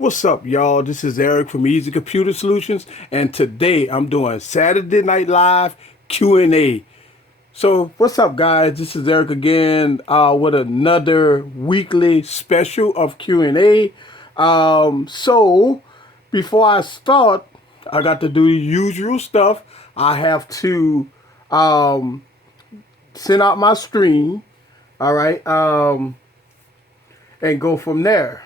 What's up, y'all? This is Eric from Easy Computer Solutions, and today I'm doing Saturday Night Live Q&A. So, what's up, guys? This is Eric again with another weekly special of Q&A. So, before I start, I got to do the usual stuff. I have to send out my stream, all right, and go from there.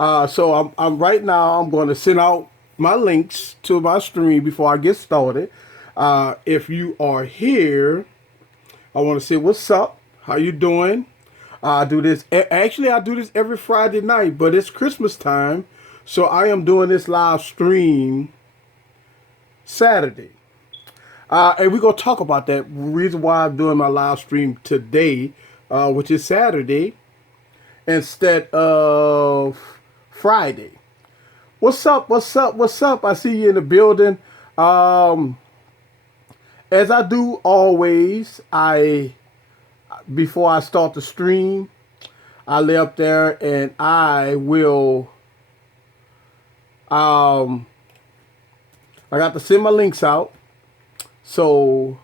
So I'm right now. I'm going to send out my links to my stream before I get started. If you are here, I want to say what's up. How you doing? I do this. Actually, I do this every Friday night, but it's Christmas time, so I am doing this live stream Saturday. And we're gonna talk about that reason why I'm doing my live stream today, which is Saturday, instead of Friday. What's up? What's up? What's up? I see you in the building. As I do always, before I start the stream, I lay up there and I will I got to send my links out so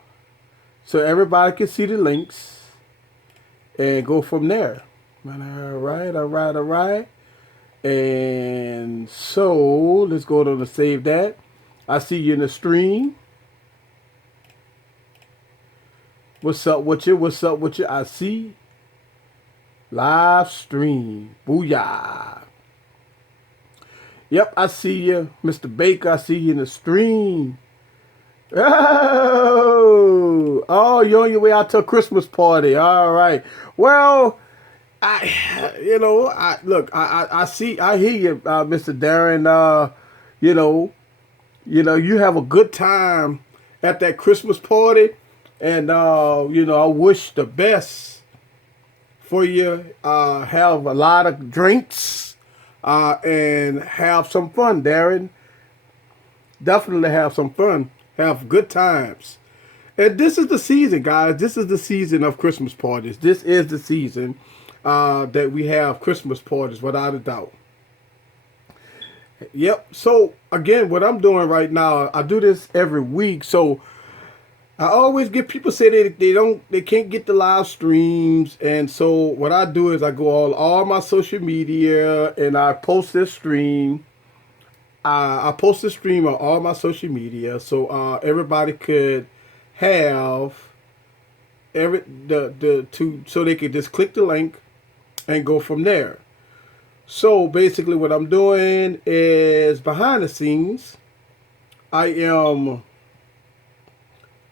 everybody can see the links and go from there. All right, all right, all right. And so let's go to the save that. I see you in the stream. What's up with you? What's up with you? I see live stream. Booyah. Yep, I see you, Mr. Baker. I see you in the stream. Oh, you're on your way out to a Christmas party. All right. Well, I see, I hear you, Mr. Darren. You have a good time at that Christmas party, and I wish the best for you. Have a lot of drinks, and have some fun, Darren. Definitely have some fun. Have good times. And this is the season, guys. This is the season of Christmas parties. This is the season that we have Christmas parties, without a doubt. Yep. So again, what I'm doing right now, I do this every week. So I always get people say they can't get the live streams, and so what I do is I go all my social media and I post this stream. I post the stream on all my social media, so everybody could have so they could just click the link and go from there. So basically, what I'm doing is behind the scenes, I am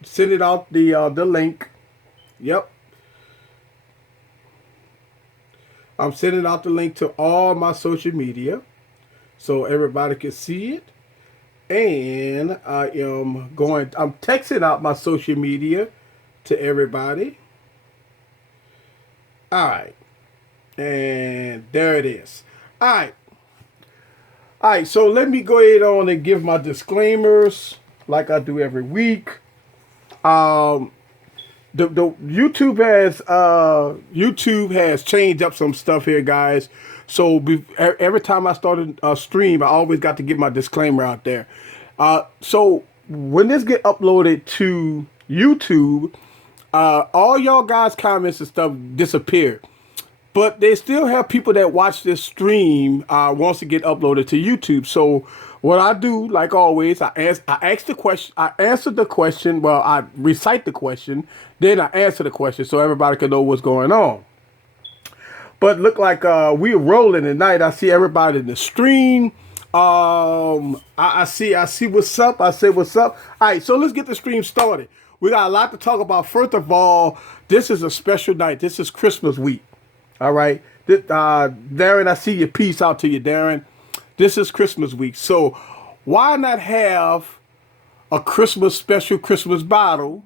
sending out the link. Yep, I'm sending out the link to all my social media, so everybody can see it. And I'm texting out my social media to everybody. All right. And there it is. All right. All right. So let me go ahead on and give my disclaimers like I do every week. The YouTube has changed up some stuff here, guys. So every time I start a stream, I always got to get my disclaimer out there. So when this get uploaded to YouTube, all y'all guys' comments and stuff disappear. But they still have people that watch this stream once it get uploaded to YouTube. So what I do, like always, I ask the question, I answer the question. Well, I recite the question, then I answer the question so everybody can know what's going on. But look like we're rolling tonight. I see everybody in the stream. I see what's up. I say what's up. All right, so let's get the stream started. We got a lot to talk about. First of all, this is a special night. This is Christmas week. All right, Darren, I see you. Peace out to you, Darren. This is Christmas week, so why not have a Christmas special Christmas bottle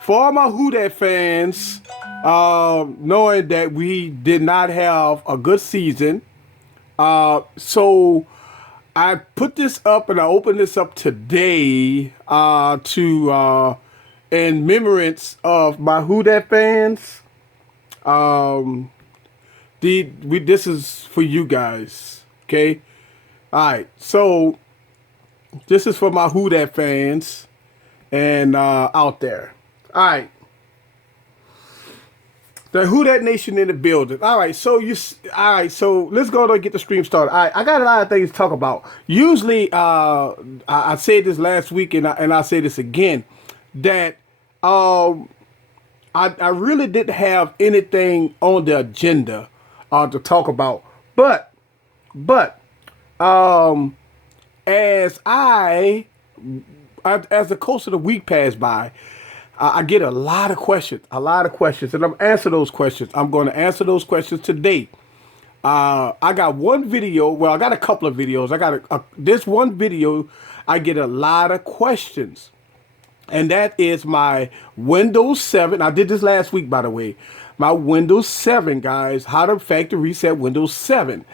for all my Who Dat fans, knowing that we did not have a good season. So I put this up and I opened this up today to in remembrance of my Who Dat fans. This is for you guys. Okay. All right. So this is for my Who Dat fans and out there. All right. The Who Dat Nation in the building. All right, so so let's go and get the stream started. All right, I got a lot of things to talk about. Usually, I said this last week, and I'll say this again, that I really didn't have anything on the agenda to talk about, but as as the course of the week passed by, I get a lot of questions, and I'm answer those questions. I'm going to answer those questions today. I got one video. Well, I got a couple of videos. I got this one video. I get a lot of questions, and that is my Windows 7. I did this last week, by the way. My Windows 7, guys. How to factory reset Windows 7.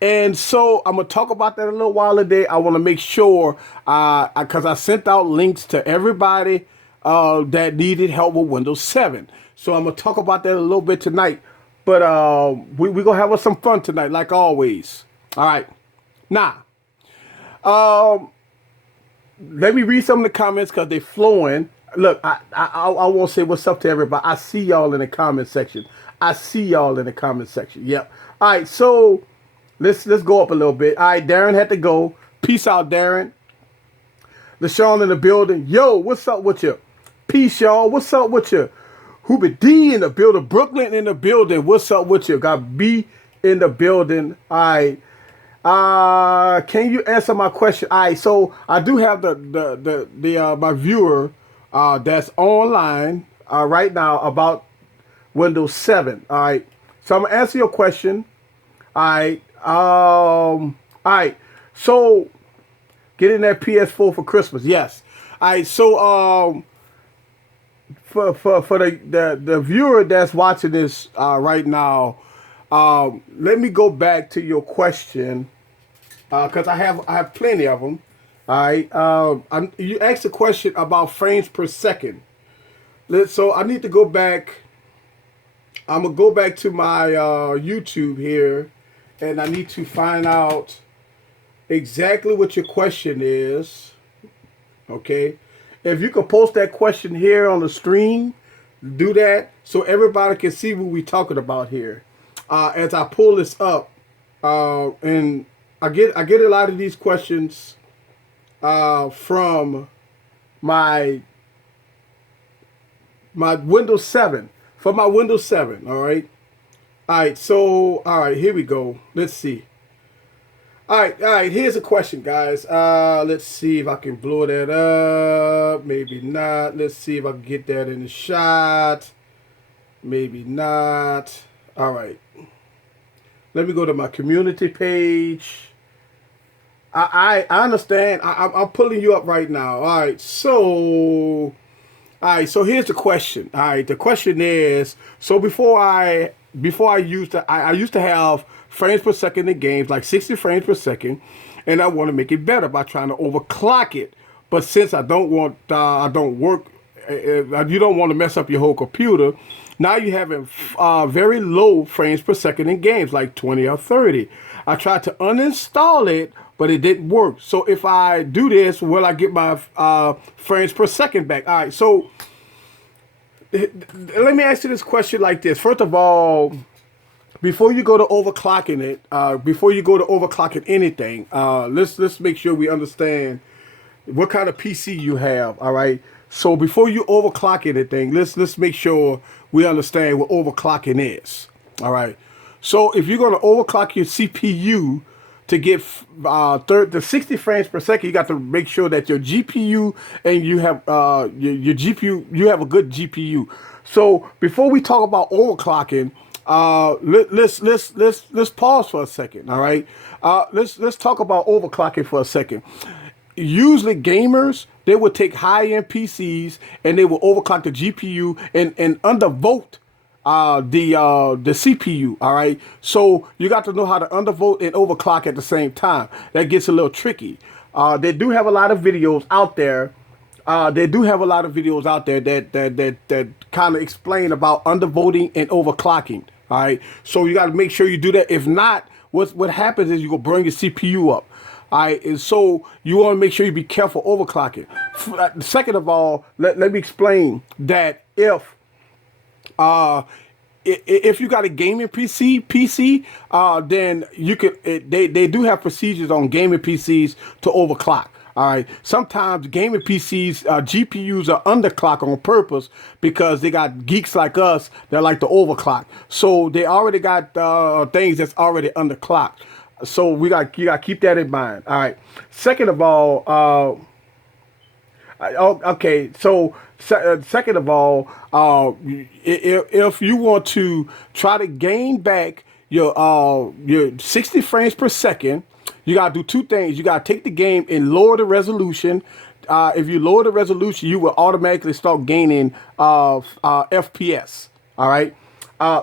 And so I'm going to talk about that a little while today. I want to make sure, because I sent out links to everybody that needed help with Windows 7. So I'm going to talk about that a little bit tonight. But we're going to have some fun tonight, like always. All right. Now, let me read some of the comments because they're flowing. Look, I won't say what's up to everybody. I see y'all in the comment section. Yep. All right, so let's go up a little bit. All right, Darren had to go. Peace out, Darren. LaShawn in the building. Yo, what's up with you? Peace, y'all. What's up with you? Hubert D in the building. Brooklyn in the building. What's up with you? Got B in the building. All right. Can you answer my question? All right. So I do have my viewer that's online right now about Windows 7. All right. So I'm gonna answer your question. All right. All right. So getting that PS4 for Christmas. Yes. All right. So for the viewer that's watching this right now, let me go back to your question because I have plenty of them. All right. You asked a question about frames per second. So I need to go back. I'm gonna go back to my YouTube here, and I need to find out exactly what your question is. Okay. If you could post that question here on the stream, do that so everybody can see what we're talking about here. As I pull this up, and I get a lot of these questions from my Windows 7. For my Windows 7, all right? All right, so, all right, here we go. Let's see. All right, here's a question, guys. Let's see if I can blow that up. Maybe not. Let's see if I can get that in the shot. Maybe not. All right. Let me go to my community page. I understand. I'm pulling you up right now. All right, so here's the question. All right, the question is, so before I used to have frames per second in games, like 60 frames per second, and I want to make it better by trying to overclock it. But since I don't want you don't want to mess up your whole computer, now you're having very low frames per second in games, like 20 or 30. I tried to uninstall it, but it didn't work. So if I do this, will I get my frames per second back? All right, so let me ask you this question like this. First of all, before you go to overclocking anything, let's make sure we understand what kind of PC you have. All right. So before you overclock anything, let's make sure we understand what overclocking is. All right. So if you're going to overclock your CPU to get the 60 frames per second, you got to make sure that your GPU and you have your GPU, you have a good GPU. So before we talk about overclocking, let's pause for a second. All right. Let's talk about overclocking for a second. Usually gamers, they would take high-end PCs and they will overclock the GPU and undervote the CPU. All right. So you got to know how to undervote and overclock at the same time. That gets a little tricky. They do have a lot of videos out there. That kind of explain about undervoting and overclocking. All right. So you got to make sure you do that. If not, what happens is you go burn your CPU up. All right, and so you want to make sure you be careful overclocking. Second of all, let me explain that uh, if you got a gaming PC, then you could. They do have procedures on gaming PCs to overclock. All right. Sometimes gaming PCs GPUs are underclocked on purpose because they got geeks like us that like to overclock. So they already got things that's already underclocked. So you got to keep that in mind. All right. Second of all, okay. So second of all, if you want to try to gain back your 60 frames per second, you gotta do two things. You gotta take the game and lower the resolution. If you lower the resolution, you will automatically start gaining FPS. All right.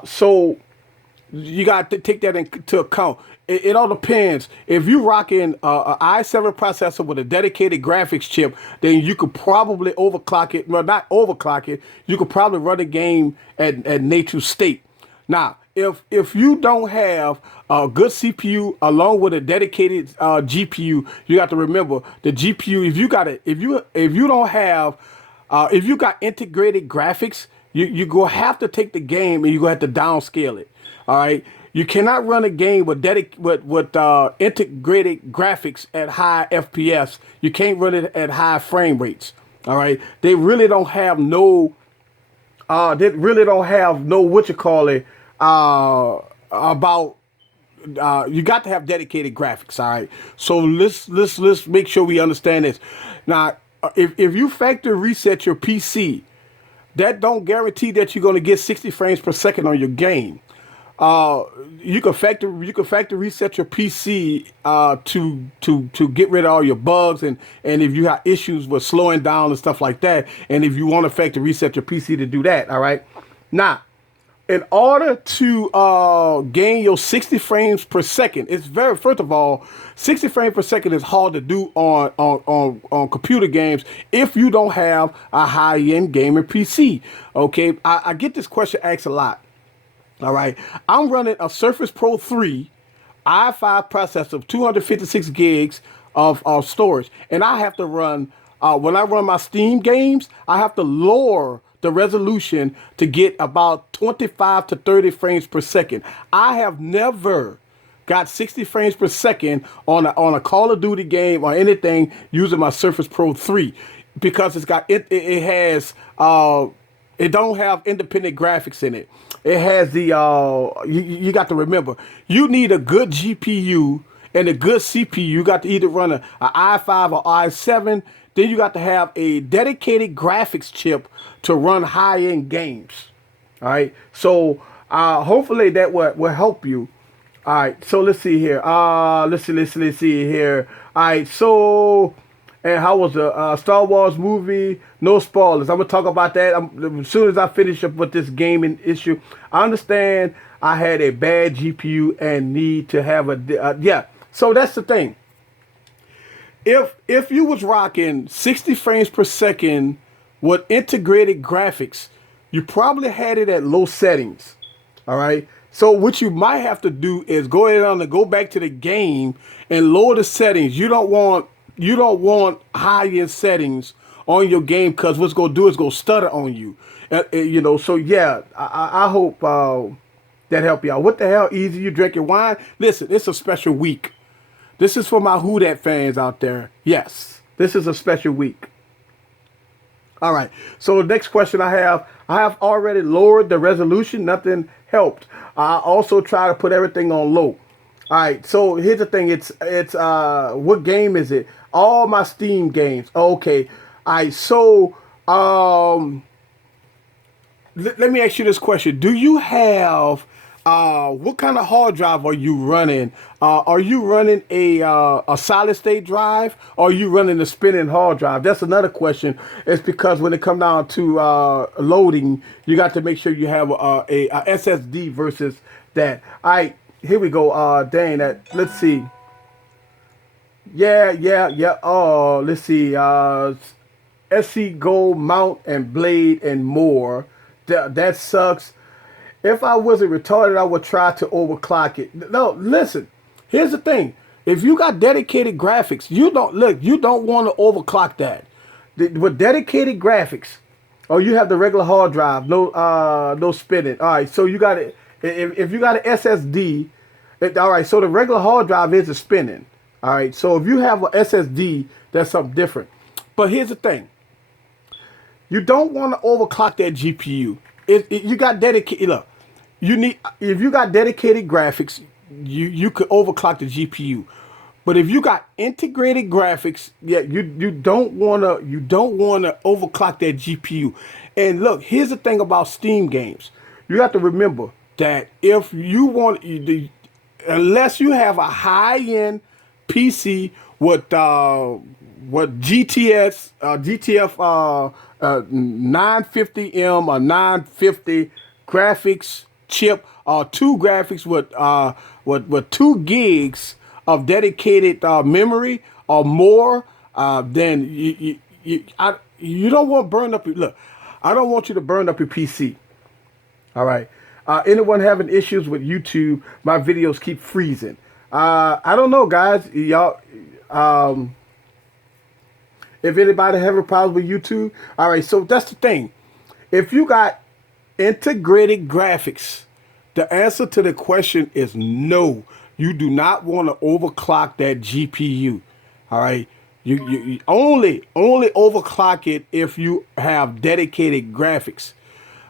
So you got to take that into account. It all depends. If you're rocking an i7 processor with a dedicated graphics chip, then you could probably overclock it. Well, not overclock it. You could probably run the game at native state. Now, if you don't have a good CPU along with a dedicated GPU, you got to remember the GPU. If you don't have if you got integrated graphics, you go have to take the game and you go have to downscale it. All right. You cannot run a game with integrated graphics at high FPS. You can't run it at high frame rates. All right. They really don't have no. They really don't have no what you call it about. You got to have dedicated graphics. All right. So let's make sure we understand this. Now, if you factory reset your PC, that don't guarantee that you're going to get 60 frames per second on your game. You can factory reset your PC to get rid of all your bugs and if you have issues with slowing down and stuff like that, and if you want to factory reset your PC to do that, all right. Now, in order to gain your 60 frames per second, it's first of all, 60 frames per second is hard to do on computer games if you don't have a high-end gamer PC. Okay, I get this question asked a lot. All right, I'm running a Surface Pro 3 i5 processor, 256 gigs of storage, and I have to run when I run my Steam games, I have to lower the resolution to get about 25 to 30 frames per second. I have never got 60 frames per second on a Call of Duty game or anything using my Surface Pro 3 because it has it don't have independent graphics in it. It has the you got to remember, you need a good GPU and a good CPU. You got to either run a i5 or i7. Then you got to have a dedicated graphics chip to run high-end games. All right. So hopefully that will help you. All right. So let's see here. Let's see here. All right. So. And how was the Star Wars movie? No spoilers. I'm going to talk about that as soon as I finish up with this gaming issue. I understand I had a bad GPU and need to have yeah. So that's the thing. If you was rocking 60 frames per second with integrated graphics, you probably had it at low settings. All right. So what you might have to do is go back to the game and lower the settings. You don't want high-end settings on your game because what's going to do is go stutter on you. So yeah, I hope that helped you out. What the hell, Easy? You drinking wine? Listen, it's a special week. This is for my Who Dat fans out there. Yes, this is a special week. All right. So the next question I have already lowered the resolution. Nothing helped. I also try to put everything on low. All right, so here's the thing. It's what game is it? All my Steam games. Okay. All right, so let me ask you this question. Do you have what kind of hard drive are you running? Are you running a solid state drive or are you running a spinning hard drive? That's another question. It's because when it comes down to loading, you got to make sure you have a SSD versus that. All right. Here we go. Dang that. Let's see. Yeah. Oh, let's see. SC Gold mount and blade and more. That sucks. If I wasn't retarded, I would try to overclock it. No, listen. Here's the thing. If you got dedicated graphics, you don't want to overclock that. With dedicated graphics, or you have the regular hard drive, no spinning. All right, so you got it. If you got an SSD, all right, so the regular hard drive is a spinning. All right, so if you have an SSD, that's something different. But here's the thing. You don't want to overclock that GPU. If you got dedicated, look, if you got dedicated graphics, you could overclock the GPU. But if you got integrated graphics, yeah, you don't wanna overclock that GPU. And look, here's the thing about Steam games. You have to remember that if you want, unless you have a high-end PC with GTF 950M or 950 graphics chip, or two graphics with 2 gigs of dedicated memory or more, then you don't want to burn up your, look, I don't want you to burn up your PC. All right. Anyone having issues with YouTube? My videos keep freezing. I don't know, guys. Y'all, if anybody having problems with YouTube, all right. So that's the thing. If you got integrated graphics, the answer to the question is no. You do not want to overclock that GPU. All right. You only overclock it if you have dedicated graphics.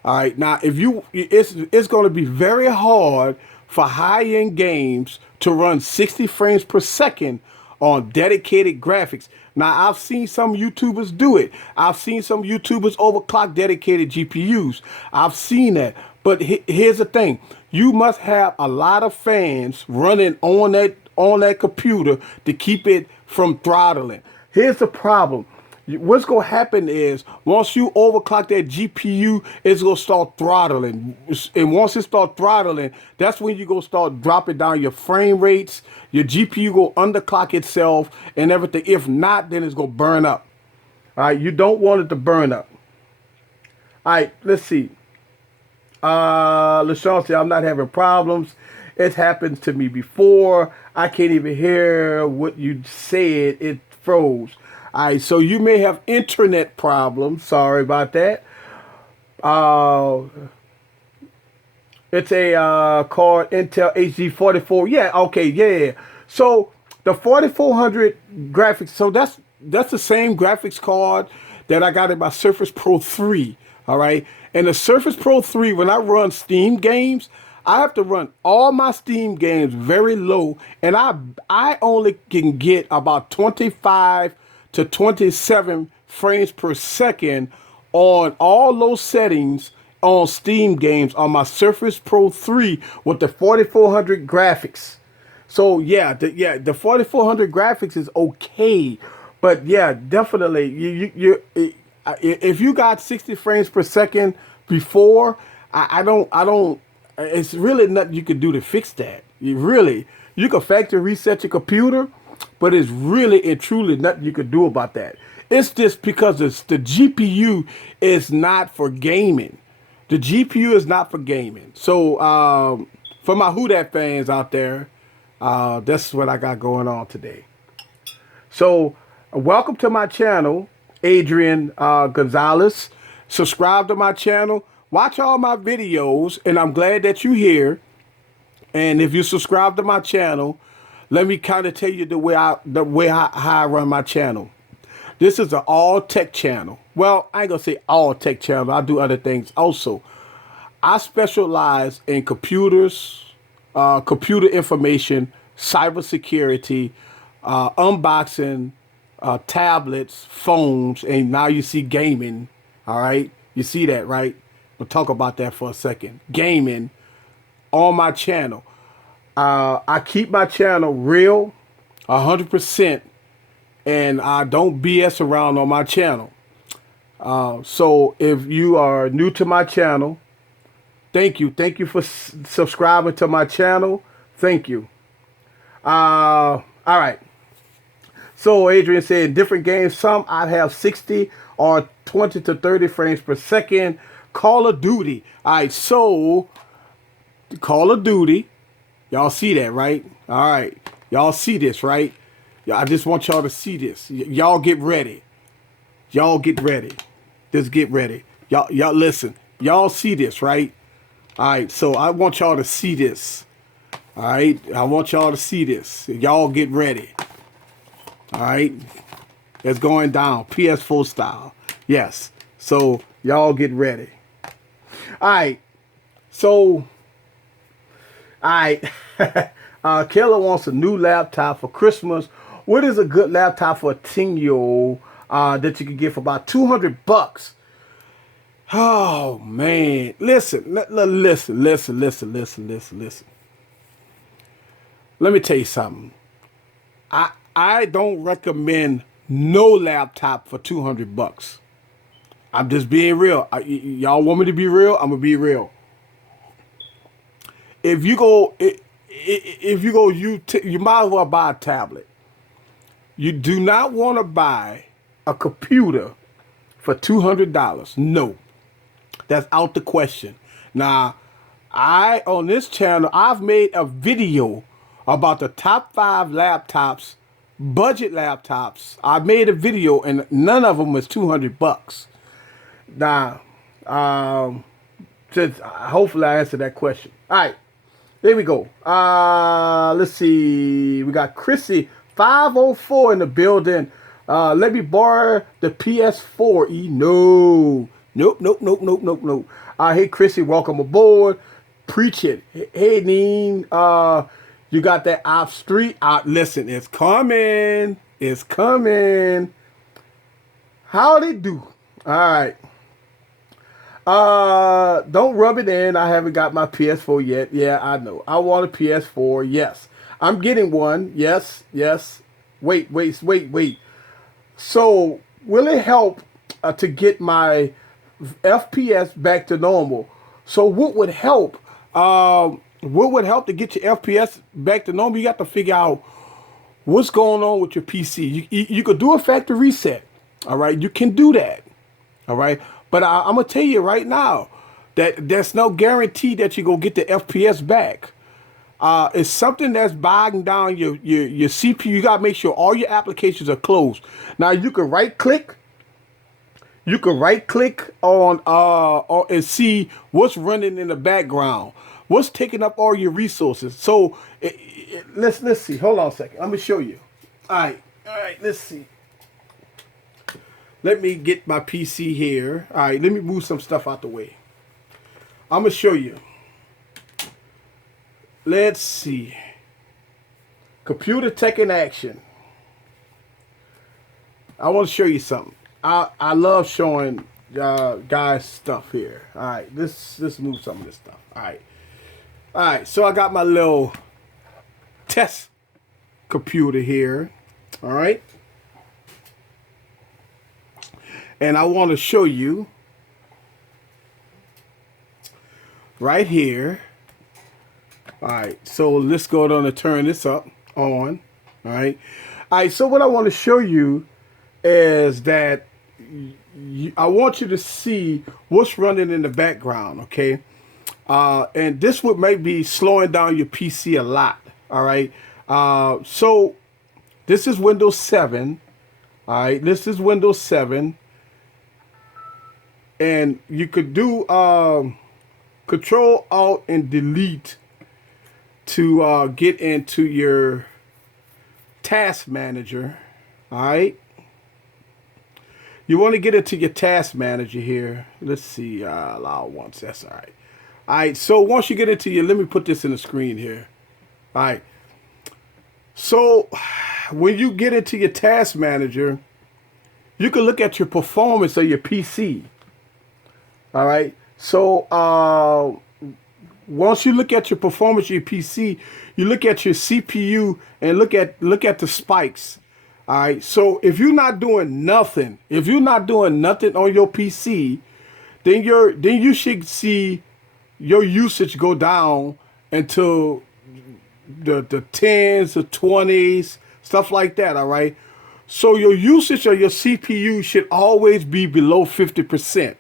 All right. Now, if it's going to be very hard for high-end games to run 60 frames per second on dedicated graphics. Now, I've seen some YouTubers do it. I've seen some YouTubers overclock dedicated GPUs. I've seen that. But here's the thing. You must have a lot of fans running on that computer to keep it from throttling. Here's the problem. What's going to happen is once you overclock that GPU, it's going to start throttling. And once it starts throttling, that's when you're going to start dropping down your frame rates. Your GPU will underclock itself and everything. If not, then it's going to burn up. All right, you don't want it to burn up. All right, let's see. LaShawn said, I'm not having problems. It happens to me before. I can't even hear what you said. It froze. All right, so you may have internet problems. Sorry about that. It's a card Intel HD44. Yeah, okay, yeah. So the 4400 graphics. So that's the same graphics card that I got in my Surface Pro 3. All right, and the Surface Pro 3, when I run Steam games, I have to run all my Steam games very low, and I only can get about 25 to 27 frames per second on all those settings on Steam games on my Surface Pro 3 with the 4400 graphics. So yeah, the 4400 graphics is okay, but yeah, definitely if you got 60 frames per second before, I don't. It's really nothing you can do to fix that. You can factory reset your computer, but it's really and truly nothing you can do about that. It's just because the GPU is not for gaming. The GPU is not for gaming. So for my Who Dat fans out there, that's what I got going on today. So welcome to my channel, Adrian Gonzalez. Subscribe to my channel. Watch all my videos, and I'm glad that you're here. And if you subscribe to my channel, let me kind of tell you how I run my channel. This is an all tech channel. Well, I ain't gonna say all tech channel. I do other things also. I specialize in computers, computer information, cybersecurity, unboxing, tablets, phones, and now you see gaming. All right, you see that, right? We'll talk about that for a second. Gaming on my channel. I keep my channel real, 100%, and I don't BS around on my channel. So if you are new to my channel, thank you. Thank you for subscribing to my channel. Thank you. All right. So Adrian said, different games, some I have 60 or 20 to 30 frames per second. Call of Duty. All right, so Call of Duty. Y'all see that, right? All right. Y'all see this, right? I just want y'all to see this. Y'all get ready. Y'all get ready. Just get ready. Y'all listen. Y'all see this, right? All right. So I want y'all to see this. All right. I want y'all to see this. Y'all get ready. All right. It's going down. PS4 style. Yes. So y'all get ready. All right. So, all right. Kayla wants a new laptop for Christmas. What is a good laptop for a 10-year-old that you can get for about $200? Oh man, listen. Let me tell you something. I don't recommend no laptop for $200. I'm just being real. Y'all want me to be real? I'm gonna be real. If you go, if you go, you might as well buy a tablet. You do not want to buy a computer for $200. No, that's out the question. Now, on this channel, I've made a video about the top 5 laptops, budget laptops. I made a video and none of them was $200. Now, hopefully I answered that question. All right, there we go. Let's see. We got Chrissy 504 in the building. Let me borrow the PS4. No. Nope. Hey, Chrissy, welcome aboard. Preach it. Hey, Neen. You got that off street. Listen, it's coming. It's coming. How they do? All right. Don't rub it in. I haven't got my PS4 yet. Yeah, I know. I want a PS4. Yes. I'm getting one. Yes. Wait. So, will it help to get my FPS back to normal? So, what would help? What would help to get your FPS back to normal? You got to figure out what's going on with your PC. You could do a factory reset. All right, you can do that. All right, but I'm gonna tell you right now that there's no guarantee that you're gonna get the FPS back. It's something that's bogging down your CPU. You gotta make sure all your applications are closed. Now you can right click. You can right click on and see what's running in the background. What's taking up all your resources? So let's see. Hold on a second. I'm gonna show you. All right. Let's see. Let me get my PC here. All right. Let me move some stuff out the way. I'm gonna show you. Let's see. Computer tech in action. I want to show you something. I love showing guys stuff here. All right. Let's move some of this stuff. All right. So I got my little test computer here. All right. And I want to show you right here. All right. So let's go down and turn this up on. All right. So what I want to show you is that I want you to see what's running in the background. Okay. And this would might be slowing down your PC a lot. All right. So this is Windows 7. All right. This is Windows 7. And you could do Control Alt and Delete to get into your task manager. All right. You want to get into your task manager here. Let's see. Allow once. That's all right. All right, so once you get into your, let me put this in the screen here. All right. So when you get into your task manager, you can look at your performance of your PC. All right. So once you look at your performance of your PC, you look at your CPU and look at the spikes. All right. So if you're not doing nothing, on your PC, then you should see your usage go down until the 10s, the 20s, stuff like that. All right. So your usage of your CPU should always be below 50%.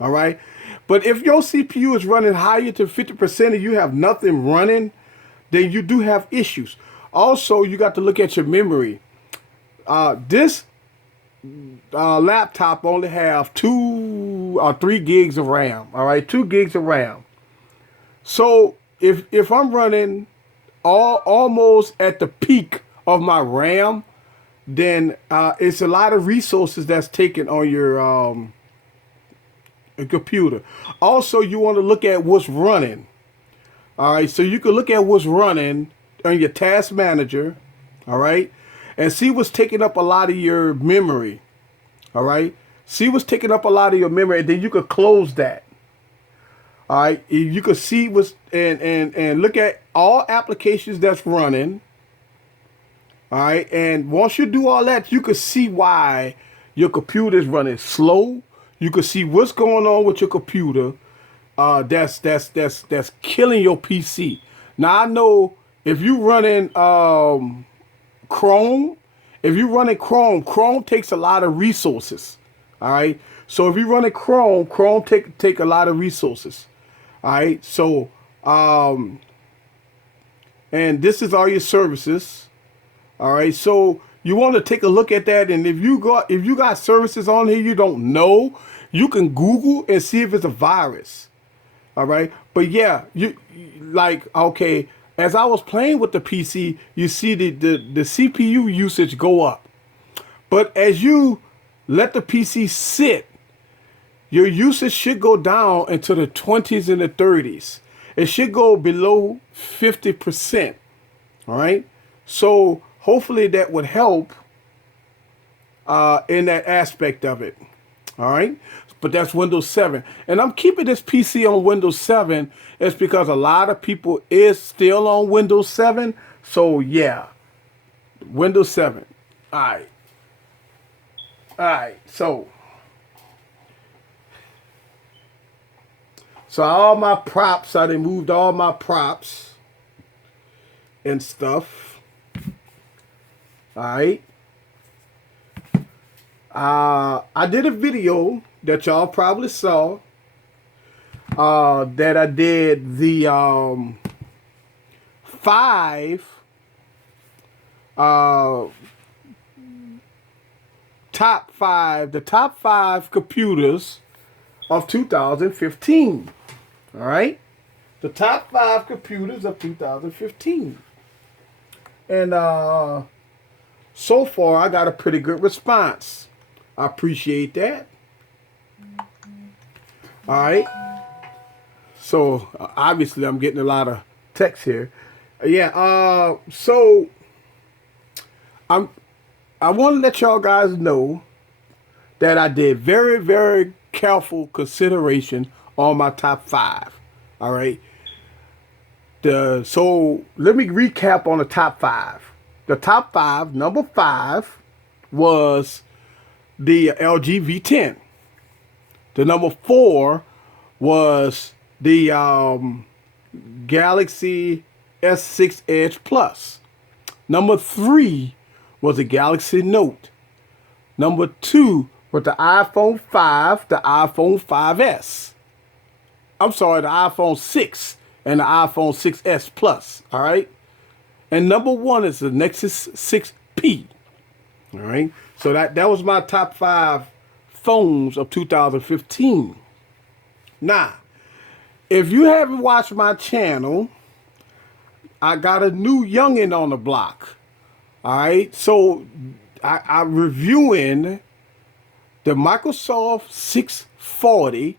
All right. But if your CPU is running higher to 50% and you have nothing running, then you do have issues. Also, you got to look at your memory. This laptop only have 2 or 3 gigs of RAM. All right, 2 gigs of RAM. So if I'm running almost at the peak of my RAM, then it's a lot of resources that's taken on your computer. Also, you want to look at what's running. All right, so you can look at what's running on your task manager, all right, and see what's taking up a lot of your memory, all right. See what's taking up a lot of your memory, and then you could close that. All right, you could see what's and look at all applications that's running. All right, and once you do all that, you can see why your computer is running slow. You can see what's going on with your computer. That's killing your PC. Now I know if you running Chrome, Chrome takes a lot of resources. All right, so if you're running Chrome take a lot of resources. All right, so and this is all your services. All right, so you want to take a look at that, and if you got services on here you don't know, you can Google and see if it's a virus. All right, but yeah, you like okay. As I was playing with the PC, you see the CPU usage go up, but as you let the PC sit, your usage should go down into the 20s and the 30s. It should go below 50%. All right, so hopefully that would help in that aspect of it. All right, but that's Windows 7. And I'm keeping this PC on Windows 7 is because a lot of people is still on Windows 7. So yeah, Windows 7. All right. All right, so all my props, I done moved all my props and stuff. All right. I did a video that y'all probably saw that I did the 5 top 5 computers of 2015. All right, the top 5 computers of 2015, and so far I got a pretty good response. I appreciate that. All right, so obviously I'm getting a lot of text here. Yeah, so I want to let y'all guys know that I did very, very careful consideration on my top 5. All right. So let me recap on the top 5. The top 5, number 5 was the LG V10. The number 4 was the Galaxy S6 Edge Plus. Number 3 was the Galaxy Note. Number 2 was the iPhone 5, the iPhone 5S. I'm sorry, the iPhone 6 and the iPhone 6S Plus. All right. And number 1 is the Nexus 6P. All right. So that was my top 5 phones of 2015. Now, if you haven't watched my channel, I got a new youngin' on the block. All right. So I'm reviewing the Microsoft 640.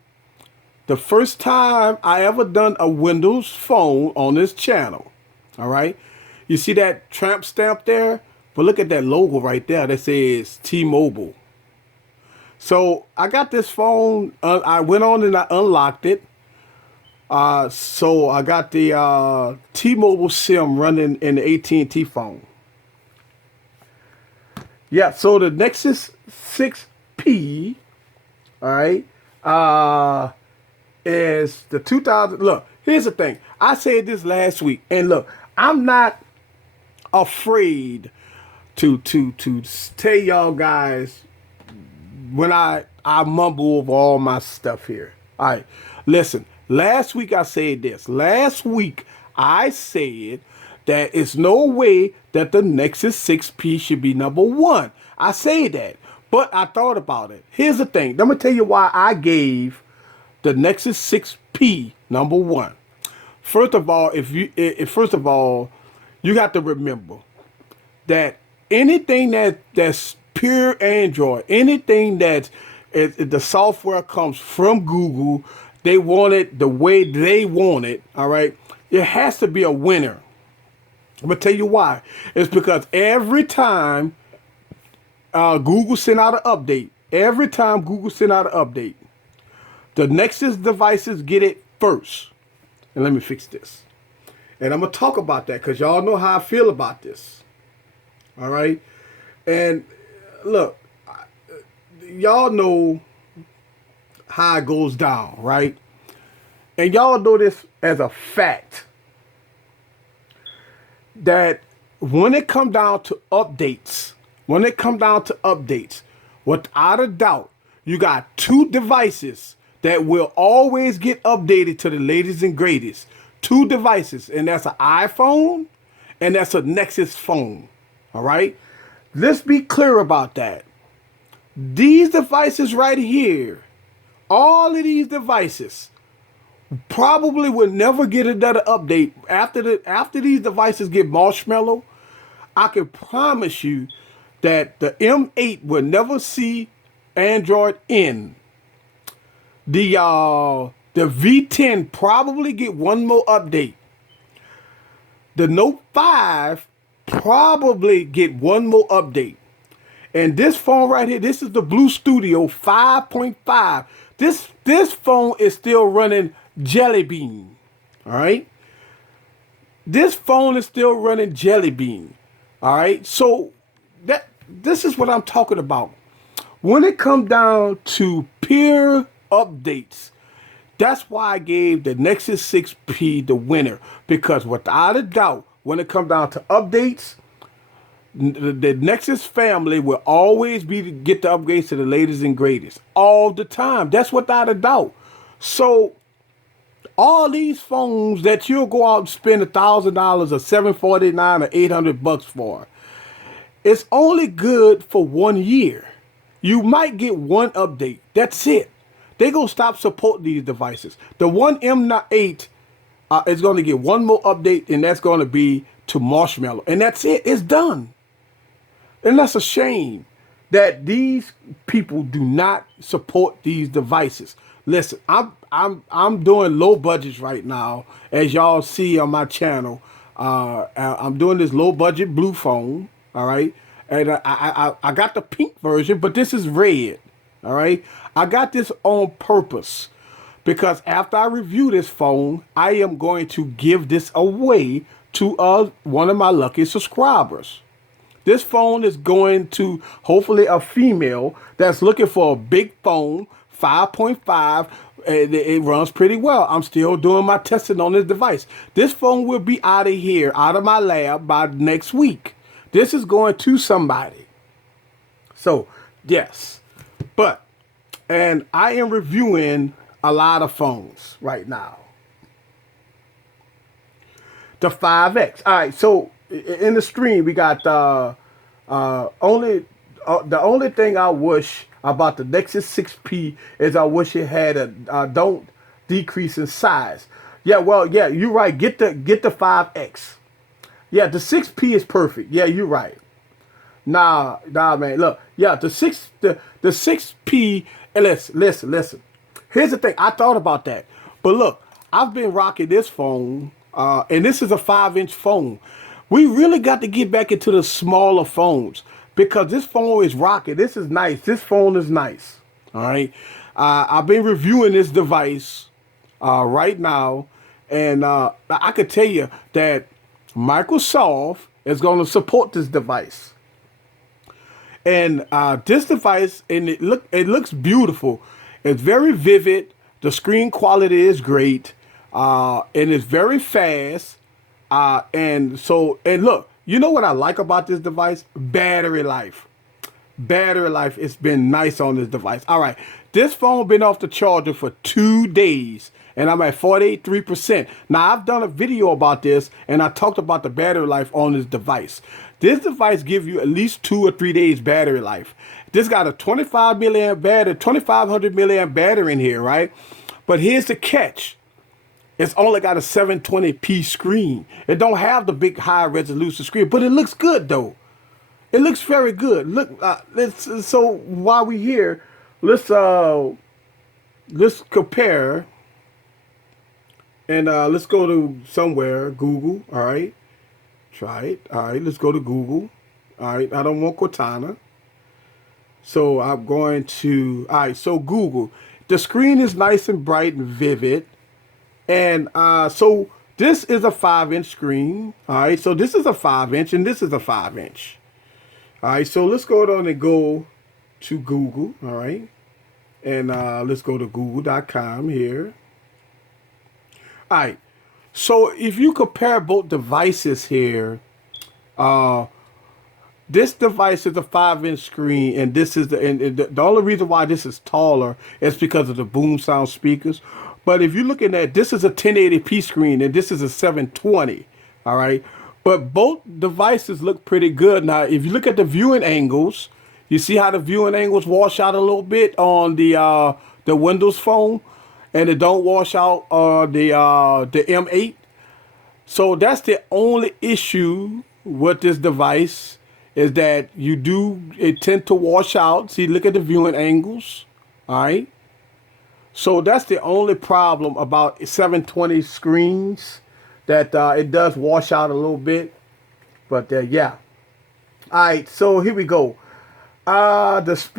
The first time I ever done a Windows phone on this channel. All right. You see that tramp stamp there? But look at that logo right there that says T-Mobile. So I got this phone. I went on and I unlocked it. So I got the T-Mobile SIM running in the AT&T phone. Yeah, so the Nexus 6P, all right, is the 2000. Look, here's the thing. I said this last week, and look, I'm not afraid to tell y'all guys when I mumble over all my stuff here. All right, listen. Last week I said this. Last week I said that it's no way that the Nexus 6P should be number one. I say that, but I thought about it. Here's the thing. Let me tell you why I gave the Nexus 6P number one. First of all, you got to remember that anything that's pure Android, anything that's the software comes from Google, they want it the way they want it. All right, it has to be a winner. I'm gonna tell you why. It's because every time Google send out an update, the Nexus devices get it first. And let me fix this. And I'm going to talk about that because y'all know how I feel about this. All right? And look, y'all know how it goes down, right? And y'all know this as a fact that when it comes down to updates, without a doubt, you got two devices that will always get updated to the latest and greatest. Two devices, and that's an iPhone and that's a Nexus phone. All right? Let's be clear about that. These devices right here, all of these devices probably will never get another update. After these devices get marshmallow, I can promise you that the M8 will never see Android N. The V10 probably get one more update. The Note 5 probably get one more update. And this phone right here, this is the Blue Studio 5.5. This phone is still running Jelly Bean. All right? This phone is still running Jelly Bean. All right? So this is what I'm talking about. When it comes down to pure updates, that's why I gave the Nexus 6P the winner, because without a doubt, when it comes down to updates, the Nexus family will always be to get the upgrades to the latest and greatest all the time. That's without a doubt. So all these phones that you'll go out and spend $1,000 or $749 or $800 for, it's only good for 1 year. You might get one update. That's it. They're going to stop supporting these devices. The one M8 is going to get one more update, and that's going to be to Marshmallow. And that's it. It's done. And that's a shame that these people do not support these devices. Listen, I'm doing low budgets right now, as y'all see on my channel. I'm doing this low budget blue phone. All right. And I got the pink version, but this is red. All right. I got this on purpose because after I review this phone, I am going to give this away to one of my lucky subscribers. This phone is going to hopefully a female that's looking for a big phone, 5.5. It runs pretty well. I'm still doing my testing on this device. This phone will be out of here, out of my lab by next week. This is going to somebody. So, yes. And I am reviewing a lot of phones right now. The 5X. All right, so in the stream, we got the only thing I wish about the Nexus 6P is I wish it had a don't decrease in size. Yeah, well, yeah, you're right. Get the 5X. Yeah, the 6P is perfect. Yeah, you're right. Nah, man. Look, yeah, the 6P. And listen. Here's the thing. I thought about that, but look, I've been rocking this phone, and this is a 5-inch phone. We really got to get back into the smaller phones because this phone is rocking. This is nice. This phone is nice. All right. I've been reviewing this device right now, and I could tell you that Microsoft is going to support this device. And this device, and it looks beautiful. It's very vivid. The screen quality is great, and it's very fast. And look, you know what I like about this device? Battery life. Battery life. It's been nice on this device. All right, this phone been off the charger for 2 days, and I'm at 43%. Now, I've done a video about this, and I talked about the battery life on this device. This device gives you at least 2 or 3 days battery life. This got a 25 milliamp battery, 2500 milliamp battery in here, right? But here's the catch. It's only got a 720p screen. It don't have the big high resolution screen, but it looks good though. It looks very good. Look, so while we here, let's compare, and let's go to somewhere, Google. All right, try it. All right, let's go to Google. All right, I don't want Cortana, so I'm going to. All right, so Google. The screen is nice and bright and vivid, and so this is a 5-inch screen. All right, so this is a 5-inch, and this is a 5-inch. All right, so let's go down and go to Google. All right, and let's go to google.com here. All right, so if you compare both devices here, this device is a 5-inch screen, and this is the only reason why this is taller is because of the boom sound speakers. But if you're looking at, this is a 1080p screen, and this is a 720. All right, but both devices look pretty good. Now, if you look at the viewing angles, you see how the viewing angles wash out a little bit on the Windows Phone, and it don't wash out the M8. So that's the only issue with this device, is that it tend to wash out. See, look at the viewing angles. All right. So that's the only problem about 720 screens, that it does wash out a little bit. But yeah. All right. So here we go. I used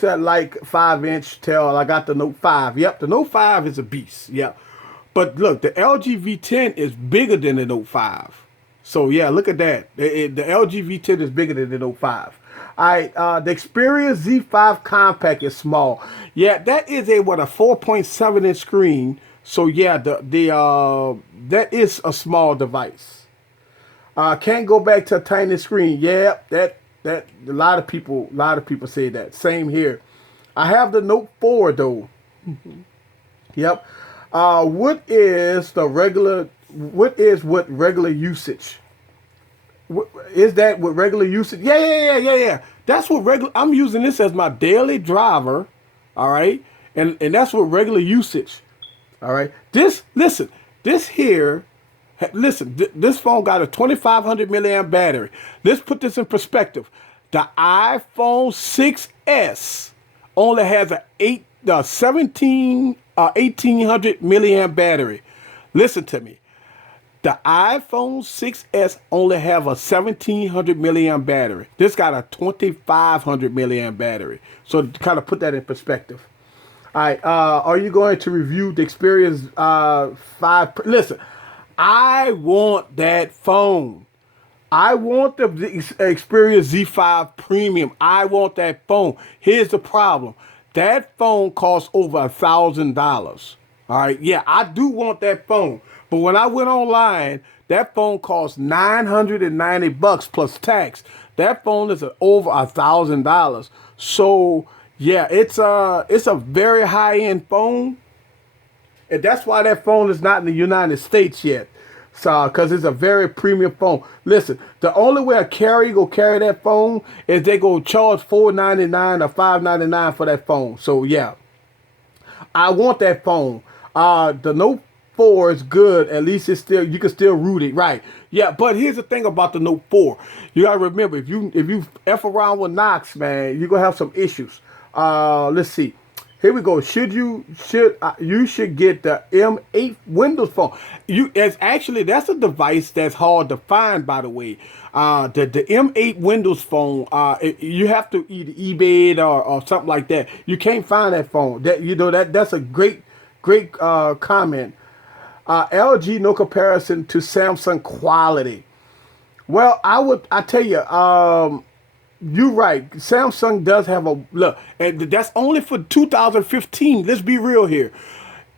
to like 5-inch till I got the Note 5. Yep, the Note 5 is a beast. Yep. But look, the LG V10 is bigger than the Note 5. So yeah, look at that. The LG V10 is bigger than the Note 5. All right, the Xperia Z5 Compact is small. Yeah, that is a 4.7-inch screen. So yeah, that is a small device. Can't go back to a tiny screen. Yeah, that a lot of people say that. Same here. I have the Note 4 though. Yep. What is regular usage? Is that with regular usage? Yeah. That's what I'm using this as my daily driver. All right. And that's what regular usage. All right. This phone got a 2500 milliamp battery. Let's put this in perspective. The iPhone 6s only has a 1800 milliamp battery. Listen to me. The iPhone 6s only have a 1700 milliamp battery. This got a 2500 milliamp battery. So to kind of put that in perspective. All right. Are you going to review the Xperia 5? Listen, I want that phone. I want the Xperia Z5 Premium. I want that phone. Here's the problem. That phone costs over $1,000. All right. Yeah, I do want that phone. But when I went online, that phone cost $990 plus tax. That phone is over $1,000. So yeah, it's a very high-end phone, and that's why that phone is not in the United States yet. So, because it's a very premium phone. Listen, the only way a carrier go carry that phone is they go charge $499 or $599 for that phone. So yeah, I want that phone. The Note 4 is good. At least it's still, you can still root it, right? Yeah, but here's the thing about the Note 4. You gotta remember, if you F around with Knox, man, you're gonna have some issues. Let's see. Here we go. You should get the M8 Windows Phone. That's a device that's hard to find, by the way. The M8 Windows Phone. You have to either eBay it or something like that. You can't find that phone. That's a great comment. LG, no comparison to Samsung quality. Well, I tell you, you're right. Samsung does have a look, and that's only for 2015. Let's be real here.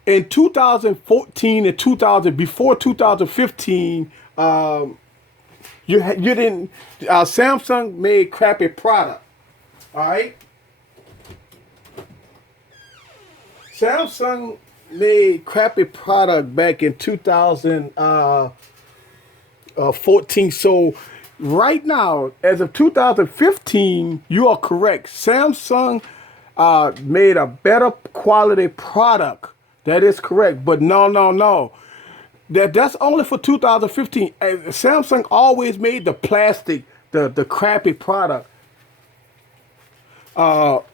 In 2014 and before 2015, you didn't. Samsung made crappy product. All right. Samsung made crappy product back in 2014. So right now, as of 2015, you are correct. Samsung made a better quality product. That is correct. But no, no, no. That's only for 2015. Samsung always made the plastic, the crappy product all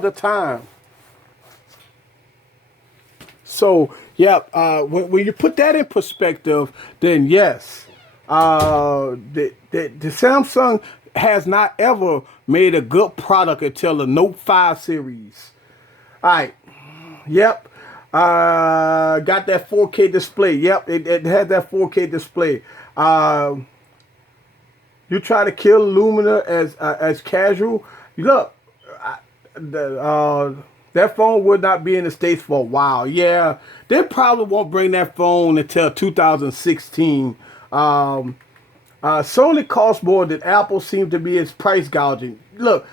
the time. So yeah, when you put that in perspective, then yes, the Samsung has not ever made a good product until the Note 5 series. All right, yep. Got that 4K display. Yep, it had that 4K display. You try to kill Lumina as casual. Look, that phone would not be in the States for a while. Yeah, they probably won't bring that phone until 2016. Sony costs more than Apple seems to be its price gouging. Look,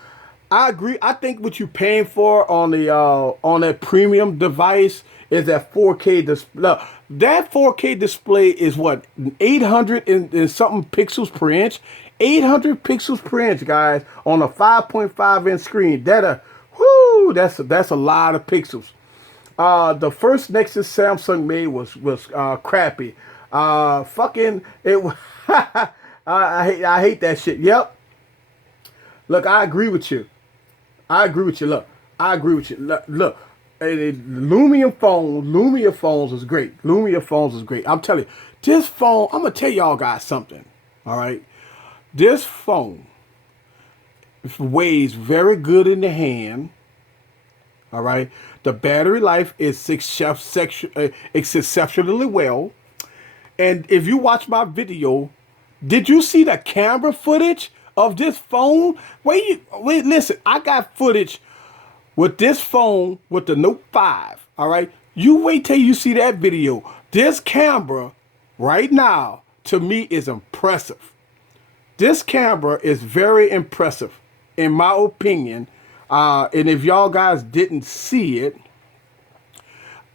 I agree. I think what you're paying for on that premium device is that 4K display. Look, that 4K display is what 800 and something pixels per inch. 800 pixels per inch, guys, on a 5.5 inch screen. That's a lot of pixels. The first Nexus Samsung made was crappy. Fucking it. I hate that shit. Yep. Look, I agree with you. Look, I agree with you. Look, Lumia phones is great. Lumia phones is great. I'm telling you, this phone. I'm gonna tell y'all guys something. All right, this phone weighs very good in the hand. All right, the battery life is exceptionally well. And if you watch my video, did you see the camera footage of this phone? Wait, listen, I got footage with this phone with the Note 5. All right, you wait till you see that video. This camera right now to me is impressive. This camera is very impressive, in my opinion. And if y'all guys didn't see it,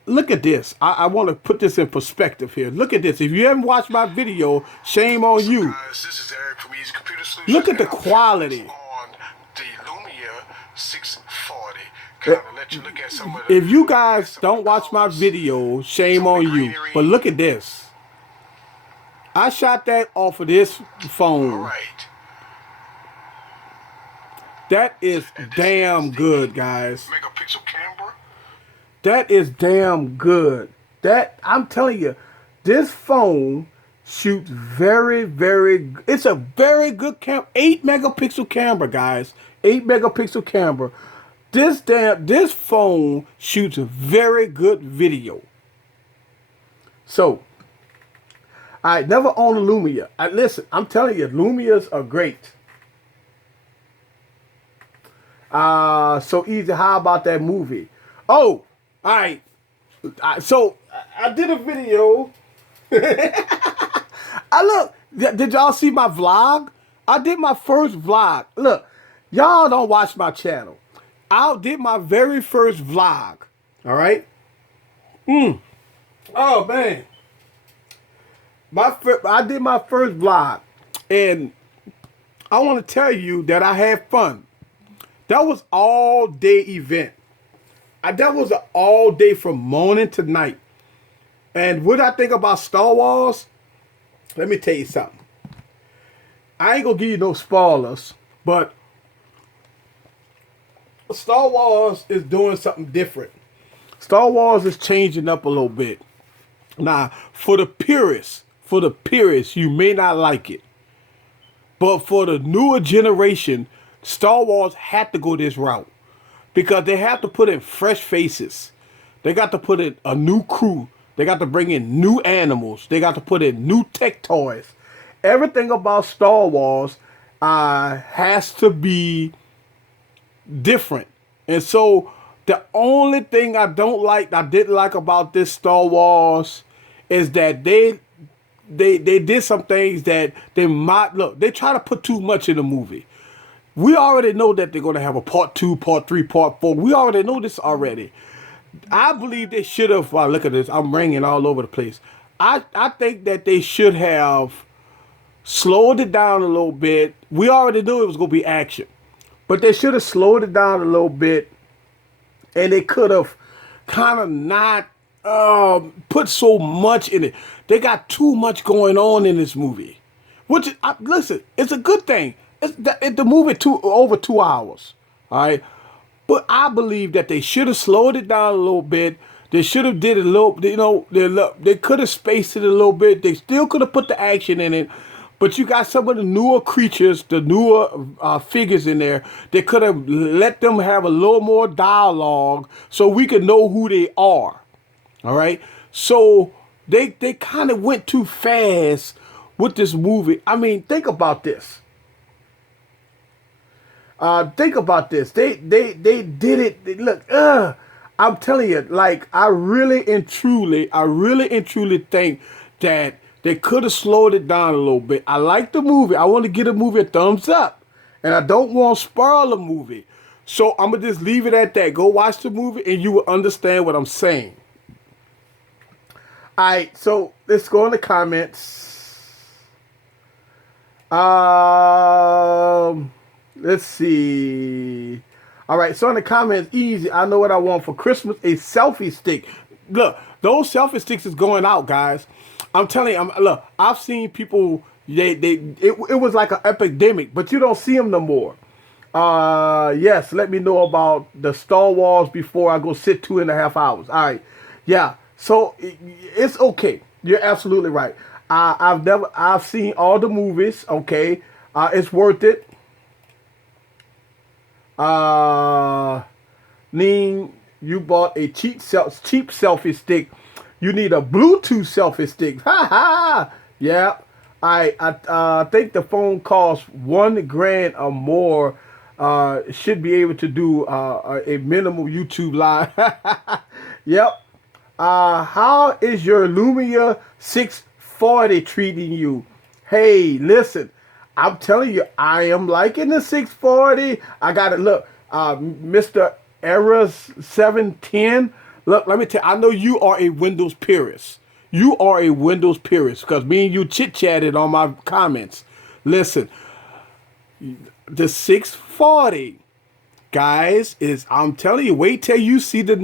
look at this. I want to put this in perspective here. Look at this. If you haven't watched my video, shame on you. Guys, this is Eric from Easy Computer Solutions. Look at the quality. On the Lumia 640. Kind of let you look at some of the, If you guys don't watch my video, shame on you. But look at this. I shot that off of this phone. All right. That is damn good, guys. Megapixel camera. That is damn good. I'm telling you, this phone shoots it's a very good camera. 8 megapixel camera, guys. 8 megapixel camera. This phone shoots very good video. So, I never owned a Lumia. Listen, I'm telling you, Lumias are great. So easy. How about that movie? Oh, all right. So I did a video. Did y'all see my vlog? I did my first vlog. Look, y'all don't watch my channel. I did my very first vlog. All right. Oh man. I did my first vlog, and I want to tell you that I had fun. That was all day event. That was an all day from morning to night. And what I think about Star Wars, let me tell you something. I ain't gonna give you no spoilers, but Star Wars is doing something different. Star Wars is changing up a little bit. Now, for the purists, you may not like it. But for the newer generation, Star Wars had to go this route. Because they have to put in fresh faces. They got to put in a new crew. They got to bring in new animals. They got to put in new tech toys. Everything about Star Wars has to be different. And so the only thing I didn't like about this Star Wars is that they did some things that they try to put too much in the movie. We already know that they're going to have a part 2, part 3, part 4. We already know this already. I believe they should have. Wow, look at this. I'm ringing all over the place. I think that they should have slowed it down a little bit. We already knew it was going to be action, but they should have slowed it down a little bit, and they could have kind of not put so much in it. They got too much going on in this movie, which listen, it's a good thing. The movie over 2 hours, all right. But I believe that they should have slowed it down a little bit. They should have did a little, they could have spaced it a little bit. They still could have put the action in it. But you got some of the newer creatures, the newer figures in there. They could have let them have a little more dialogue so we could know who they are. All right. So they kind of went too fast with this movie. I mean, think about this. Think about this. They did it. Look, I'm telling you, like I really and truly think that they could have slowed it down a little bit. I like the movie. I want to give the movie a thumbs up, and I don't want to spoil the movie. So I'm gonna just leave it at that. Go watch the movie, and you will understand what I'm saying. All right, so let's go in the comments. Let's see. All right, so in the comments, easy. I know what I want for Christmas: a selfie stick. Look, those selfie sticks is going out, guys. I'm telling you. Look, I've seen people. It was like an epidemic, but you don't see them no more. Yes. Let me know about the Star Wars before I go sit 2.5 hours. All right. Yeah. So it's okay. You're absolutely right. I've seen all the movies. Okay. It's worth it. Ning, you bought a cheap selfie stick. You need a Bluetooth selfie stick. Ha ha. Yeah. I think the phone costs $1,000 or more. Should be able to do a minimal YouTube live. Yep. How is your Lumia 640 treating you? Hey, listen. I'm telling you, I am liking the 640. I got it. Look, Mr. Eras 710. Look, let me tell you, I know you are a Windows purist. You are a Windows purist because me and you chit-chatted on my comments. Listen, the 640, guys, I'm telling you, wait till you see what's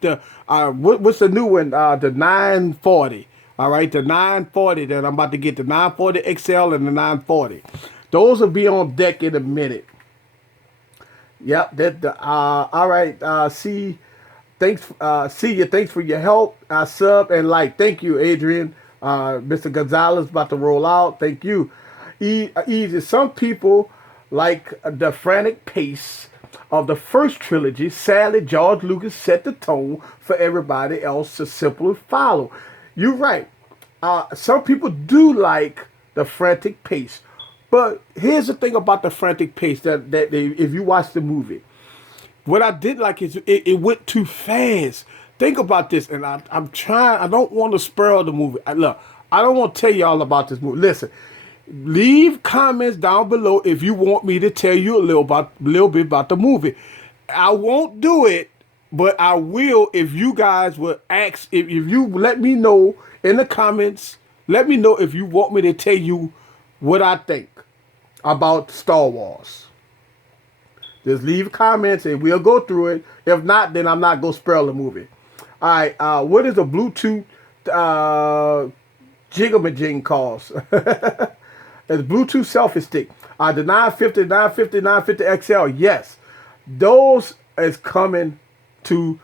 the new one? The 940. All right, the 940 that I'm about to get, the 940 XL and the 940. Those will be on deck in a minute. Yep. All right. Thanks. See you. Thanks for your help. Sub and like. Thank you, Adrian. Mr. Gonzalez about to roll out. Thank you. Easy. Some people like the frantic pace of the first trilogy. Sadly, George Lucas set the tone for everybody else to simply follow. You're right. Some people do like the frantic pace. But here's the thing about the frantic pace if you watch the movie. What I did like is it went too fast. Think about this, and I'm trying. I don't want to spoil the movie. Look, I don't want to tell y'all about this movie. Listen, leave comments down below if you want me to tell you a little bit about the movie. I won't do it, but I will if you guys will ask. If you let me know in the comments, let me know if you want me to tell you what I think about Star Wars. Just leave comments and we'll go through it. If not, then I'm not going to spoil the movie. All right. What is a Bluetooth jigamajing cost? It's Bluetooth selfie stick. The 950 XL. Yes. Those is coming to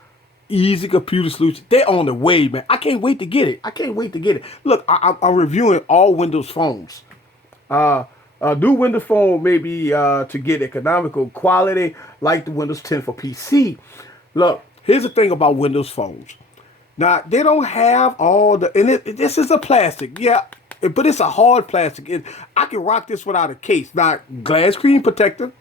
Easy Computer Solutions. They're on the way, man. I can't wait to get it. Look, I'm reviewing all Windows phones. A new Windows phone may be to get economical quality like the Windows 10 for PC. Look, here's the thing about Windows phones. Now, they don't have all the... And this is a plastic, yeah, but it's a hard plastic. I can rock this without a case. Now, glass screen protector,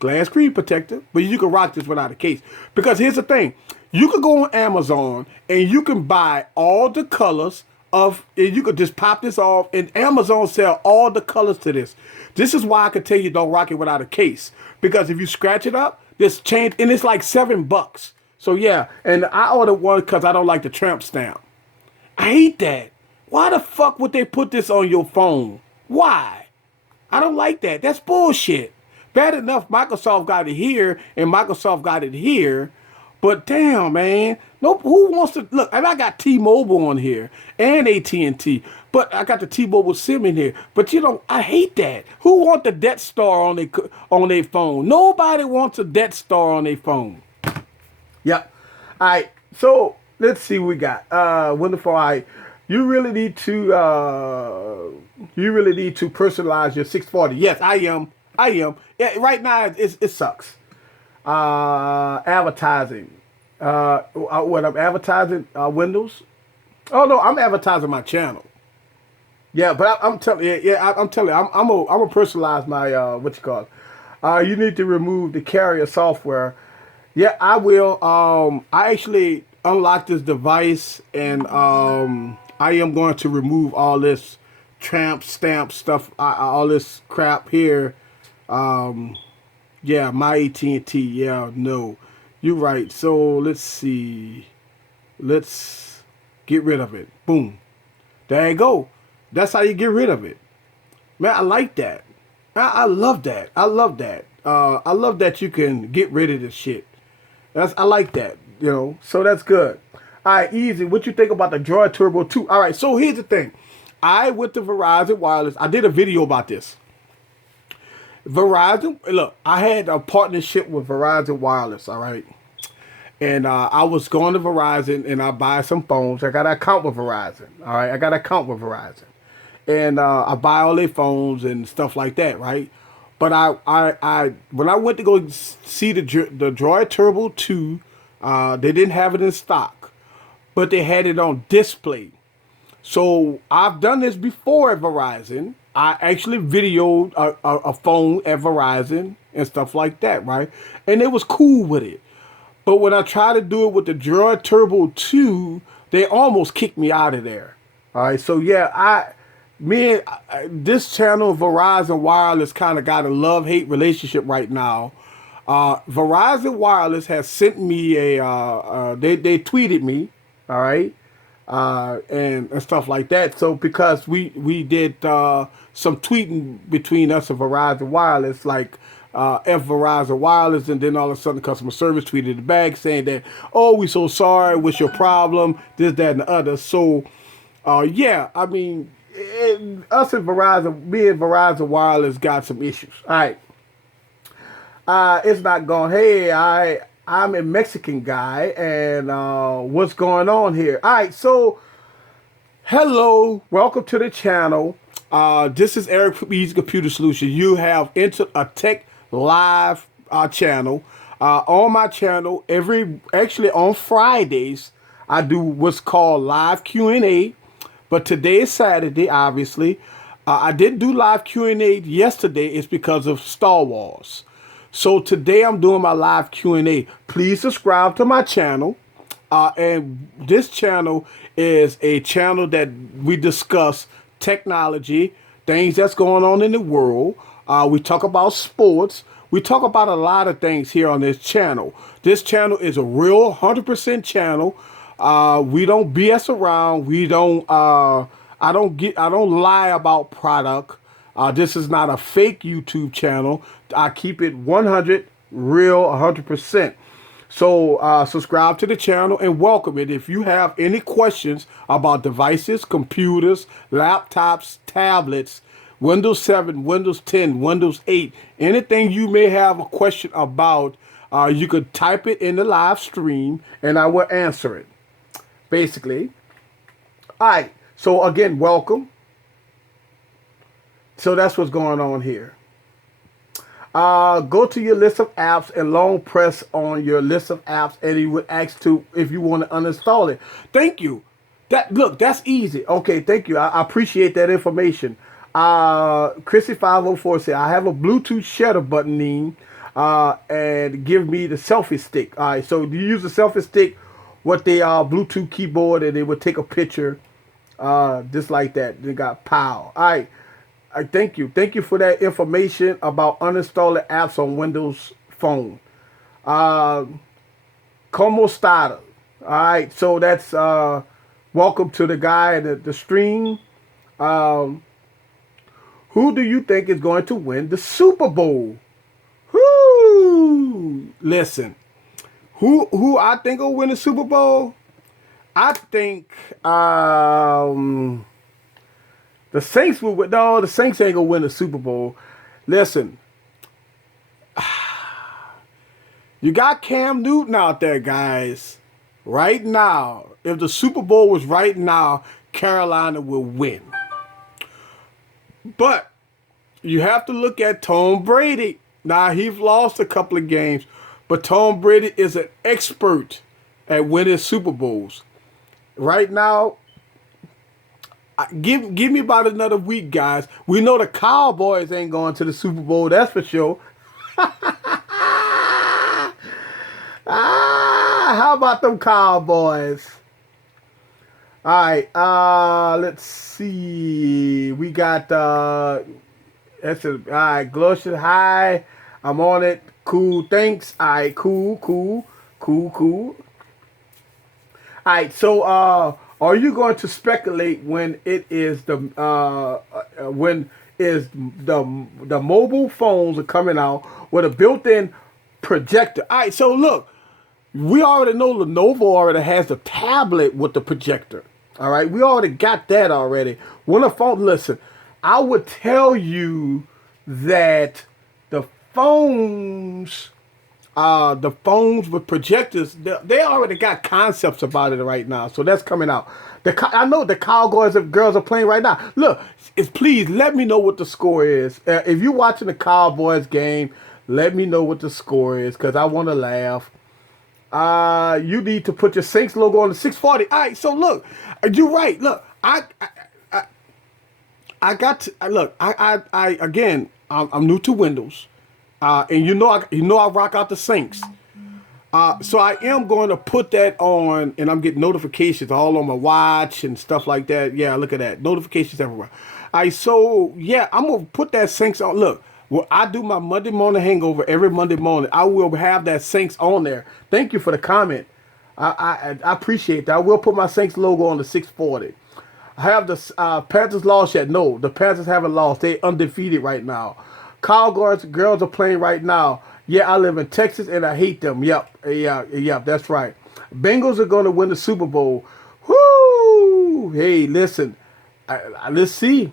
but you can rock this without a case. Because here's the thing. You can go on Amazon and you can buy all the colors and you could just pop this off, and Amazon sell all the colors to this. This is why I could tell you don't rock it without a case, because if you scratch it up, this change, and it's like $7. So yeah, and I ordered one because I don't like the tramp stamp. I hate that. Why the fuck would they put this on your phone? Why? I don't like that. That's bullshit. Bad enough Microsoft got it here and Microsoft got it here, but damn, man, nope. Who wants to look? And I got T-Mobile on here and AT&T, but I got the T-Mobile SIM in here. But you know, I hate that. Who want the Death Star on their phone? Nobody wants a Death Star on their phone. Yep. All right. So let's see what we got. Wonderful. All right. You really need to personalize your 640. Yes, I am. I am. Yeah, right now it sucks. Advertising. What I'm advertising Windows. Oh no, I'm advertising my channel. Yeah, but I'm telling you, yeah, I'm telling you, I'm a personalize my what you call it. You need to remove the carrier software. Yeah, I will. I actually unlocked this device, and I am going to remove all this tramp stamp stuff, all this crap here. Yeah, my AT&T. Yeah, no, you're right. So let's see. Let's get rid of it. Boom. There you go. That's how you get rid of it. Man, I like that. I love that. I love that. I love that you can get rid of this shit. I like that, you know. So that's good. All right, easy. What you think about the Droid Turbo 2? All right, so here's the thing. I went to Verizon Wireless. I did a video about this. Verizon, look, I had a partnership with Verizon Wireless, all right? And I was going to Verizon and I buy some phones. I got an account with Verizon, all right? I got an account with Verizon. And I buy all their phones and stuff like that, right? But I when I went to go see the Droid Turbo 2, they didn't have it in stock, but they had it on display. So I've done this before at Verizon. I actually videoed a phone at Verizon and stuff like that, right? And it was cool with it. But when I tried to do it with the Droid Turbo 2, they almost kicked me out of there. All right, so yeah, this channel, Verizon Wireless, kind of got a love-hate relationship right now. Verizon Wireless has sent me they tweeted me, all right, and stuff like that. So because we did some tweeting between us and Verizon Wireless, like F Verizon Wireless, and then all of a sudden customer service tweeted it back saying that, oh, we so sorry, what's your problem, this, that, and the other. So yeah, I mean, us and Verizon, me and Verizon Wireless got some issues. All right. It's not going, hey, I'm a Mexican guy, and what's going on here? All right, so hello, welcome to the channel. This is Eric from Easy Computer Solutions. You have entered a Tech Live channel. On my channel, actually on Fridays, I do what's called live Q&A. But today is Saturday, obviously. I didn't do live Q&A yesterday. It's because of Star Wars. So today I'm doing my live Q&A. Please subscribe to my channel. And this channel is a channel that we discuss technology, things that's going on in the world. We talk about sports. We talk about a lot of things here on this channel. This channel is a real 100% channel. We don't BS around. We don't. I don't lie about product. This is not a fake YouTube channel. I keep it 100, real 100%. So subscribe to the channel and welcome it. If you have any questions about devices, computers, laptops, tablets, Windows 7, Windows 10, Windows 8, anything you may have a question about, you could type it in the live stream and I will answer it. Basically. All right. So again, welcome. So that's what's going on here. Go to your list of apps and long press on your list of apps, and it would ask to if you want to uninstall it. Thank you. That's easy. Okay, thank you. I appreciate that information. Chrissy504 said I have a Bluetooth shutter button name, and give me the selfie stick. All right, so you use the selfie stick with the Bluetooth keyboard, and it would take a picture, just like that. They got power. All right. I thank you. Thank you for that information about uninstalling apps on Windows Phone. Como Stata. All right, so that's welcome to the guy in the stream. Um, who do you think is going to win the Super Bowl? Whoo! Listen, who I think will win the Super Bowl? I think the Saints will win. No, the Saints ain't gonna win the Super Bowl. Listen, you got Cam Newton out there, guys. Right now, if the Super Bowl was right now, Carolina will win. But you have to look at Tom Brady. Now, he's lost a couple of games, but Tom Brady is an expert at winning Super Bowls. Right now, give me about another week, guys. We know the Cowboys ain't going to the Super Bowl, that's for sure. How about them Cowboys? All right, let's see. We got that's a all right. Glossious, hi. I'm on it. Cool. Thanks. All right. Cool. All right. So, are you going to speculate when it is when is the mobile phones are coming out with a built-in projector? All right. So look, we already know Lenovo already has the tablet with the projector. All right, we already got that already. When a phone, listen, I would tell you that the phones, the phones with projectors, they already got concepts about it right now. So that's coming out. I know the Cowboys and girls are playing right now. Look, please let me know what the score is. If you're watching the Cowboys game, let me know what the score is because I want to laugh. You need to put your Saints logo on the 640. All right, so look, you're right. Look, I got to look. I again, I'm new to Windows, and I rock out the Saints. So I am going to put that on, and I'm getting notifications all on my watch and stuff like that. Yeah, look at that, notifications everywhere. All right, so yeah, I'm gonna put that Saints on. Look. Well, I do my Monday morning hangover every Monday morning. I will have that Saints on there. Thank you for the comment. I appreciate that. I will put my Saints logo on the 640. I have the Panthers lost yet? No, the Panthers haven't lost. They undefeated right now. Cowboys girls are playing right now. Yeah, I live in Texas and I hate them. Yep, that's right. Bengals are going to win the Super Bowl. Whoo! Hey, listen, let's see.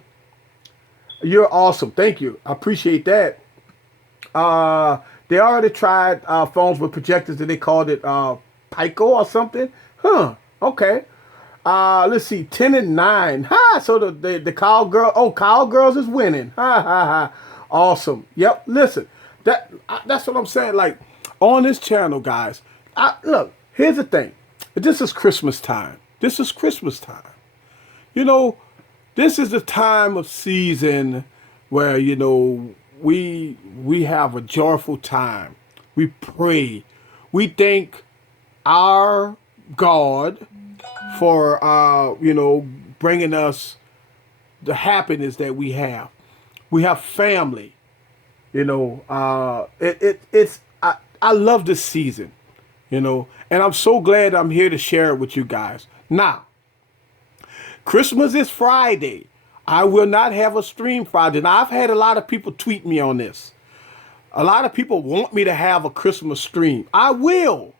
You're awesome. Thank you. I appreciate that. They already tried phones with projectors and they called it Pico or something. Huh. Okay. Let's see. 10-9. Ha! So the Cowgirls is winning. Ha ha ha. Awesome. Yep. Listen. That's what I'm saying. Like on this channel, guys. Look. Here's the thing. This is Christmas time. You know, this is the time of season where, we have a joyful time. We pray. We thank our God for, bringing us the happiness that we have. We have family. I love this season, and I'm so glad I'm here to share it with you guys. Now, Christmas is Friday. I will not have a stream Friday. Now, I've had a lot of people tweet me on this. A lot of people want me to have a Christmas stream. I will.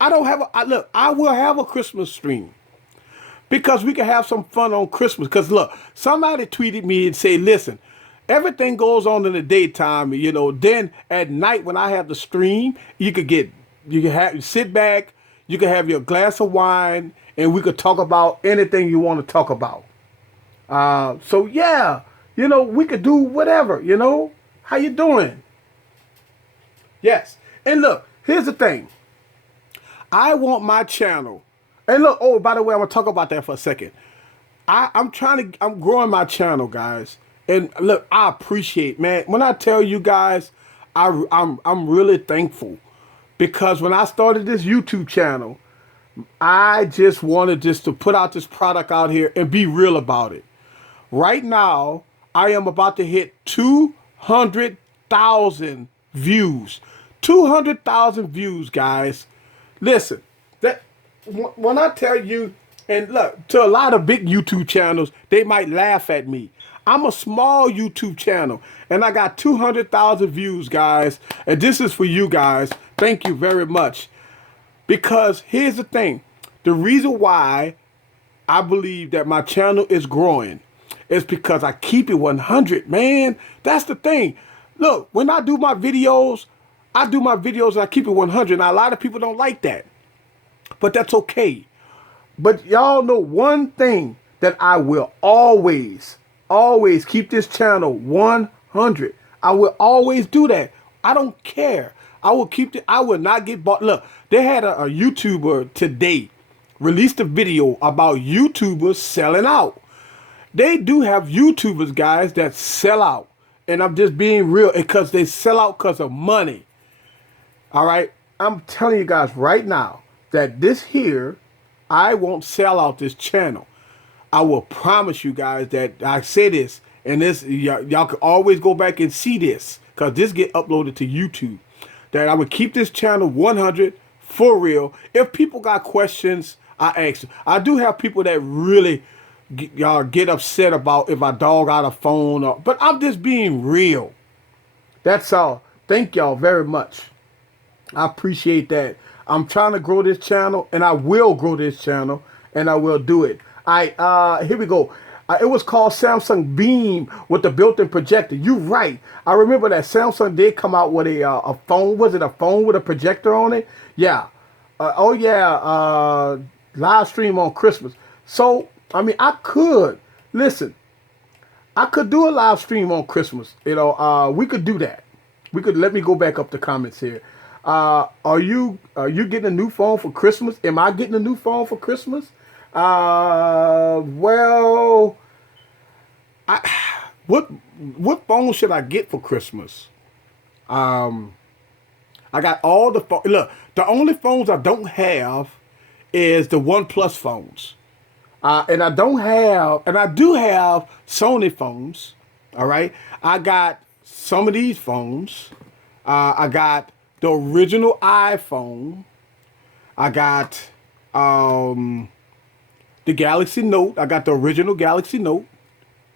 I will have a Christmas stream because we can have some fun on Christmas. Because look, somebody tweeted me and said, listen, everything goes on in the daytime, then at night when I have the stream, you can sit back, you can have your glass of wine, and we could talk about anything you want to talk about. So yeah, we could do whatever, How you doing? Yes. And look, here's the thing. I want my channel. And look, oh, by the way, I'm gonna talk about that for a second. I'm growing my channel, guys. And look, I appreciate, man. When I tell you guys, I'm really thankful because when I started this YouTube channel, I just wanted to put out this product out here and be real about it. Right now, I am about to hit 200,000 views. 200,000 views, guys. Listen, that when I tell you, and look, to a lot of big YouTube channels, they might laugh at me. I'm a small YouTube channel, and I got 200,000 views, guys. And this is for you guys. Thank you very much. Because here's the thing. The reason why I believe that my channel is growing is because I keep it 100, man. That's the thing. Look, when I do my videos, and I keep it 100. Now, a lot of people don't like that, but that's okay. But y'all know one thing that I will always, always keep this channel 100. I will always do that. I don't care. I will keep it. I will not get bought. Look, they had a YouTuber today released a video about YouTubers selling out. They do have YouTubers, guys, that sell out. And I'm just being real because they sell out because of money. All right. I'm telling you guys right now that this here, I won't sell out this channel. I will promise you guys that I say this, and this y'all can always go back and see this because this get uploaded to YouTube. That I would keep this channel 100 for real. If people got questions, I ask them. I do have people that really y'all get upset about if I dog out a phone, but I'm just being real. That's all. Thank y'all very much. I appreciate that. I'm trying to grow this channel, and I will grow this channel, and I will do it. Here we go. It was called Samsung Beam with the built-in projector. You're right. I remember that Samsung did come out with a phone. Was it a phone with a projector on it? Yeah. Oh, yeah. Live stream on Christmas. So, I mean, I could. Listen, I could do a live stream on Christmas. You know, we could do that. We could. Let me go back up the comments here. Are you getting a new phone for Christmas? Am I getting a new phone for Christmas? Well, what phone should I get for Christmas? I got all the phones. Look, the only phones I don't have is the OnePlus phones. And I do have Sony phones. All right. I got some of these phones. I got the original iPhone. I got the Galaxy Note. I got the original Galaxy Note.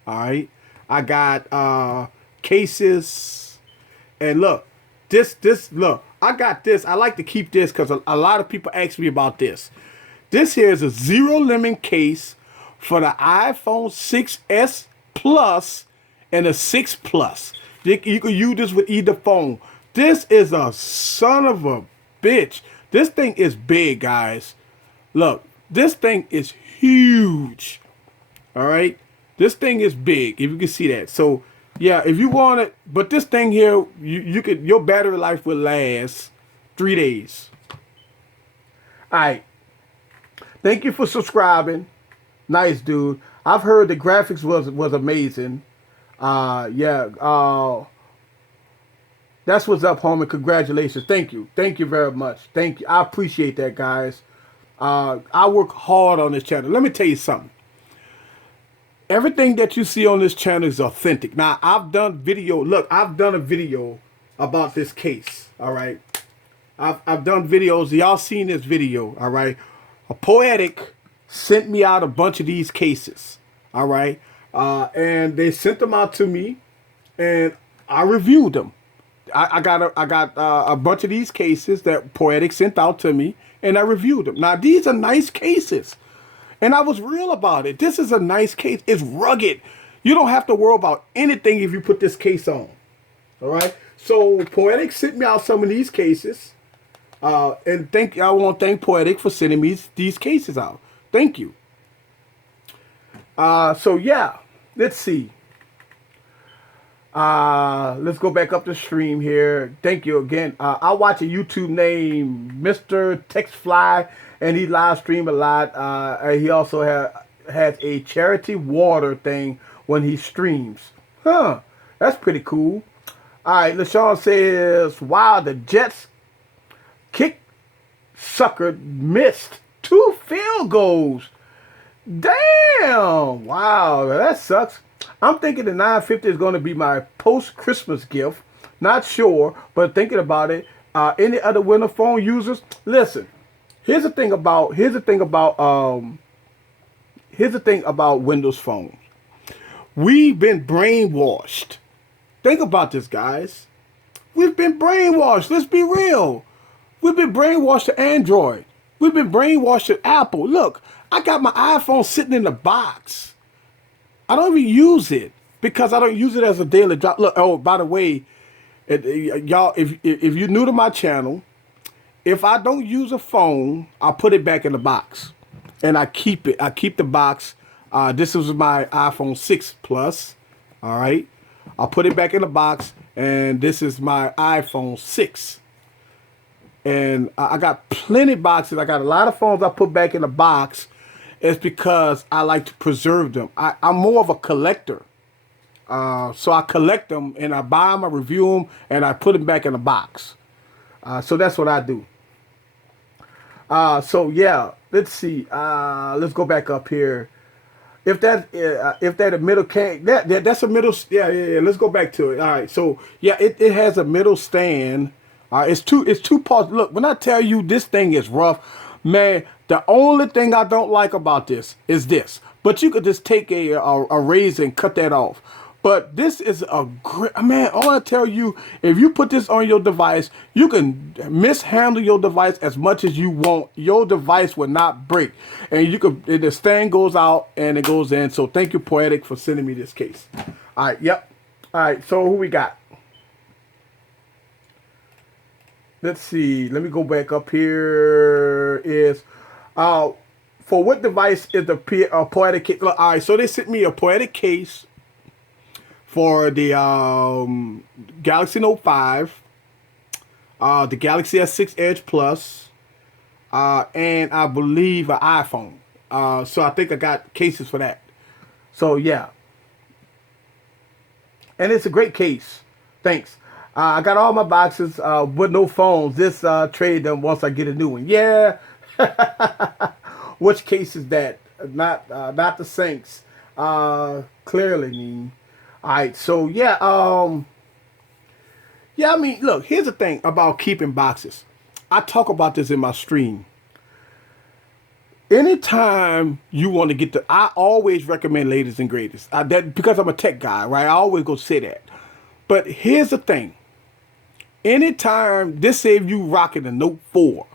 All right. I got cases. And look, look, I got this. I like to keep this because a lot of people ask me about this. This here is a zero lemon case for the iPhone 6s Plus and a 6 Plus. You can use this with either phone. This is a son of a bitch. This thing is big, guys. Look, this thing is huge. All right? This thing is big, if you can see that. So, yeah, if you want it, but this thing here, your battery life will last 3 days. All right. Thank you for subscribing. Nice, dude. I've heard the graphics was amazing. That's what's up, homie. Congratulations. Thank you. Thank you very much. Thank you. I appreciate that, guys. I work hard on this channel. Let me tell you something. Everything that you see on this channel is authentic. Now, I've done video. Look, I've done a video about this case. All right. I've done videos. Y'all seen this video. All right. A Poetic sent me out a bunch of these cases. All right. And they sent them out to me, and I reviewed them. I got a bunch of these cases that Poetic sent out to me, and I reviewed them. Now, these are nice cases, and I was real about it. This is a nice case. It's rugged. You don't have to worry about anything if you put this case on. All right. So Poetic sent me out some of these cases, and I want to thank Poetic for sending me these cases out. Thank you. So yeah, let's see. Let's go back up the stream here. Thank you again. I watch a YouTube named Mr. Textfly, and he live stream a lot. He also has a charity water thing when he streams. Huh, that's pretty cool. All right, LaShawn says, wow, the Jets kick sucker missed 2 field goals. Damn, wow, that sucks. I'm thinking the 950 is going to be my post-Christmas gift. Not sure, but thinking about it. Any other winter phone users? Listen, Here's the thing about Windows Phone. We've been brainwashed. Think about this, guys. We've been brainwashed. Let's be real. We've been brainwashed to Android. We've been brainwashed to Apple. Look, I got my iPhone sitting in the box. I don't even use it because I don't use it as a daily drop. Look, oh, by the way, y'all, if you're new to my channel, if I don't use a phone, I put it back in the box, and I keep it. I keep the box. This is my iPhone 6 Plus. All right, I'll put it back in the box, and this is my iPhone 6. And I got plenty boxes. I got a lot of phones I put back in the box. It's because I like to preserve them. I'm more of a collector. So I collect them and I buy them, I review them, and I put them back in the box. So that's what I do. So yeah, let's see. Let's go back up here. If that a middle can that's a middle. Yeah. Let's go back to it. All right. So yeah, it has a middle stand. It's two parts. Look, when I tell you this thing is rough, man, the only thing I don't like about this is this. But you could just take a razor and cut that off. But this is a great, man, all I tell you, if you put this on your device, you can mishandle your device as much as you want. Your device will not break. And you could, the stand goes out and it goes in. So thank you, Poetic, for sending me this case. All right, yep. All right, so who we got? Let's see. Let me go back up here. For what device is the Poetic case? Look, all right, so they sent me a Poetic case for the Galaxy Note 5, the Galaxy S6 Edge Plus, and I believe an iPhone. So I think I got cases for that. So yeah. And it's a great case. Thanks. I got all my boxes with no phones. This trade them once I get a new one. Yeah. Which case is that? Not the Saints. Clearly mean. All right, so yeah, yeah. I mean, look. Here's the thing about keeping boxes. I talk about this in my stream. Anytime you want to get I always recommend latest and greatest. That because I'm a tech guy, right? I always go say that. But here's the thing. Anytime this say if you rocking the Note 4,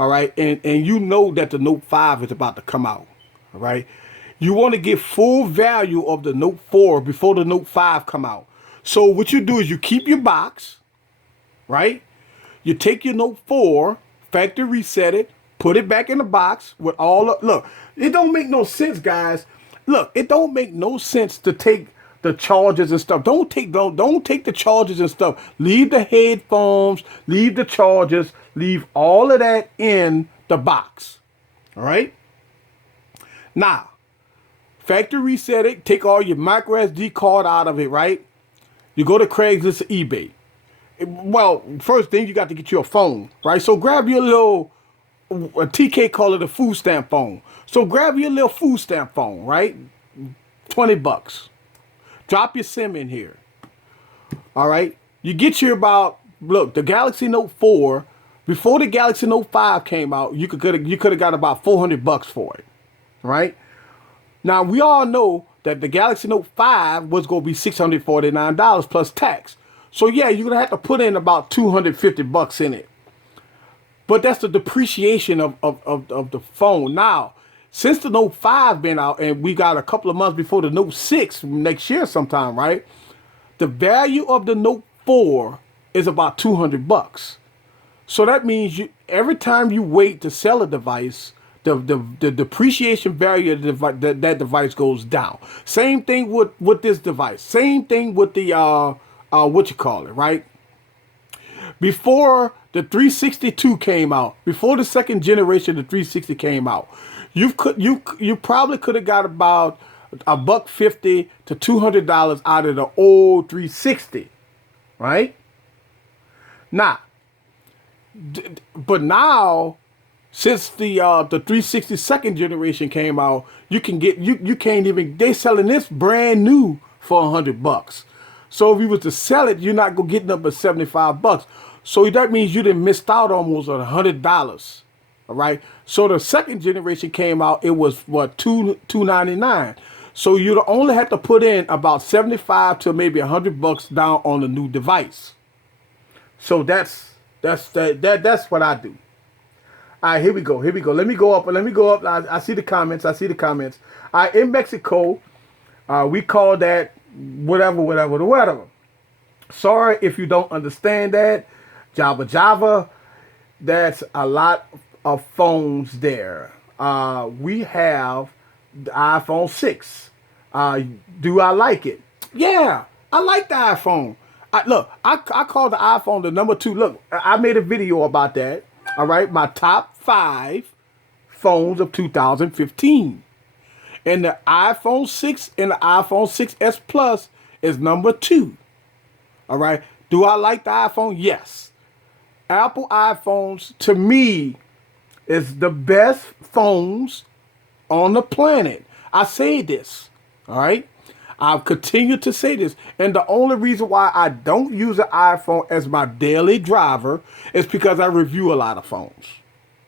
all right, and you know that the Note 5 is about to come out, all right. You want to get full value of the Note 4 before the Note 5 come out. So what you do is you keep your box, right? You take your Note 4, factory reset it, put it back in the box with all of, look, it don't make no sense, guys. Look, it don't make no sense to take the chargers and stuff. Don't take the chargers and stuff. Leave the headphones, leave the chargers, leave all of that in the box. All right? Now, factory reset it, take all your micro SD card out of it, right? You go to Craigslist or eBay. Well, first thing, you got to get you a phone, right? So grab your little, TK call it a food stamp phone. So grab your little food stamp phone, right? $20. Drop your SIM in here. All right? You get your look, the Galaxy Note 4, before the Galaxy Note 5 came out, you could have got about $400 for it, right? Now, we all know that the Galaxy Note 5 was going to be $649 plus tax. So, yeah, you're going to have to put in about $250 in it. But that's the depreciation of the phone. Now, since the Note 5 been out and we got a couple of months before the Note 6 next year sometime, right? The value of the Note 4 is about $200. So that means every time you wait to sell a device, the depreciation value of that device goes down. Same thing with this device. Same thing with the what you call it, right? Before the 362 came out, before the second generation of the 360 came out, you probably could have got about $150 to $200 out of the old 360, right? Now, but now, since the 360 second generation came out, you can get you can't even, they selling this brand new for $100. So if you was to sell it, you're not gonna get nothing but $75. So that means you done missed out almost on $100. All right. So the second generation came out. It was what $299. So you'd only have to put in about 75 to maybe $100 down on the new device. So that's what I do. All right, here we go. Here we go. Let me go up. Let me go up. I see the comments. I see the comments. All right, in Mexico, we call that whatever. Sorry if you don't understand that. Java. That's a lot of phones there. We have the iPhone 6. Do I like it? Yeah, I like the iPhone. I call the iPhone the number 2. Look, I made a video about that. All right, my top 5 phones of 2015. And the iPhone 6 and the iPhone 6s Plus is number 2. All right. Do I like the iPhone? Yes. Apple iPhones, to me, is the best phones on the planet. I say this. All right. I've continued to say this. And the only reason why I don't use an iPhone as my daily driver is because I review a lot of phones.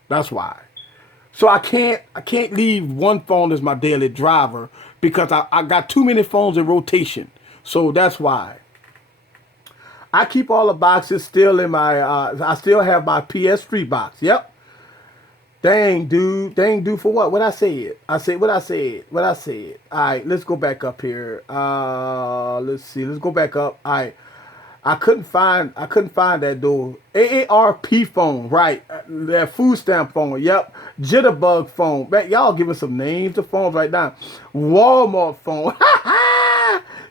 That's why. So I can't leave one phone as my daily driver because I got too many phones in rotation. So that's why. I keep all the boxes still in my, I still have my PS3 box. Yep. Dang, dude for what? What I said? What I said. All right, let's go back up here. Let's see. Let's go back up. All right. I couldn't find that dude. AARP phone, right? That food stamp phone. Yep. Jitterbug phone. Man, y'all giving some names to phones right now. Walmart phone.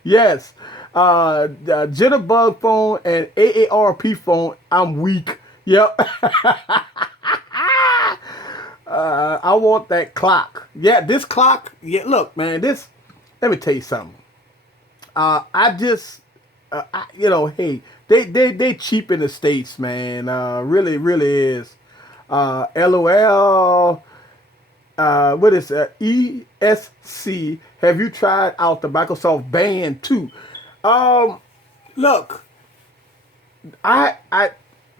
Yes. The Jitterbug phone and AARP phone. I'm weak. Yep. I want that clock. Yeah, this clock. Yeah, look, man. This. Let me tell you something. Hey, they cheap in the States, man. Really is. LOL. What is ESC? Have you tried out the Microsoft Band 2? Look, I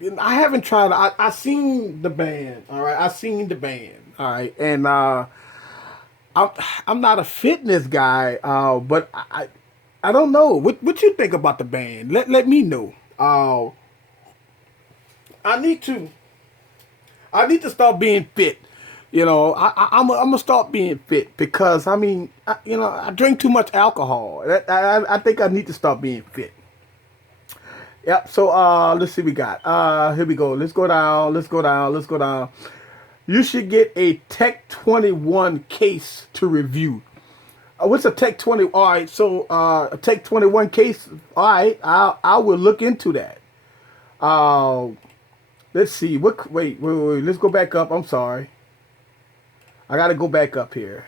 haven't tried. I seen the band. All right, I seen the band. All right, and I'm not a fitness guy. But I don't know. What you think about the band? Let me know. I need to start being fit. I'm gonna start being fit because I drink too much alcohol. I think I need to start being fit. Yep. So let's see. We got here we go. Let's go down. You should get a Tech 21 case to review. What's a Tech 20? All right, so a Tech 21 case. All right, I will look into that. Let's see. Wait. Let's go back up. I'm sorry. I gotta go back up here.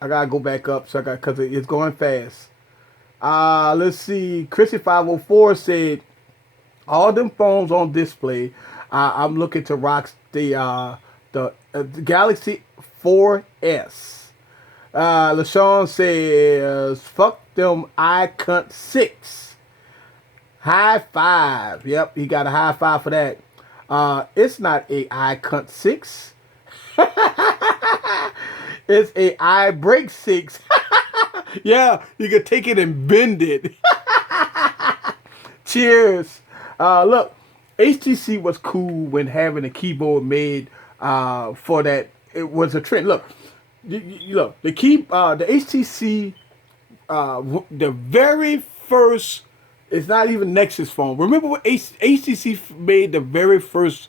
I gotta go back up because it's going fast. Let's see. Chrissy 504 said all them phones on display. I'm looking to rock the Galaxy 4S. LaShawn says, fuck them iCunt 6. High five. Yep, he got a high five for that. It's not a iCunt 6. It's a iBreak 6. Yeah, you can take it and bend it. Cheers. Look, HTC was cool when having a keyboard made for that. It was a trend. Look, look, the HTC, the very first, it's not even Nexus phone. Remember what HTC made the very first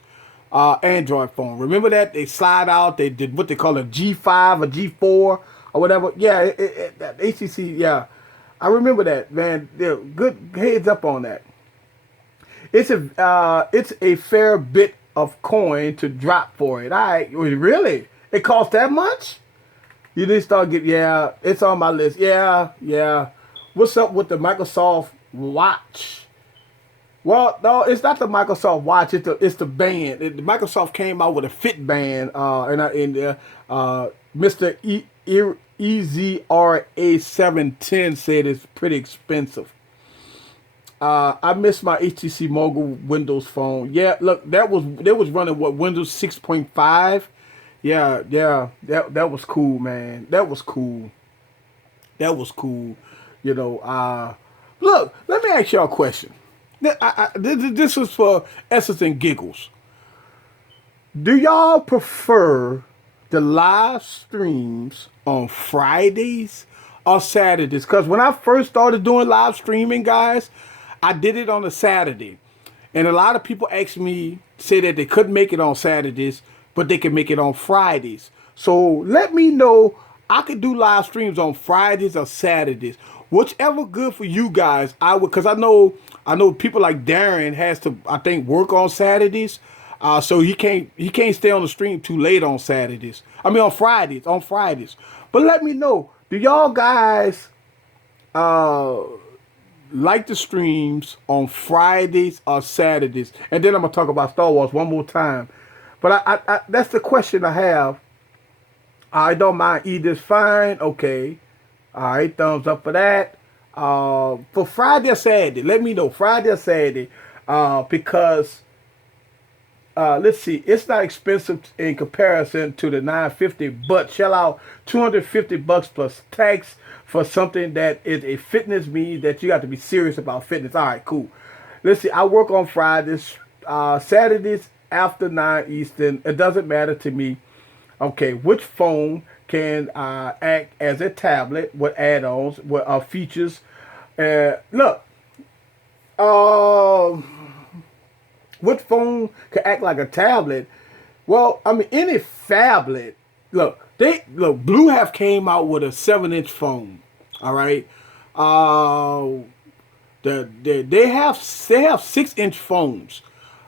Android phone? Remember that? They slide out, they did what they call a G5 or G4 or whatever. Yeah, that HTC, yeah. I remember that, man. Yeah, good heads up on that. It's a fair bit of coin to drop for it. All right, really? It costs that much? You didn't start getting, yeah, it's on my list. Yeah. What's up with the Microsoft Watch? Well, no, it's not the Microsoft Watch. It's the band. Microsoft came out with a Fit band, and Mr. EZRA710 said it's pretty expensive. I miss my HTC Mogul Windows phone. Yeah, look, they was running what, Windows 6.5. Yeah. That was cool, man. That was cool. That was cool. You know, look, let me ask y'all a question. This is for essence and giggles. Do y'all prefer the live streams on Fridays or Saturdays? Because when I first started doing live streaming, guys, I did it on a Saturday. And a lot of people asked me, say that they couldn't make it on Saturdays, but they can make it on Fridays. So let me know. I could do live streams on Fridays or Saturdays. Whichever good for you guys, I would, because I know people like Darren has to, I think, work on Saturdays. So he can't stay on the stream too late on Saturdays. I mean on Fridays. But let me know. Do y'all guys uh like the streams on Fridays or Saturdays? And then I'm gonna talk about Star Wars one more time. But I that's the question I have. I don't mind either's fine. Okay. All right, thumbs up for that. For Friday or Saturday, let me know Friday or Saturday, because let's see, it's not expensive in comparison to the 950, but shell out $250 plus tax for something that is a fitness means that you got to be serious about fitness. All right, cool. Let's see, I work on Fridays, Saturdays after 9 Eastern. It doesn't matter to me. Okay, which phone can act as a tablet? What add-ons? What features? Look, uh, what phone can act like a tablet? Well, I mean, any phablet. Blue have came out with a 7-inch phone. All right. Uh, they have 6-inch phones.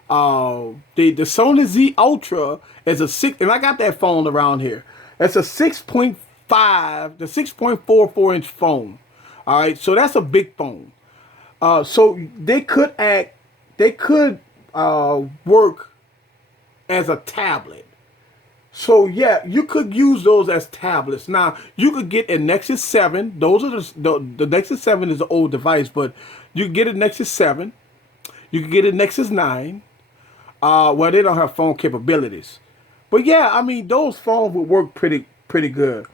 The Sony Z Ultra is a six, and I got that phone around here. It's a 6.5, the 6.44-inch phone. All right, so that's a big phone. So they could work as a tablet. So yeah, you could use those as tablets. Now you could get a Nexus 7. Those are the Nexus 7 is an old device, but you could get a Nexus 7. You could get a Nexus 9. Well, they don't have phone capabilities, but yeah, I mean those phones would work pretty good.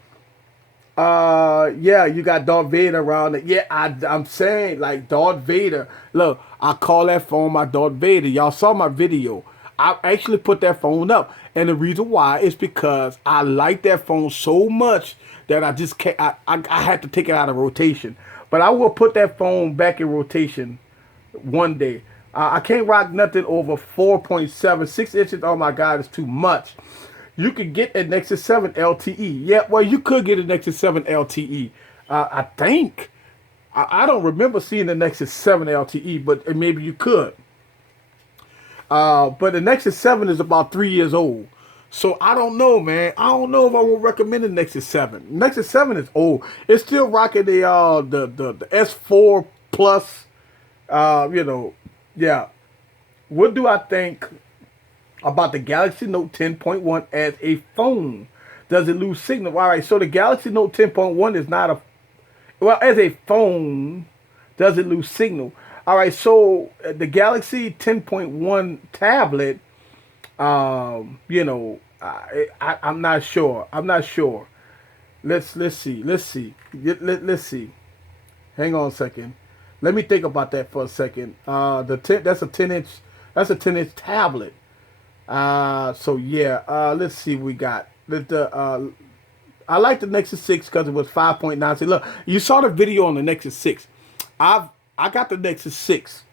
Yeah, you got Darth Vader around it. Yeah, I'm saying like Darth Vader. Look, I call that phone my Darth Vader. Y'all saw my video. I actually put that phone up, and the reason why is because I like that phone so much that I just can't. I had to take it out of rotation, but I will put that phone back in rotation one day. I can't rock nothing over 4.7, 6 inches. Oh my God, it's too much. You could get a Nexus 7 LTE. Yeah, well, you could get a Nexus 7 LTE. I think. I don't remember seeing the Nexus 7 LTE, but maybe you could. But the Nexus 7 is about 3 years old. So I don't know, man. I don't know if I would recommend the Nexus 7. Nexus 7 is old. It's still rocking the S4 Plus. Yeah. What do I think about the Galaxy Note 10.1 as a phone? Does it lose signal? All right, so the Galaxy Note 10.1 is not a, well, as a phone, does it lose signal? All right, so the Galaxy 10.1 tablet, I'm not sure. I'm not sure. Let's see. Let's see. Hang on a second. Let me think about that for a second. That's a 10-inch. That's a 10-inch tablet. So yeah. Let's see. What we got I like the Nexus 6 because it was 5.9. See, look, you saw the video on the Nexus 6. I got the Nexus 6.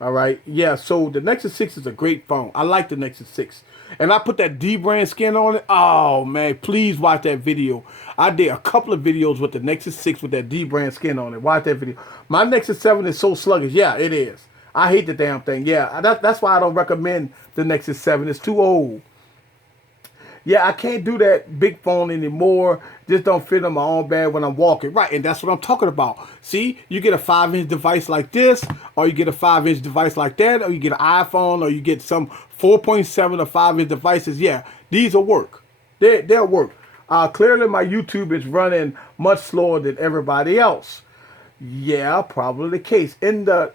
All right. Yeah, so the Nexus 6 is a great phone. I like the Nexus 6. And I put that D brand skin on it. Oh, man, please watch that video. I did a couple of videos with the Nexus 6 with that D brand skin on it. Watch that video. My Nexus 7 is so sluggish. Yeah, it is. I hate the damn thing. Yeah, that's why I don't recommend the Nexus 7. It's too old. Yeah, I can't do that big phone anymore. Just don't fit on my own bag when I'm walking. Right, and that's what I'm talking about. See, you get a 5-inch device like this, or you get a 5-inch device like that, or you get an iPhone, or you get some 4.7 or 5-inch devices. Yeah, these will work. They'll work. Clearly, my YouTube is running much slower than everybody else. Yeah, probably the case. In the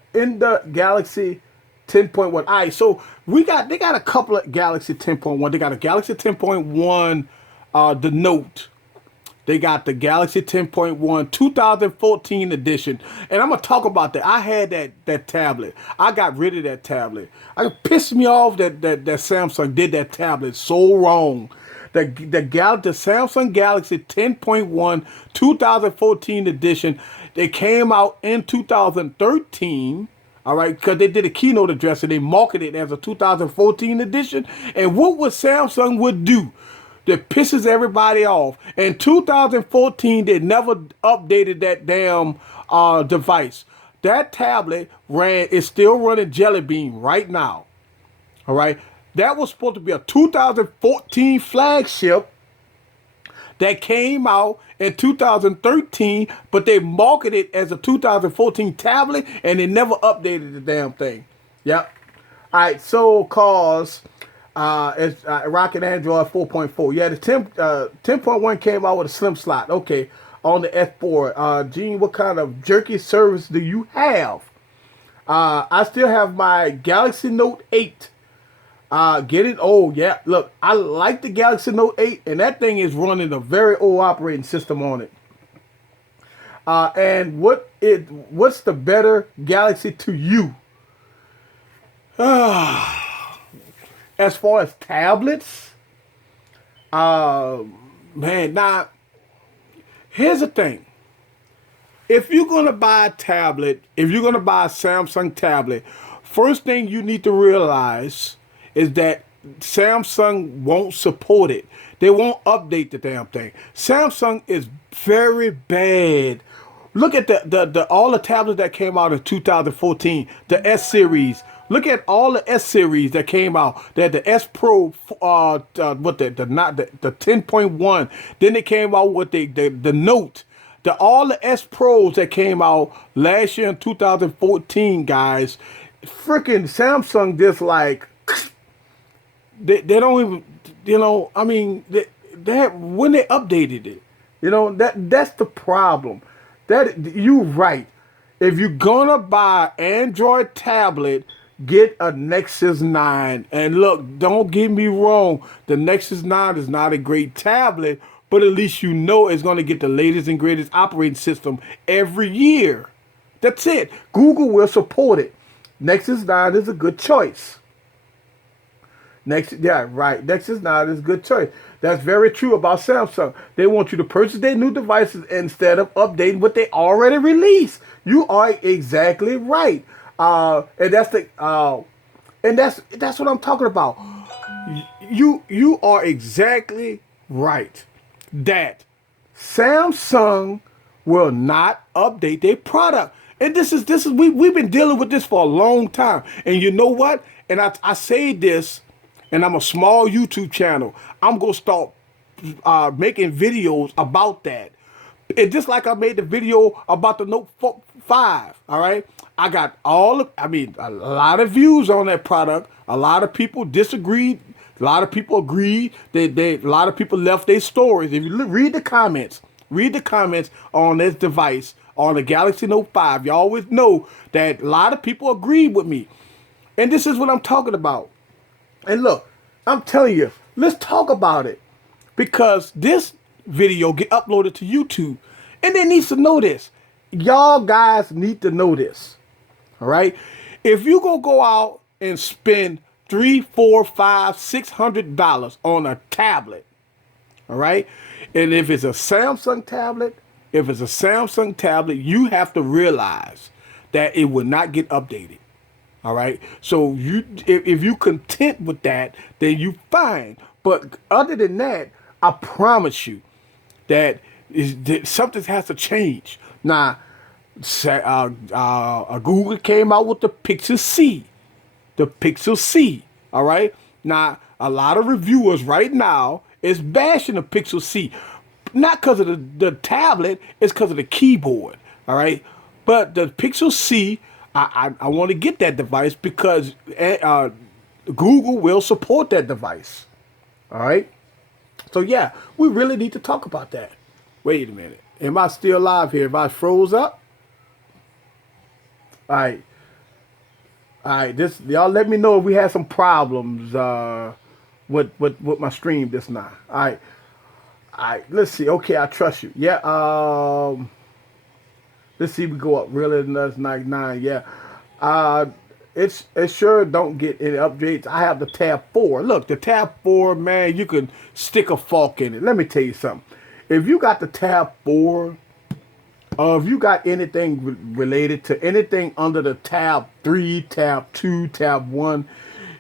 Galaxy 10.1. All right, so they got a couple of Galaxy 10.1. They got a Galaxy 10.1, the Note. They got the Galaxy 10.1 2014 edition. And I'm going to talk about that. I had that tablet. I got rid of that tablet. It pissed me off that Samsung did that tablet so wrong. The Samsung Galaxy 10.1 2014 edition, they came out in 2013. All right, because they did a keynote address and they marketed it as a 2014 edition. And what Samsung would do that pisses everybody off? In 2014, they never updated that damn device. That tablet is still running Jelly Bean right now. All right, that was supposed to be a 2014 flagship that came out in 2013, but they marketed it as a 2014 tablet, and they never updated the damn thing. Yep. All right, so cause it's rocking Android 4.4. Yeah, the 10.1 came out with a slim slot. Okay, on the S4. Gene, what kind of jerky service do you have? I still have my Galaxy Note 8. Get it? Oh, yeah. Look, I like the Galaxy Note 8, and that thing is running a very old operating system on it. And what's the better Galaxy to you? As far as tablets, man, now, here's the thing. If you're going to buy a tablet, if you're going to buy a Samsung tablet, first thing you need to realize is that Samsung won't support it. They won't update the damn thing. Samsung is very bad. Look at the all the tablets that came out in 2014, the S series. Look at all the S series that came out. They had the S Pro, the 10.1. Then they came out with the Note. All the S Pros that came out last year in 2014, guys. Freaking Samsung just like they don't even, I mean, when they updated it, that's the problem. That you right. If you're gonna buy Android tablet, get a Nexus 9. And look, don't get me wrong, the Nexus 9 is not a great tablet, but at least it's gonna get the latest and greatest operating system every year. That's it. Google will support it. Nexus 9 is a good choice. Nexus 9 is a good choice. That's very true about Samsung. They want you to purchase their new devices instead of updating what they already released. You are exactly right. And that's what I'm talking about. You are exactly right. That Samsung will not update their product. And we've been dealing with this for a long time. And you know what? And I say this, and I'm a small YouTube channel. I'm going to start making videos about that. And just like I made the video about the Note 5, all right? I got a lot of views on that product. A lot of people disagreed. A lot of people agreed. A lot of people left their stories. If you read the comments on this device, on the Galaxy Note 5, you always know that a lot of people agreed with me. And this is what I'm talking about. And look, I'm telling you, let's talk about it. Because this video get uploaded to YouTube. And they need to know this. Y'all guys need to know this. All right? If you gonna go out and spend $300, $400, $500, $600 on a tablet, all right? And if it's a Samsung tablet, you have to realize that it will not get updated. All right. So if you content with that, then you fine. But other than that, I promise you that something has to change. Now, Google came out with the Pixel C. The Pixel C. All right. Now, a lot of reviewers right now is bashing the Pixel C. Not because of the tablet, it's because of the keyboard. All right. But the Pixel C, I want to get that device because Google will support that device. All right. So, yeah, we really need to talk about that. Wait a minute. Am I still live here? If I froze up? All right. All right, this y'all let me know if we had some problems with my stream this now. All right. Let's see. Okay, I trust you. Yeah. Let's see. We go up really. That's like 9. Yeah. Uh, it sure don't get any updates. I have the tab 4. Look, the tab 4, man. You can stick a fork in it. Let me tell you something. If you got the tab 4. If you got anything related to anything under the tab 3, tab 2, tab 1,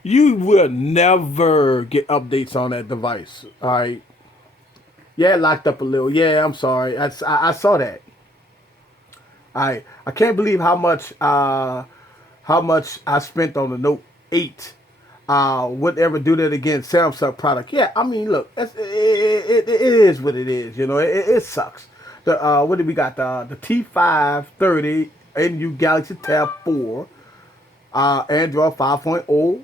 you will never get updates on that device. All right. Yeah, it locked up a little. Yeah, I'm sorry. I saw that. I can't believe how much I spent on the Note 8. Would ever do that again? Samsung product. Yeah, I mean, look, it is what it is. You know, it sucks. The what did we got? The T530 NU Galaxy Tab 4, Android 5.0.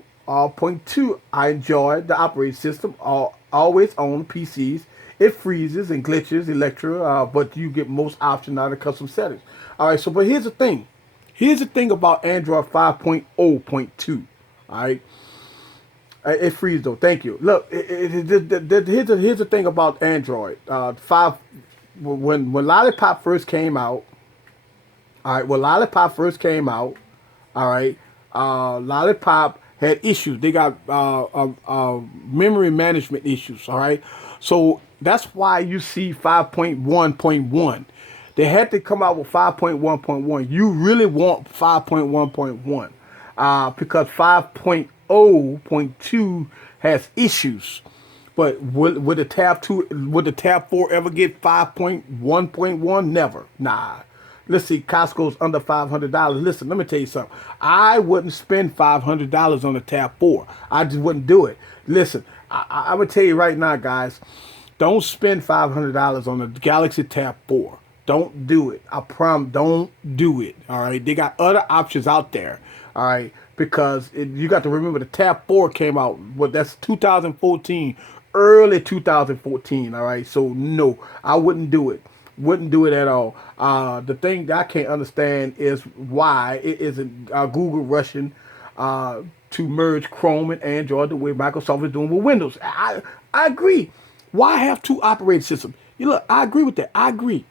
Point 2, I enjoyed the operating system. Always on PCs. It freezes and glitches, Electra, but you get most options out of custom settings. All right, so but here's the thing. Here's the thing about Android 5.0.2. All right, it freezes though. Thank you. Look, here's the thing about Android 5. When Lollipop first came out, all right. When Lollipop first came out, all right. Lollipop had issues. They got memory management issues. All right. So that's why you see 5.1.1. They had to come out with 5.1.1. You really want 5.1.1 because 5.0.2 has issues. But would the tab 2, would the tab 4 ever get 5.1.1? Never. Nah. Let's see, Costco's under $500. Listen, let me tell you something. I wouldn't spend $500 on the tab 4. I just wouldn't do it. Listen, I'm going to tell you right now, guys, don't spend $500 on the Galaxy Tab 4. Don't do it. I promise, don't do it. All right? They got other options out there. All right? Because you got to remember the Tab 4 came out, that's 2014, early 2014. All right? So, no, I wouldn't do it. Wouldn't do it at all. The thing that I can't understand is why it isn't Google rushing to merge Chrome and Android the way Microsoft is doing with Windows. I agree. Why have two operating systems? You look, I agree with that. I agree.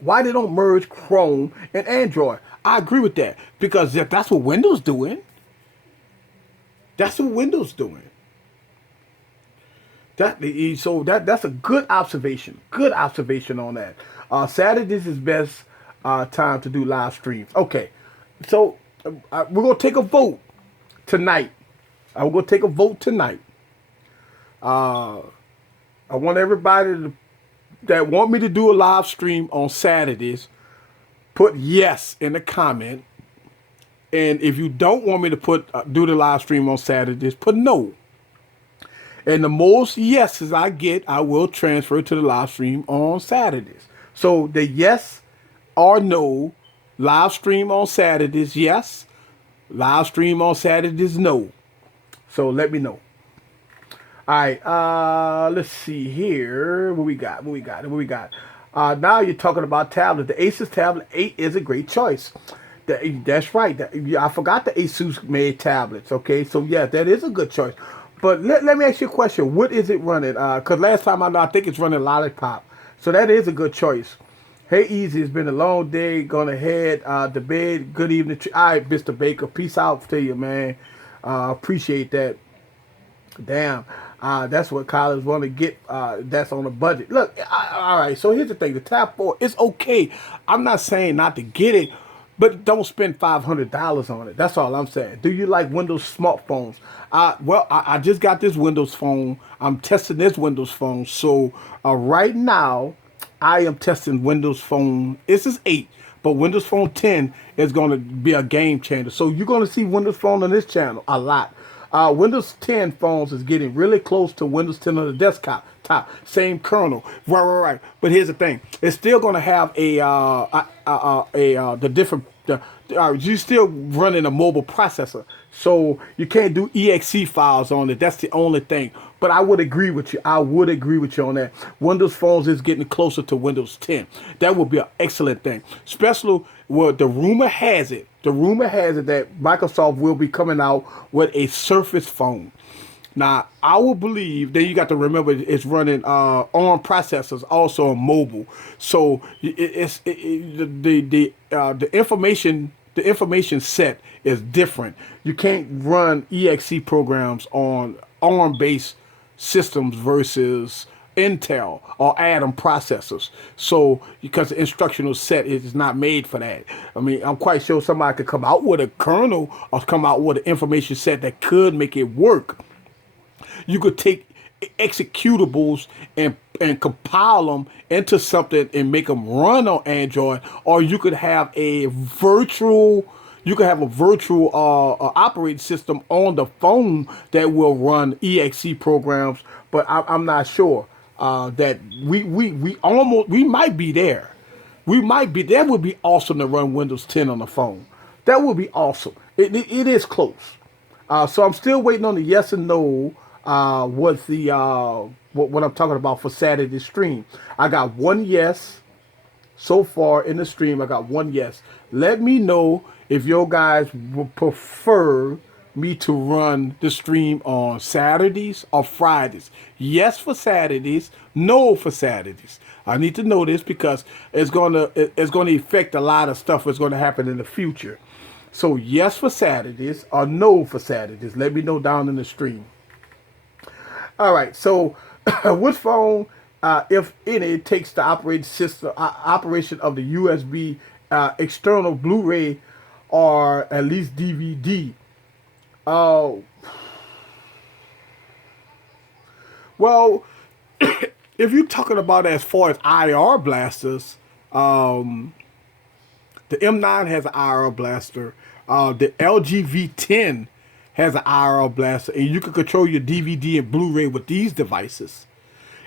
Why they don't merge Chrome and Android? I agree with that because that's what Windows doing. That's what Windows doing. That's a good observation. Good observation on that. Saturdays is best time to do live streams. Okay, so we're gonna take a vote tonight. We're gonna take a vote tonight. I want everybody that want me to do a live stream on Saturdays, put yes in the comment. And if you don't want me to do the live stream on Saturdays, put no. And the most yeses I get, I will transfer to the live stream on Saturdays. So the yes or no, live stream on Saturdays, yes. Live stream on Saturdays, no. So let me know. All right, let's see here. What we got? Now you're talking about tablets. The Asus Tablet 8 is a great choice. That's right. I forgot the Asus made tablets. Okay, so yeah, that is a good choice. But let me ask you a question. What is it running? Because last time I think it's running Lollipop. So that is a good choice. Hey, Easy, it's been a long day. Gonna head to bed. Good evening. All right, Mr. Baker. Peace out to you, man. Appreciate that. Damn. That's what college want to get. That's on a budget. Look, all right. So here's the thing. The Tab 4 is okay. I'm not saying not to get it, but don't spend $500 on it. That's all I'm saying. Do you like Windows smartphones? I just got this Windows phone. I'm testing this Windows phone. So right now, I am testing Windows Phone. This is 8, but Windows Phone 10 is going to be a game changer. So you're going to see Windows Phone on this channel a lot. Windows 10 phones is getting really close to Windows 10 on the desktop. Same kernel. Right. But here's the thing. It's still going to have you're still running a mobile processor. So you can't do exe files on it. That's the only thing. But I would agree with you. On that. Windows phones is getting closer to Windows 10. That would be an excellent thing. Especially where the rumor has it. the rumor has it that Microsoft will be coming out with a Surface phone. Now, I will believe. Then you got to remember it's running ARM processors also on mobile. So the information set is different. You can't run exe programs on ARM based systems versus Intel or Atom processors. So because the instructional set is not made for that. I mean, I'm quite sure somebody could come out with a kernel or come out with an information set that could make it work. You could take executables and compile them into something and make them run on Android, or you could have a virtual operating system on the phone that will run exe programs. But I'm not sure that we might be there. We might be. That would be awesome to run Windows 10 on the phone. That would be awesome. It is close. So I'm still waiting on the yes and no. What's the what I'm talking about for Saturday stream? I got one yes so far in the stream. I got one yes. Let me know if your guys would prefer me to run the stream on Saturdays or Fridays. Yes for Saturdays, no for Saturdays. I need to know this because it's gonna affect a lot of stuff that's gonna happen in the future. So yes for Saturdays or no for Saturdays. Let me know down in the stream. All right. So which phone, if any, takes the operating system operation of the USB external Blu-ray or at least DVD? Uh, well, if you're talking about as far as IR blasters, the M9 has an IR blaster. The LG V10 has an IR blaster, and you can control your DVD and Blu-ray with these devices.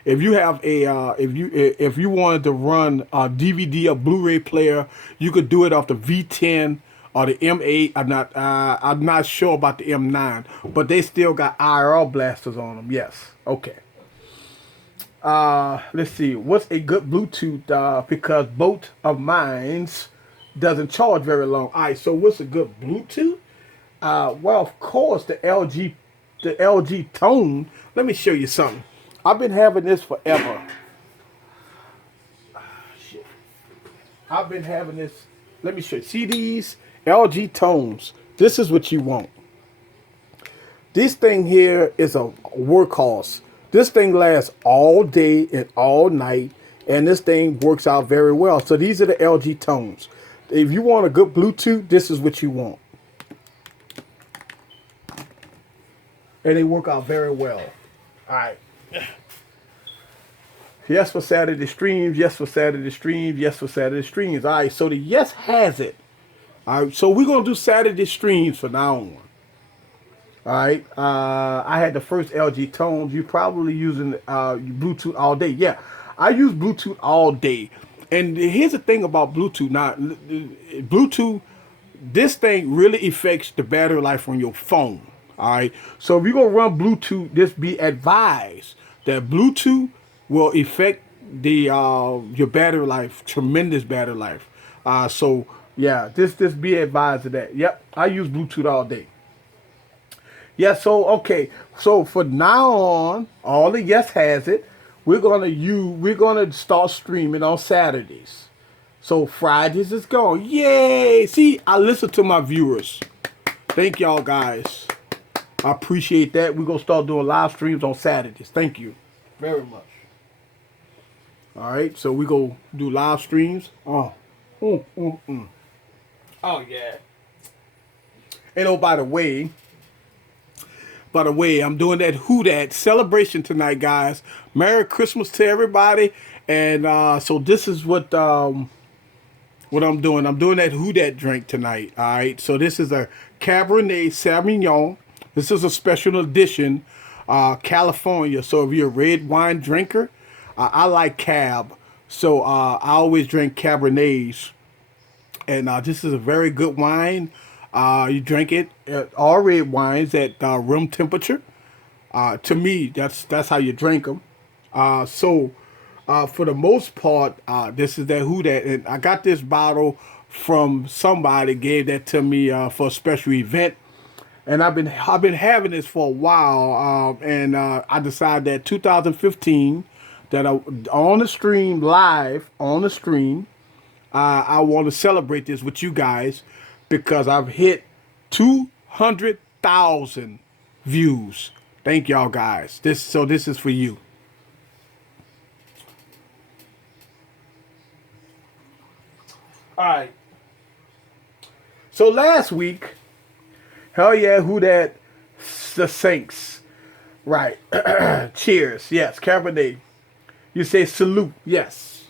If you have if you wanted to run a DVD or Blu-ray player, you could do it off the V10 or the M8. I'm not sure about the M9, but they still got IR blasters on them. Yes. Okay. Let's see. What's a good Bluetooth? Because both of mine's doesn't charge very long. All right. So what's a good Bluetooth? Well, of course, the LG Tone. Let me show you something. I've been having this forever. Shit. I've been having this. Let me show you. See these LG Tones. This is what you want. This thing here is a workhorse. This thing lasts all day and all night, and this thing works out very well. So these are the LG Tones. If you want a good Bluetooth, this is what you want. And they work out very well. All right. Yes for Saturday streams. Yes for Saturday streams. Yes for Saturday streams. All right. So the yes has it. All right. So we're going to do Saturday streams from now on. All right. I had the first LG Tones. You're probably using Bluetooth all day. Yeah. I use Bluetooth all day. And here's the thing about Bluetooth. Now, Bluetooth, this thing really affects the battery life on your phone. All right. So if you're going to run Bluetooth, just be advised that Bluetooth will affect the your battery life, tremendous battery life. So yeah, just be advised of that. Yep. I use Bluetooth all day. Yeah, so okay. So for now on, all the yes has it. We're gonna start streaming on Saturdays. So Fridays is gone. Yay! See, I listen to my viewers. Thank y'all guys. I appreciate that. We're gonna start doing live streams on Saturdays. Thank you very much. Alright, so we go do live streams. Oh. Oh yeah. And oh, by the way, I'm doing that Who Dat celebration tonight, guys. Merry Christmas to everybody. And so this is what I'm doing. I'm doing that Who Dat drink tonight. All right. So this is a Cabernet Sauvignon. This is a special edition, California. So if you're a red wine drinker, I like Cab. So I always drink Cabernets. And this is a very good wine. You drink it, all red wines at room temperature. To me, that's how you drink them. So for the most part, this is that Who Dat, and I got this bottle from somebody gave that to me for a special event, and I've been having this for a while, and I decided that 2015 that on the stream live on the stream, I want to celebrate this with you guys because I've hit 200,000 views. Thank y'all guys. This is for you. All right. So last week, hell yeah, who that? The Saints. Right. Cheers. Yes. Cabernet. You say salute. Yes.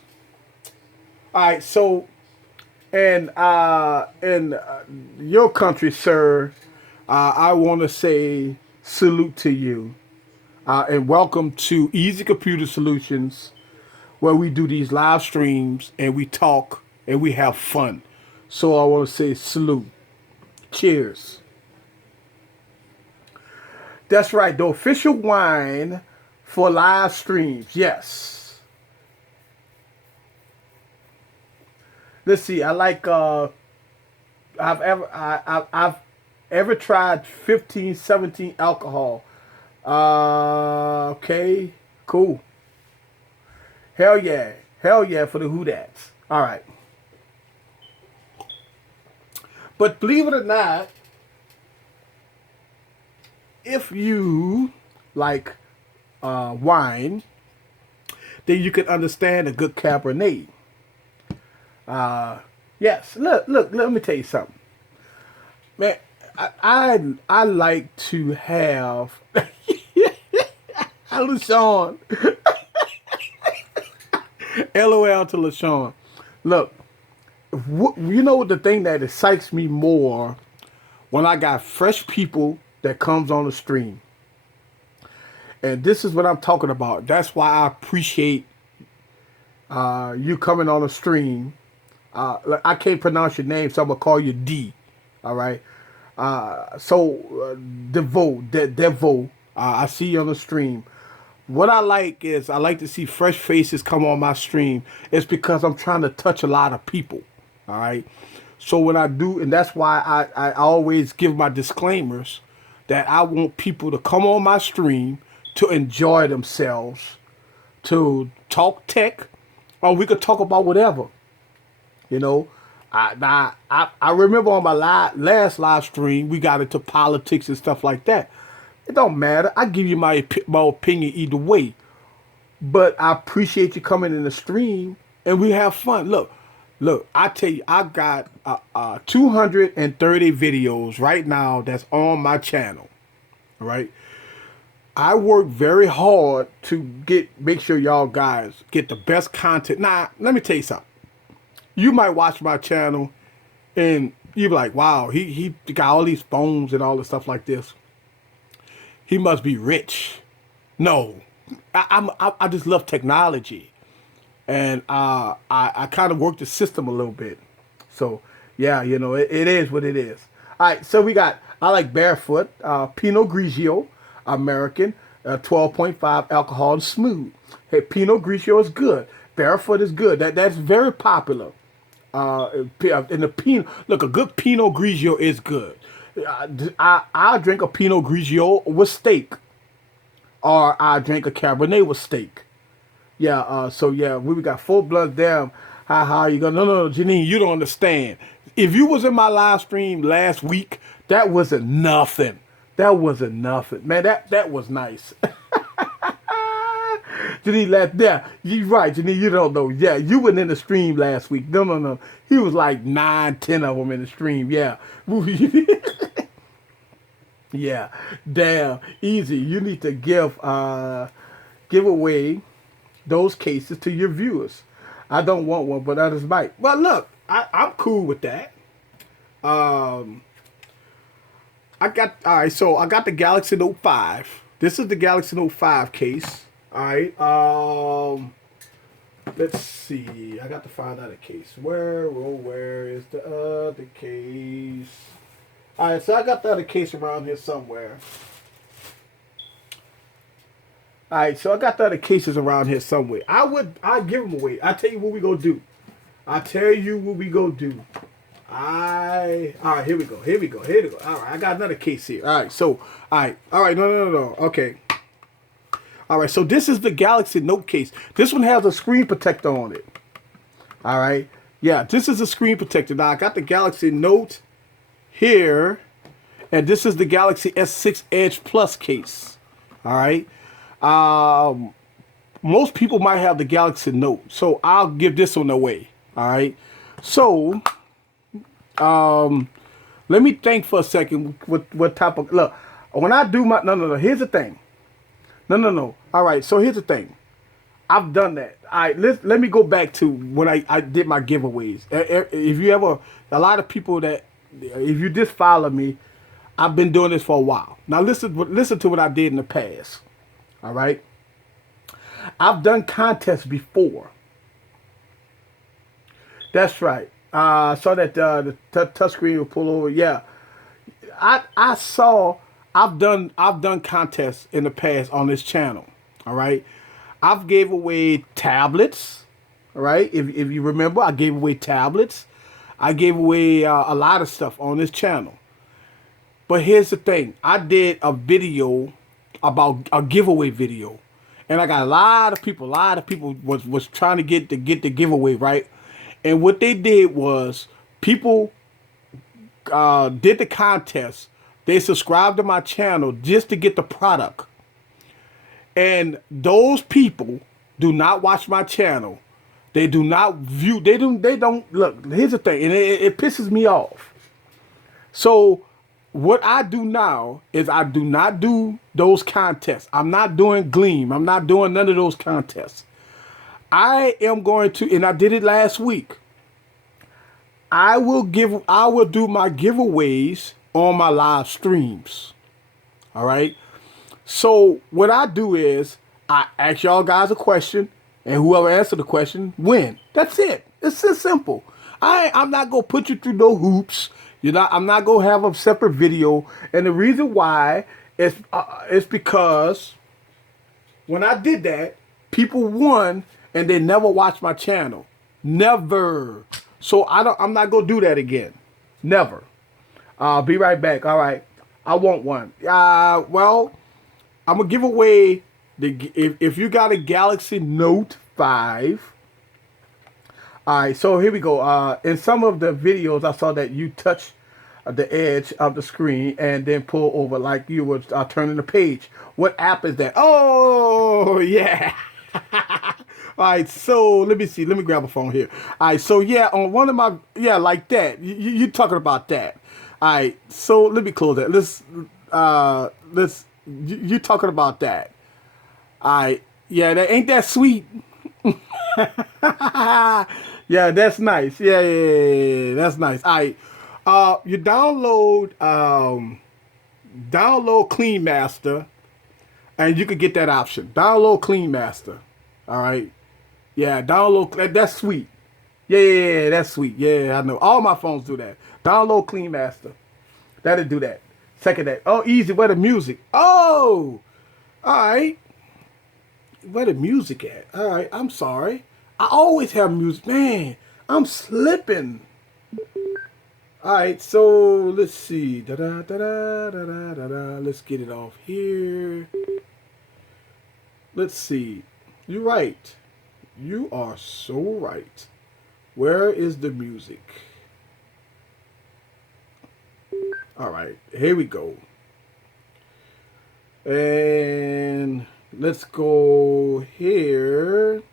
All right. So, in your country, sir, I want to say salute to you, and welcome to Easy Computer Solutions, where we do these live streams and we talk and we have fun. So I want to say salute. Cheers. That's right, the official wine for live streams. Yes. Let's see. I like. I've ever tried 15, 17 alcohol. Okay. Cool. Hell yeah. Hell yeah for the who that's. All right. But believe it or not, if you like wine, then you can understand a good Cabernet. Yes, look, let me tell you something. Man, I like to have LaShawn. LOL to LaShawn. Look, you know the thing that excites me more when I got fresh people that comes on the stream. And this is what I'm talking about. That's why I appreciate you coming on the stream. I can't pronounce your name, so I'm gonna call you D. All right. Devo. I see you on the stream. What I like is I like to see fresh faces come on my stream. It's because I'm trying to touch a lot of people. All right. So when I do, and that's why I always give my disclaimers that I want people to come on my stream to enjoy themselves, to talk tech, or we could talk about whatever. You know, I remember on my last live stream we got into politics and stuff like that. It don't matter. I give you my opinion either way, but I appreciate you coming in the stream and we have fun. Look. I tell you, I got 230 videos right now that's on my channel. All right. I work very hard to make sure y'all guys get the best content. Now, let me tell you something. You might watch my channel and you be like, wow, he got all these phones and all this stuff like this. He must be rich. No, I just love technology, and I kind of work the system a little bit. So yeah, you know it is what it is. All right, so I like Barefoot, Pinot Grigio, American, 12.5 alcohol and smooth. Hey, Pinot Grigio is good. Barefoot is good. That's very popular. In the Pinot, look, a good Pinot Grigio is good. I drink a Pinot Grigio with steak, or I drink a Cabernet with steak. Yeah. So yeah, we got full blood there. How you gonna? No, Janine, you don't understand. If you was in my live stream last week, that wasn't nothing. That wasn't nothing, man. That was nice. Janine laughed. Yeah, you right, Janine. You don't know. Yeah, you were in the stream last week. No. He was like 9, 10 of them in the stream. Yeah. Yeah. Damn. Easy. You need to give away those cases to your viewers. I don't want one, but others might. Well, look, I'm cool with that. I got all right. So I got the Galaxy Note 5. This is the Galaxy Note 5 case. All right. Let's see. I got to find out a case. Where is the other case? All right. So I got the other case around here somewhere. All right. So I got the other cases around here somewhere. I'll give them away. I tell you what we gonna do. All right, here we go. Here we go. Here we go. All right, I got another case here. All right, so, all right, no. Okay. All right, so this is the Galaxy Note case. This one has a screen protector on it. All right. Yeah, this is a screen protector. Now, I got the Galaxy Note here, and this is the Galaxy S6 Edge Plus case. All right. Most people might have the Galaxy Note, so I'll give this one away. All right. So, let me think for a second what type of, look, when I do my, no, here's the thing. No. All right, so here's the thing. I've done that. All right, let me go back to when I did my giveaways. If you ever, a lot of people that, if you just follow me, I've been doing this for a while. Now listen to what I did in the past. All right. I've done contests before. That's right. I saw that the touchscreen will pull over. Yeah, I saw. I've done contests in the past on this channel. All right, I've gave away tablets. All right, if you remember, I gave away tablets. I gave away a lot of stuff on this channel. But here's the thing: I did a video about a giveaway video, and I got a lot of people. Was trying to get the giveaway right, and what they did was people did the contest. They subscribed to my channel just to get the product. And those people do not watch my channel. They do not view, they don't look, here's the thing, and it pisses me off. So what I do now is I do not do those contests. I'm not doing Gleam. I'm not doing none of those contests. I am going to, and I did it last week. I will do my giveaways on my live streams. All right. So what I do is I ask y'all guys a question, and whoever answers the question win. That's it. It's just simple. I'm not gonna put you through no hoops. I'm not gonna have a separate video. And the reason why is because when I did that, people won and they never watched my channel. Never. So I'm not gonna do that again. Never. I'll be right back. All right. I want one. Well, I'm gonna give away if you got a Galaxy Note 5. All right. So here we go. In some of the videos, I saw that you touch the edge of the screen and then pull over like you were turning the page. What app is that? Oh yeah. All right, so let me see. Let me grab a phone here. All right, so yeah, on one of my, yeah, like that. You talking about that. All right, so let me close that. You talking about that. All right, yeah, that ain't that sweet. Yeah, that's nice. Yeah, that's nice. All right, you download Clean Master, and you could get that option. Download Clean Master. All right. Yeah, download. That's sweet. Yeah, that's sweet. Yeah, I know. All my phones do that. Download Clean Master. That'll do that. Second that. Oh, easy. Where the music? Oh, all right. Where the music at? All right. I'm sorry. I always have music. Man, I'm slipping. All right. So let's see. Da da da da da da da da. Let's get it off here. Let's see. You're right. You are so right. Where is the music? All right, here we go. And let's go here.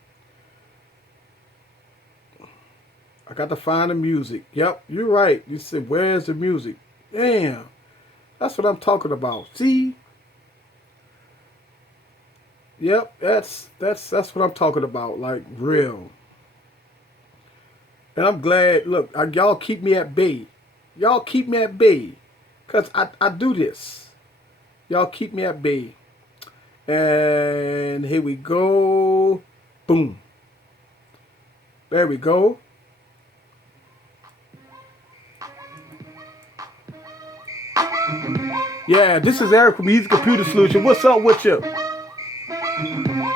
I got to find the music. Yep, you're right. You said, where's the music? Damn, that's what I'm talking about. See? Yep, that's what I'm talking about, like real. And I'm glad, look, y'all keep me at bay. Y'all keep me at bay. Because I do this. Y'all keep me at bay. And here we go. Boom. There we go. Yeah, this is Eric from Easy Computer Solution. What's up with you?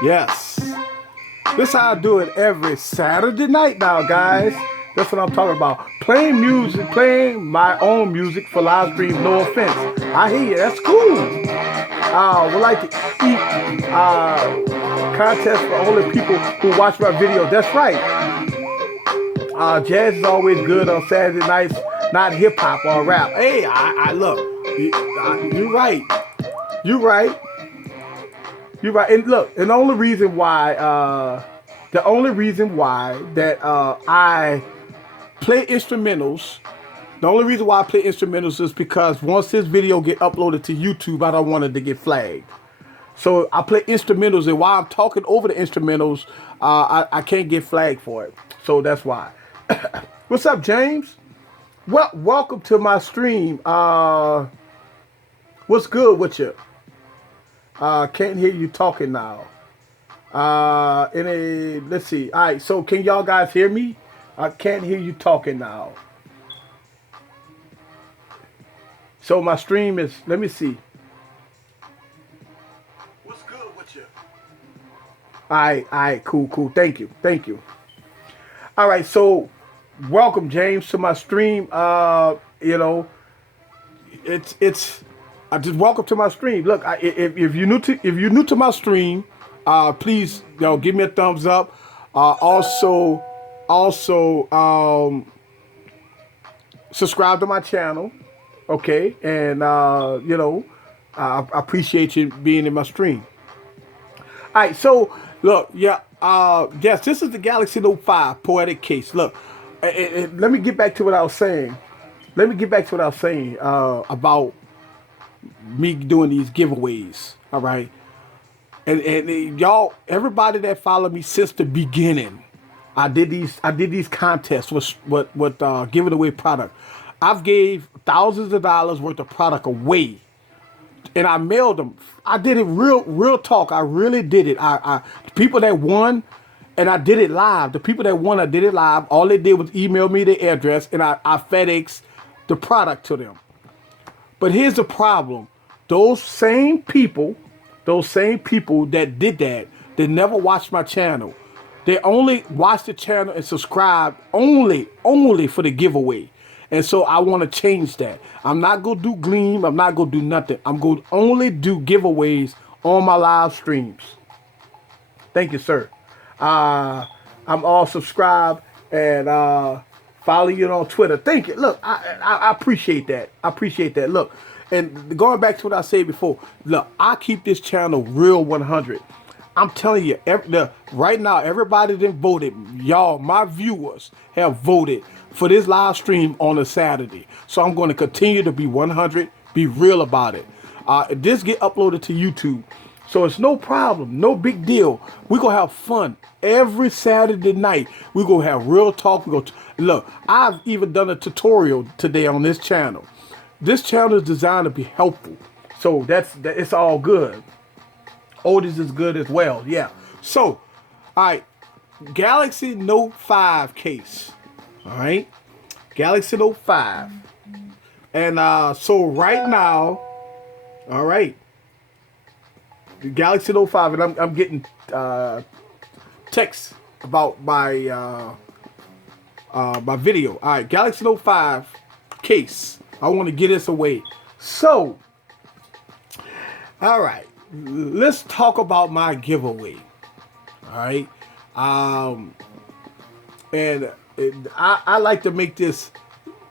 Yes. This is how I do it every Saturday night now, guys. That's what I'm talking about. Playing music, playing my own music for live streams. No offense. I hear you. That's cool. Would like to eat contest for only people who watch my videos. That's right. Jazz is always good on Saturday nights, not hip hop or rap. Hey, I look. You're right. You're right. You're right. And look, and the only reason why that I play instrumentals. The only reason why I play instrumentals is because once this video get uploaded to YouTube, I don't want it to get flagged. So I play instrumentals, and while I'm talking over the instrumentals, I can't get flagged for it. So that's why. What's up, James? Well, welcome to my stream. What's good with you? Can't hear you talking now. Let's see. All right, so can y'all guys hear me? I can't hear you talking now. So my stream is, let me see. What's good with you? All right, cool. Thank you. All right, so welcome, James, to my stream. It's I just welcome to my stream. Look, if you're new to my stream, please give me a thumbs up. Also, subscribe to my channel. Okay, and I appreciate you being in my stream. All right, so look, yes, this is the Galaxy Note 5 Poetic Case. Look, let me get back to what I was saying. About me doing these giveaways. All right, and y'all, everybody that followed me since the beginning, I did these contests with giving away product. I've gave thousands of dollars worth of product away, and I mailed them. I did it real talk. I really did it. The people that won, and I did it live. The people that won, I did it live. All they did was email me their address, and I FedEx the product to them. But here's the problem: those same people that did that, they never watched my channel. They only watch the channel and subscribe only for the giveaway. And so I want to change that. I'm not going to do Gleam. I'm not going to do nothing. I'm going to only do giveaways on my live streams. Thank you, sir. I'm all subscribed and follow you on Twitter. Thank you. Look, I appreciate that. Look, and going back to what I said before, look, I keep this channel real 100. I'm telling you, right now, everybody that voted, y'all, my viewers have voted for this live stream on a Saturday. So I'm going to continue to be 100, be real about it. This get uploaded to YouTube. So it's no problem, no big deal. We're going to have fun every Saturday night. We're going to have real talk. Look, I've even done a tutorial today on this channel. This channel is designed to be helpful. So it's all good. Oldest is good as well. Yeah. So, all right. Galaxy Note 5 case. All right. Galaxy Note 5. And so right now, all right. The Galaxy Note 5, and I'm getting texts about my my video. All right. Galaxy Note 5 case. I want to get this away. So, all right. Let's talk about my giveaway. All right. And I like to make this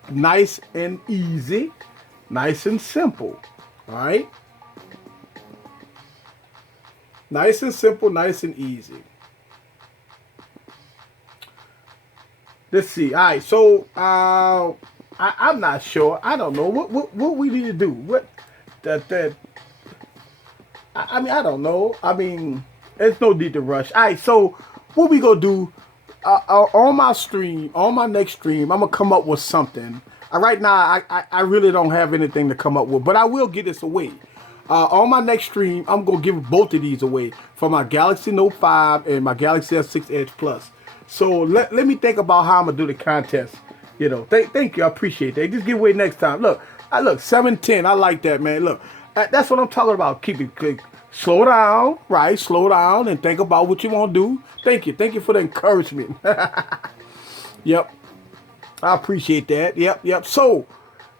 nice and easy, nice and simple. All right. Nice and simple, nice and easy. Let's see. All right. So I'm not sure. I don't know what we need to do. I mean, I don't know. I mean, there's no need to rush. All right, so what we gonna do on my stream, on my next stream, I'm gonna come up with something. Right now, I really don't have anything to come up with, but I will get this away. On my next stream, I'm gonna give both of these away for my Galaxy Note 5 and my Galaxy S6 Edge Plus. So let me think about how I'm gonna do the contest. Thank you. I appreciate that. Just give away next time. Look, 710. I like that, man. Look. That's what I'm talking about. Keep it, slow down, right? Slow down and think about what you want to do. Thank you for the encouragement. Yep. I appreciate that. Yep. So,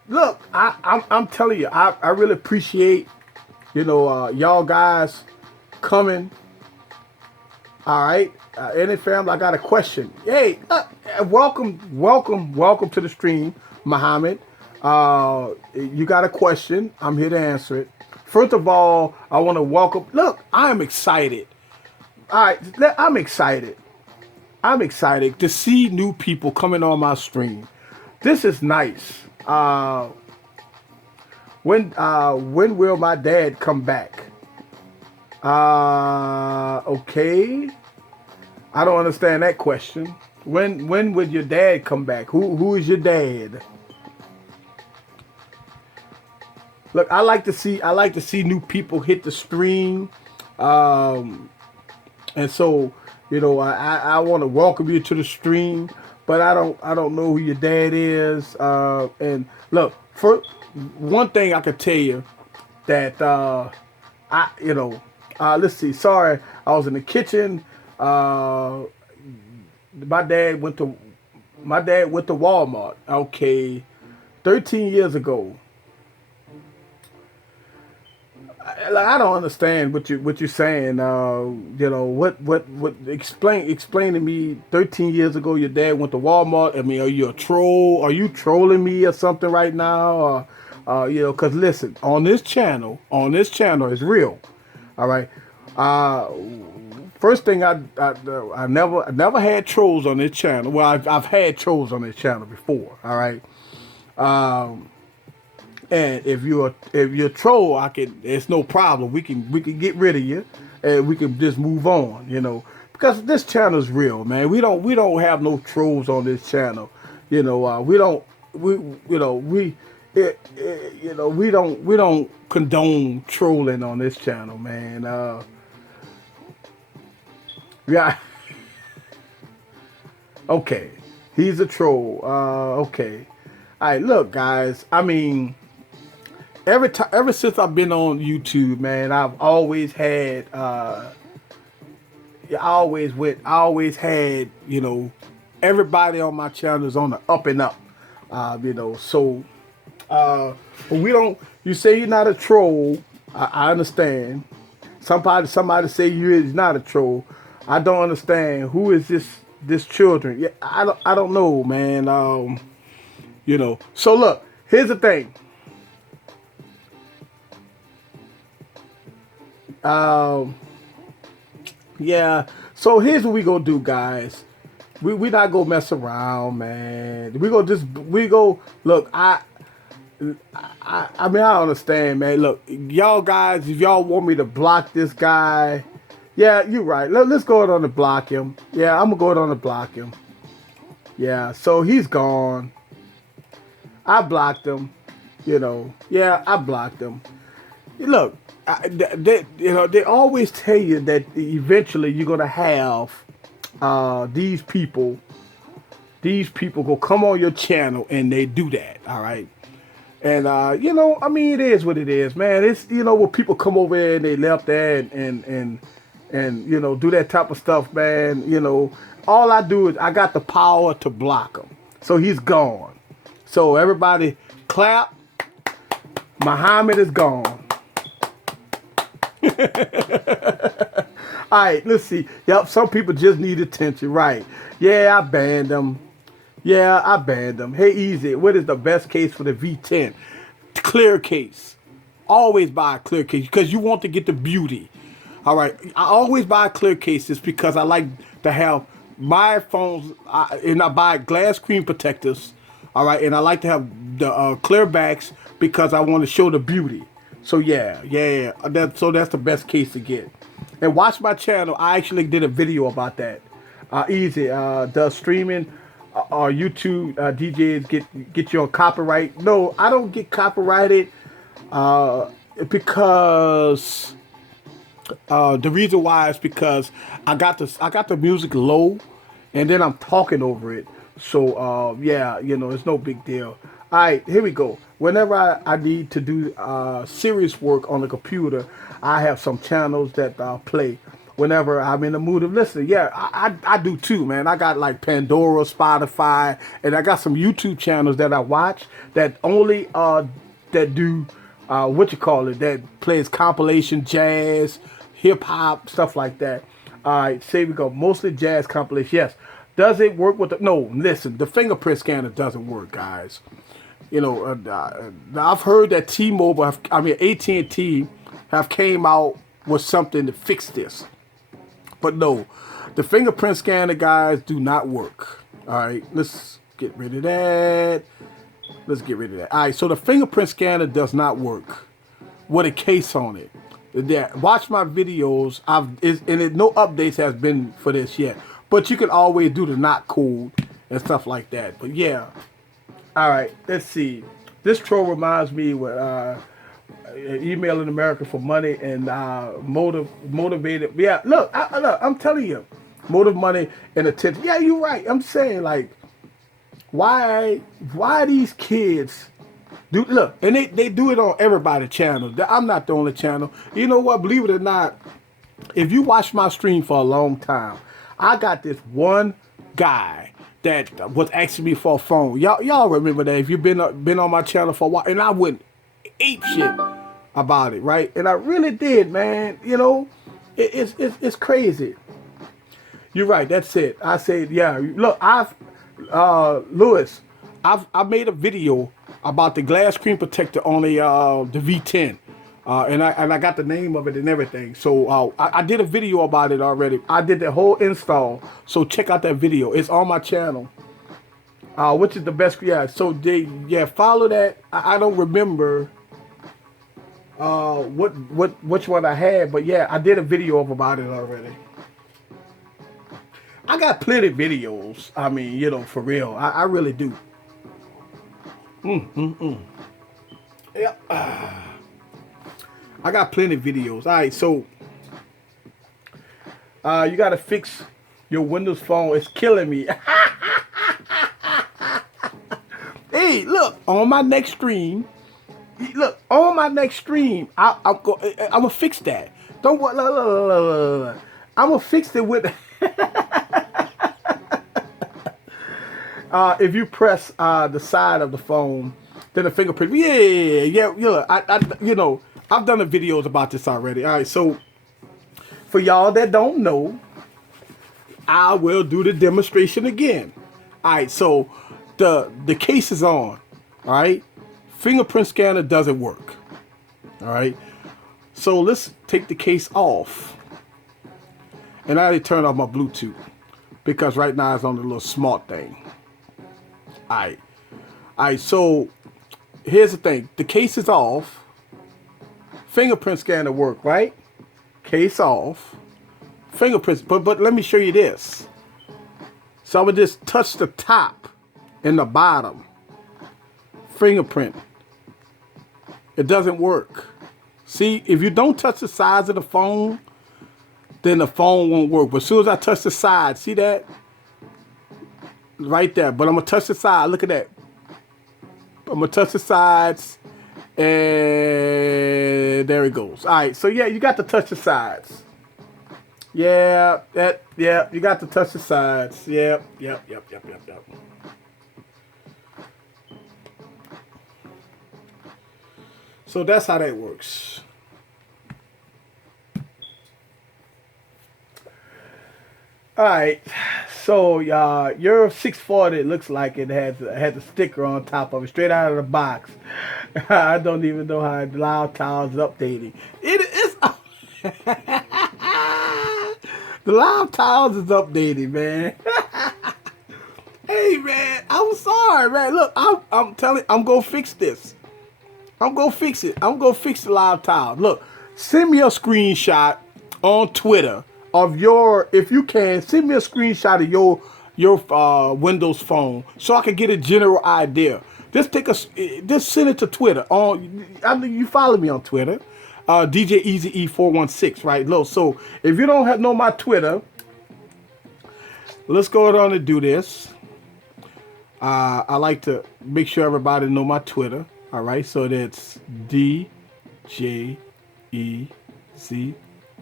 look, I'm telling you, I really appreciate, y'all guys coming. All right. Any family, I got a question. Hey, welcome to the stream, Muhammad. You got a question? I'm here to answer it. First of all, I want to welcome. Look, I am excited. All right, I'm excited. I'm excited to see new people coming on my stream. This is nice. When will my dad come back? Okay. I don't understand that question. When would your dad come back? Who is your dad? Look, I like to see new people hit the stream. Um, and so, I want to welcome you to the stream, but I don't know who your dad is. And look, for one thing I can tell you that I you know let's see. Sorry, I was in the kitchen. Uh, my dad went to Walmart. Okay, 13 years ago. I don't understand what you're saying. What explain to me. 13 years ago, your dad went to Walmart. I mean, are you a troll? Are you trolling me or something right now? Because listen, on this channel is real. All right. Uh, First thing I never had trolls on this channel. Well, I've had trolls on this channel before. All right. And if you're a troll, it's no problem. We can get rid of you, and we can just move on. Because this channel is real, man. We don't have no trolls on this channel. We don't we we don't condone trolling on this channel, man. Yeah. Okay. He's a troll. Okay. All right. Look, guys. I mean, ever since I've been on YouTube, man, I've always had I always had, everybody on my channel is on the up and up. So but we don't you say you're not a troll. I understand. Somebody say you is not a troll. I don't understand who is this children. Yeah, I don't know, man. So look, here's the thing. Um, yeah. So here's what we gonna do, guys. We not gonna mess around, man. We go look. I mean, I understand, man. Look, y'all guys, if y'all want me to block this guy, yeah, you're right. Let's go ahead on to block him. Yeah, I'm gonna go ahead on to block him. Yeah, so he's gone. I blocked him. Yeah, I blocked him. Look, they always tell you that eventually you're gonna have these people. These people go come on your channel and they do that. All right. And I mean, it is what it is, man. It's when people come over there and they left there and do that type of stuff, man. All I do is I got the power to block him, so he's gone. So everybody clap. Muhammad is gone. All right, let's see. Yep, some people just need attention, right? Yeah, I banned them. Yeah, I banned them. Hey, easy. What is the best case for the V10? Clear case. Always buy a clear case because you want to get the beauty. All right. I always buy clear cases because I like to have my phones, and I buy glass screen protectors. All right. And I like to have the clear backs because I want to show the beauty. So yeah. So that's the best case to get. And watch my channel. I actually did a video about that. Easy. Does streaming or YouTube DJs get you on copyright? No, I don't get copyrighted because the reason why is because I got the music low, and then I'm talking over it. So yeah, it's no big deal. All right, here we go. Whenever I need to do serious work on the computer, I have some channels that play. whenever I'm in the mood of listening. Yeah, I do too, man. I got like Pandora, Spotify, and I got some YouTube channels that I watch that only that do what you call it, that plays compilation jazz, hip hop, stuff like that. All right, say we go mostly jazz compilation. Yes. Does it work with the, no, listen, the fingerprint scanner doesn't work, guys. You know, I've heard that T-Mobile, AT&T have came out with something to fix this. But no, the fingerprint scanner, guys, do not work. All right, let's get rid of that. Let's get rid of that. All right, so the fingerprint scanner does not work with a case on it. Watch my videos. No updates has been for this yet. But you can always do the not code and stuff like that. But yeah. All right, let's see. This troll reminds me with email in America for money and motivated. Yeah, look, I'm telling you, motive, money, and attention. Yeah, you're right. I'm saying like, why these kids do look, and they do it on everybody's channel. I'm not the only channel. You know what? Believe it or not, if you watch my stream for a long time, I got this one guy that was asking me for a phone. Y'all remember that if you've been on my channel for a while, and I went ape shit about it, right? And I really did, man. You know, it's crazy. You're right. That's it. I said, yeah. Look, Lewis, I've made a video about the glass screen protector on the V10. And I got the name of it and everything. So I did a video about it already. I did the whole install. So check out that video. It's on my channel. Which is the best? Yeah. So follow that. I don't remember which one I had, but yeah, I did a video about it already. I got plenty of videos. I mean, you know, for real. I really do. Yep. I got plenty of videos. All right, so you got to fix your Windows phone. It's killing me. Hey, look, on my next stream, I'm gonna fix that. Don't worry. I'm gonna fix it with. If you press the side of the phone, then the fingerprint. Yeah. I've done the videos about this already. All right, so for y'all that don't know, I will do the demonstration again. All right, so the case is on. All right, fingerprint scanner doesn't work. All right, so let's take the case off. And I already turned off my Bluetooth because right now it's on the little smart thing. All right, so here's the thing. The case is off. Fingerprint scanner work, right? Case off. Fingerprints, but let me show you this. So I would just touch the top and the bottom. Fingerprint. It doesn't work. See, if you don't touch the sides of the phone, then the phone won't work. But as soon as I touch the side, see that? Right there. But I'm going to touch the side. Look at that. I'm going to touch the sides. And there it goes. All right. So, yeah, you got to touch the sides. Yeah. You got to touch the sides. Yep. So that's how that works. All right, so your 640 looks like it has a sticker on top of it, straight out of the box. I don't even know how Loud Towers is updating. It is. The Loud Towers is updating, man. Hey, man, I'm sorry, man. Look, I'm telling, I'm gonna fix this. I'm gonna fix it. I'm gonna fix the Loud Towers. Look, send me a screenshot on Twitter of your, if you can, send me a screenshot of your Windows phone so I can get a general idea. Just send it to Twitter. You follow me on Twitter, DJ Easy E 416, right? Look, so if you don't know my Twitter, let's go on and do this. I like to make sure everybody know my Twitter. All right, so that's DJ Easy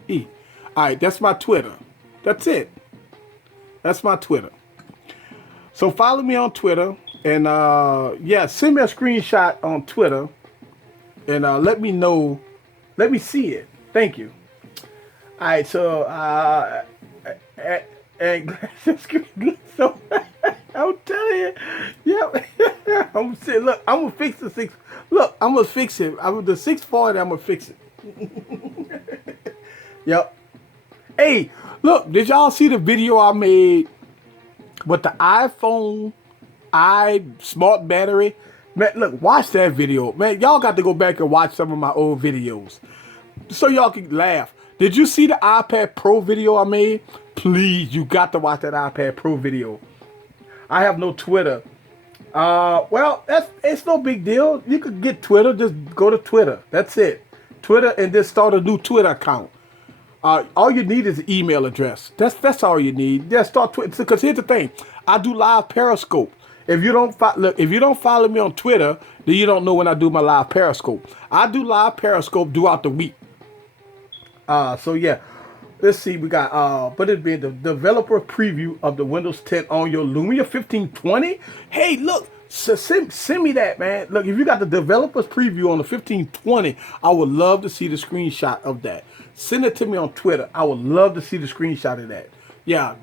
E. All right, that's my Twitter. That's it. That's my Twitter. So follow me on Twitter, and yeah, send me a screenshot on Twitter, and let me know. Let me see it. Thank you. All right, so and so I'm telling you, yeah, I'm saying, look, I'm gonna fix the six. Look, I'm gonna fix it. I'm the 640. I'm gonna fix it. Yep. Hey, look, did y'all see the video I made with the iPhone smart battery? Man, look, watch that video. Man, y'all got to go back and watch some of my old videos so y'all can laugh. Did you see the iPad Pro video I made? Please, you got to watch that iPad Pro video. I have no Twitter. Well, it's no big deal. You could get Twitter. Just go to Twitter. That's it. Twitter, and just start a new Twitter account. All you need is an email address. That's all you need. Just start Twitter. Because here's the thing, I do live Periscope. If you don't if you don't follow me on Twitter, then you don't know when I do my live Periscope. I do live Periscope throughout the week. So yeah, let's see. We got but it being the developer preview of the Windows 10 on your Lumia 1520. Hey, look. Send me that, man. Look, if you got the developers preview on the 1520, I would love to see the screenshot of that. Send it to me on Twitter. I would love to see the screenshot of that. Yeah,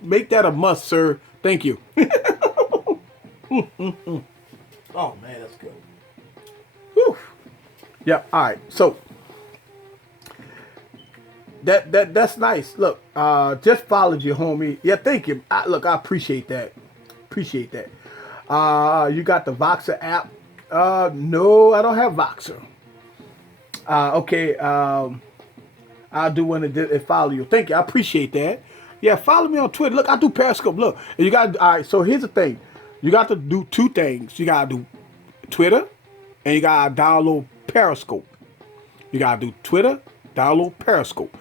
make that a must, sir. Thank you. Oh man, that's good. Whew. Yeah. All right. So that's nice. Look, just followed you, homie. Yeah, thank you. Look, I appreciate that. Appreciate that. You got the Voxer app? No, I don't have Voxer. Okay. I'll do one and follow you. Thank you. I appreciate that. Yeah, follow me on Twitter. Look, I do Periscope. Look, and you got all right. So here's the thing: you got to do two things. You gotta do Twitter, and you gotta download Periscope. You gotta do Twitter, download Periscope.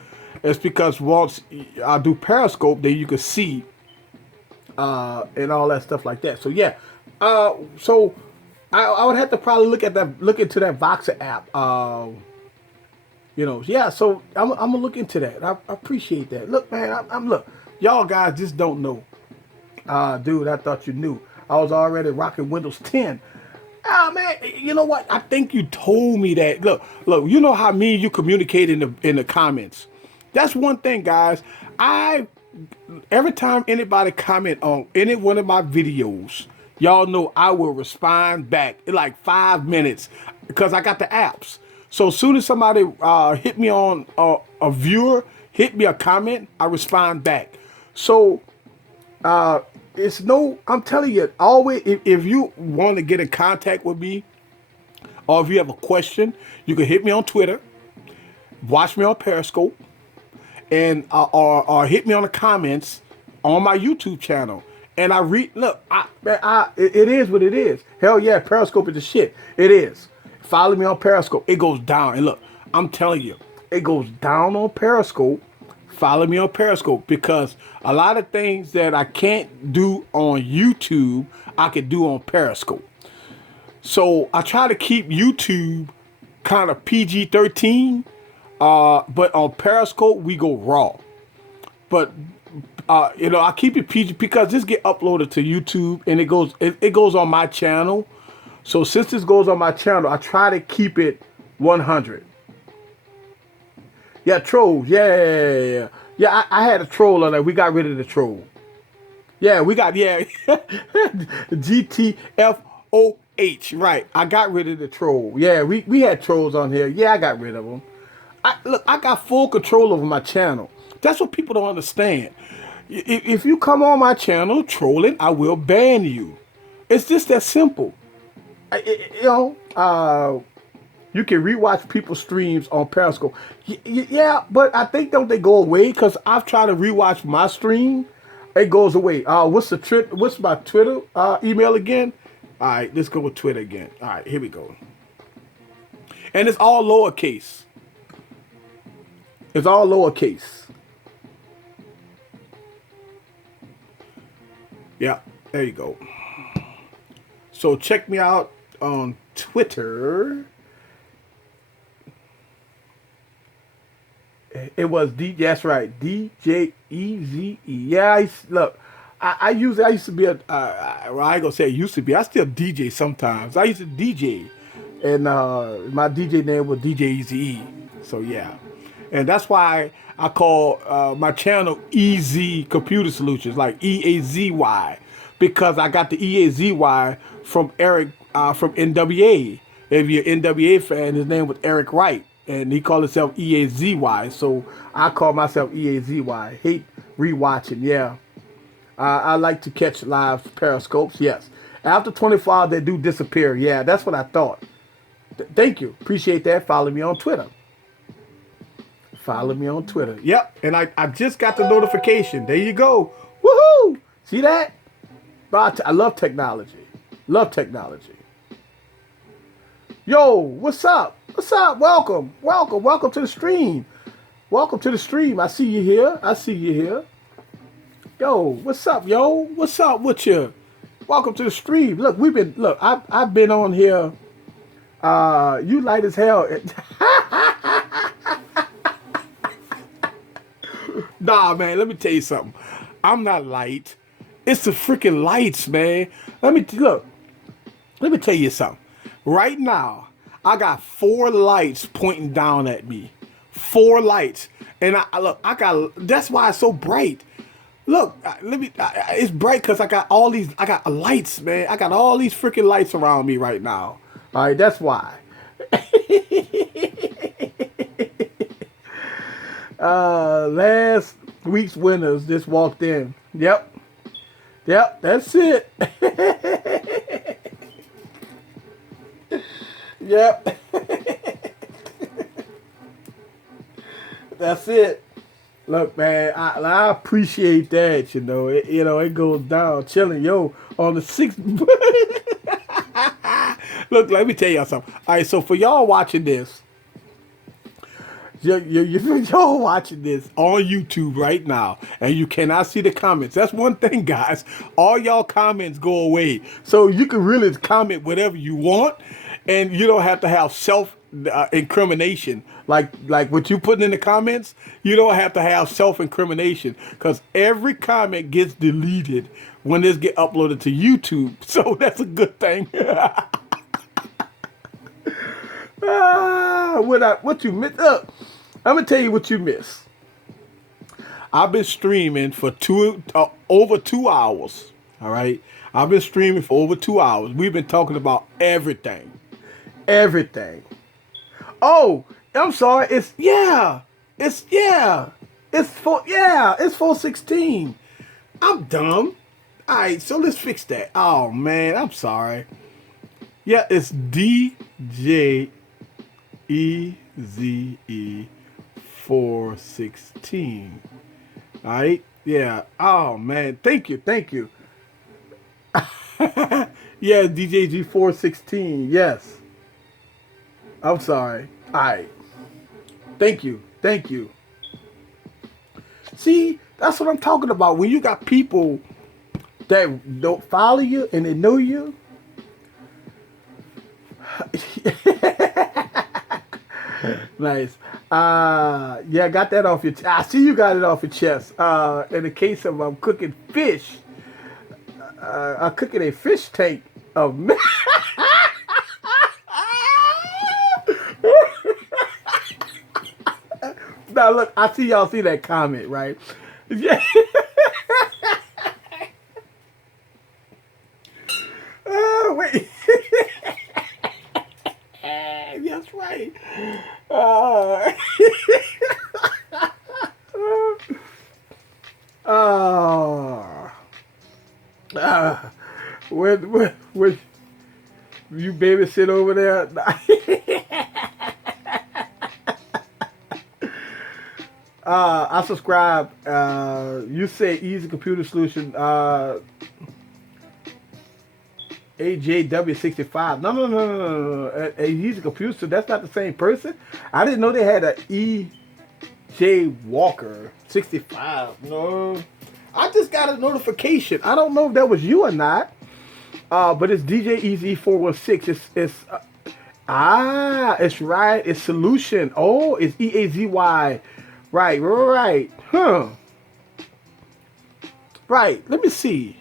It's because once I do Periscope, then you can see and all that stuff like that. So yeah, so I would have to probably look into that Voxer app. Yeah. So I'm gonna look into that. I appreciate that. Look, man, look. Y'all guys just don't know. Dude, I thought you knew. I was already rocking Windows 10. Ah, man, you know what? I think you told me that. Look. You know how me and you communicate in the comments. That's one thing, guys. Every time anybody comment on any one of my videos, y'all know I will respond back in like 5 minutes because I got the apps. So as soon as somebody hit me on a viewer, hit me a comment, I respond back. So I'm telling you, always if you want to get in contact with me, or if you have a question, you can hit me on Twitter, watch me on Periscope, and or hit me on the comments on my YouTube channel. And I read. Look, it is what it is. Hell yeah, Periscope is the shit. It is. Follow me on Periscope. It goes down. And look, I'm telling you, it goes down on Periscope. Follow me on Periscope because a lot of things that I can't do on YouTube, I can do on Periscope. So I try to keep YouTube kind of PG-13, but on Periscope we go raw. But I keep it PG because this get uploaded to YouTube and it goes on my channel. So since this goes on my channel, I try to keep it 100. Yeah, trolls. Yeah. I had a troll on there. We got rid of the troll. Yeah, GTFOH. Right. I got rid of the troll. Yeah, we had trolls on here. Yeah, I got rid of them. I got full control over my channel. That's what people don't understand. If you come on my channel trolling, I will ban you. It's just that simple. You can rewatch people's streams on Periscope. Yeah, but I think don't they go away? Because I've tried to rewatch my stream, it goes away. What's my Twitter email again? All right, let's go with Twitter again. All right, here we go. And it's all lowercase. It's all lowercase. Yeah, there you go. So check me out on Twitter It was D. That's right, DJ Easy E. Yeah, look. I used to be well, I ain't gonna say I used to be. I still DJ sometimes. I used to DJ, and my DJ name was DJ Easy E. So yeah, and that's why I call my channel Easy Computer Solutions, like EAZY, because I got the EAZY from Eric from NWA. If you're an NWA fan, his name was Eric Wright, and he called himself EAZY. So I call myself EAZY. Hate rewatching, yeah. I like to catch live periscopes, yes. After 25, they do disappear. Yeah, that's what I thought. Thank you. Appreciate that. Follow me on Twitter. Follow me on Twitter. Yep, and I just got the notification. There you go. Woohoo! See that? But I love technology. Love technology. Yo, what's up? What's up? Welcome. Welcome. Welcome to the stream. Welcome to the stream. I see you here. I see you here. Yo, what's up, yo? What's up with you? Welcome to the stream. Look, I've been on here. You light as hell. Nah, man, let me tell you something. I'm not light. It's the freaking lights, man. Let me tell you something. Right now, I got 4 lights pointing down at me. 4 lights. And that's why it's so bright. Look, it's bright because I got lights, man. I got all these freaking lights around me right now. All right, that's why. Last week's winners just walked in. Yep, that's it. Yep. That's it. Look, man, I appreciate that. It goes down chilling, yo, on the 6th. Look, let me tell y'all something. All right, so for y'all watching this, y'all watching this on YouTube right now, and you cannot see the comments. That's one thing, guys. All y'all comments go away, so you can really comment whatever you want, and you don't have to have self-incrimination. Like what you putting in the comments, you don't have to have self-incrimination, because every comment gets deleted when this get uploaded to YouTube. So that's a good thing. What you missed? I'm gonna tell you what you missed. I've been streaming for over 2 hours. All right, I've been streaming for over 2 hours. We've been talking about everything. Oh, I'm sorry. It's 416. I'm dumb. All right, so let's fix that. Oh man, I'm sorry. Yeah, it's DJ EZE 416. All right. Yeah. Oh man, thank you. Yeah, DJG 416. Yes. I'm sorry. All right. Thank you. See, that's what I'm talking about. When you got people that don't follow you and they know you. Nice. Yeah, I got that off your chest. I see you got it off your chest. In the case of I'm cooking fish, I'm cooking a fish tank of Now look, I see y'all see that comment, right? Yeah. Wait. That's right. Where you babysit over there? I subscribe. You say Easy Computer Solution. AJW65. No. Easy Computer Solution. That's not the same person. I didn't know they had a EJ Walker 65. No. I just got a notification. I don't know if that was you or not. But it's DJ Easy 416. It's right. It's Solution. Oh, it's EAZY Right. Huh. Right. Let me see.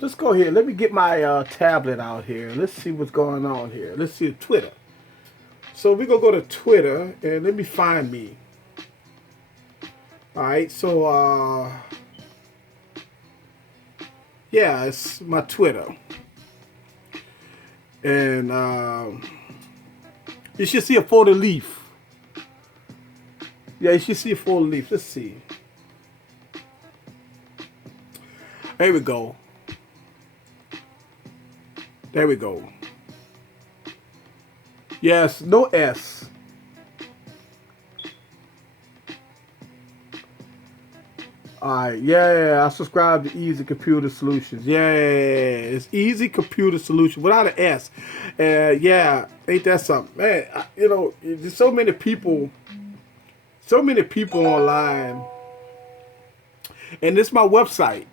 Let's go here. Let me get my tablet out here. Let's see what's going on here. Let's see Twitter. So we're going to go to Twitter and let me find me. All right. So, yeah, it's my Twitter. And you should see a photo leaf. Yeah, you should see a photo leaf. Let's see. There we go. There we go. Yes, no S. Alright, yeah, I subscribe to Easy Computer Solutions. Yeah, it's Easy Computer Solutions without an S. Yeah, ain't that something? Man, there's so many people online. And this is my website.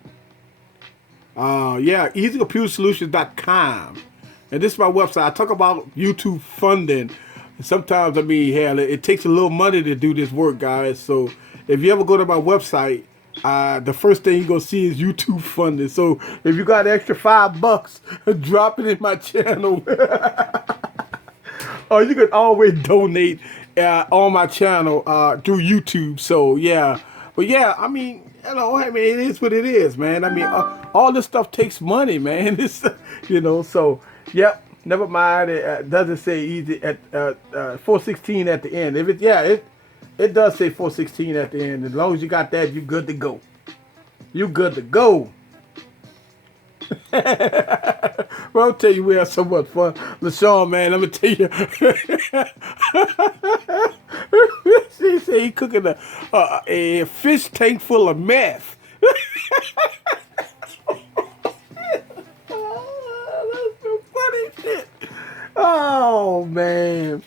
Yeah, easycomputersolutions.com. And this is my website. I talk about YouTube funding. Sometimes, hell, it takes a little money to do this work, guys. So if you ever go to my website, the first thing you're going to see is YouTube funding. So if you got an extra $5, drop it in my channel. Or you can always donate on my channel through YouTube. So, yeah. But, yeah, it is what it is, man. All this stuff takes money, man. So, yep, never mind. It doesn't say easy at 416 at the end. It does say 416 at the end. As long as you got that, you good to go. You good to go. Well, I'll tell you, we had so much fun. LaShawn, man, let me tell you. He said he cooking a fish tank full of meth. That's some funny shit. Oh, man.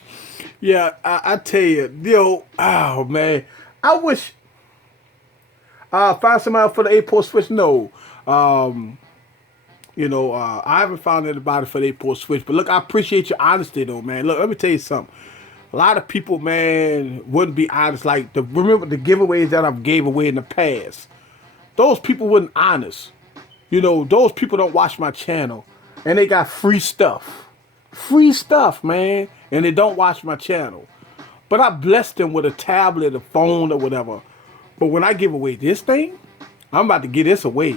Yeah, I tell you, oh, man. I wish find somebody for the 8-port switch. No. I haven't found anybody for the 8-port switch. But look, I appreciate your honesty, though, man. Look, let me tell you something. A lot of people, man, wouldn't be honest. Like, remember the giveaways that I've gave away in the past. Those people weren't honest. Those people don't watch my channel. And they got free stuff. Free stuff, man. And they don't watch my channel. But I blessed them with a tablet, a phone, or whatever. But when I give away this thing, I'm about to give this away.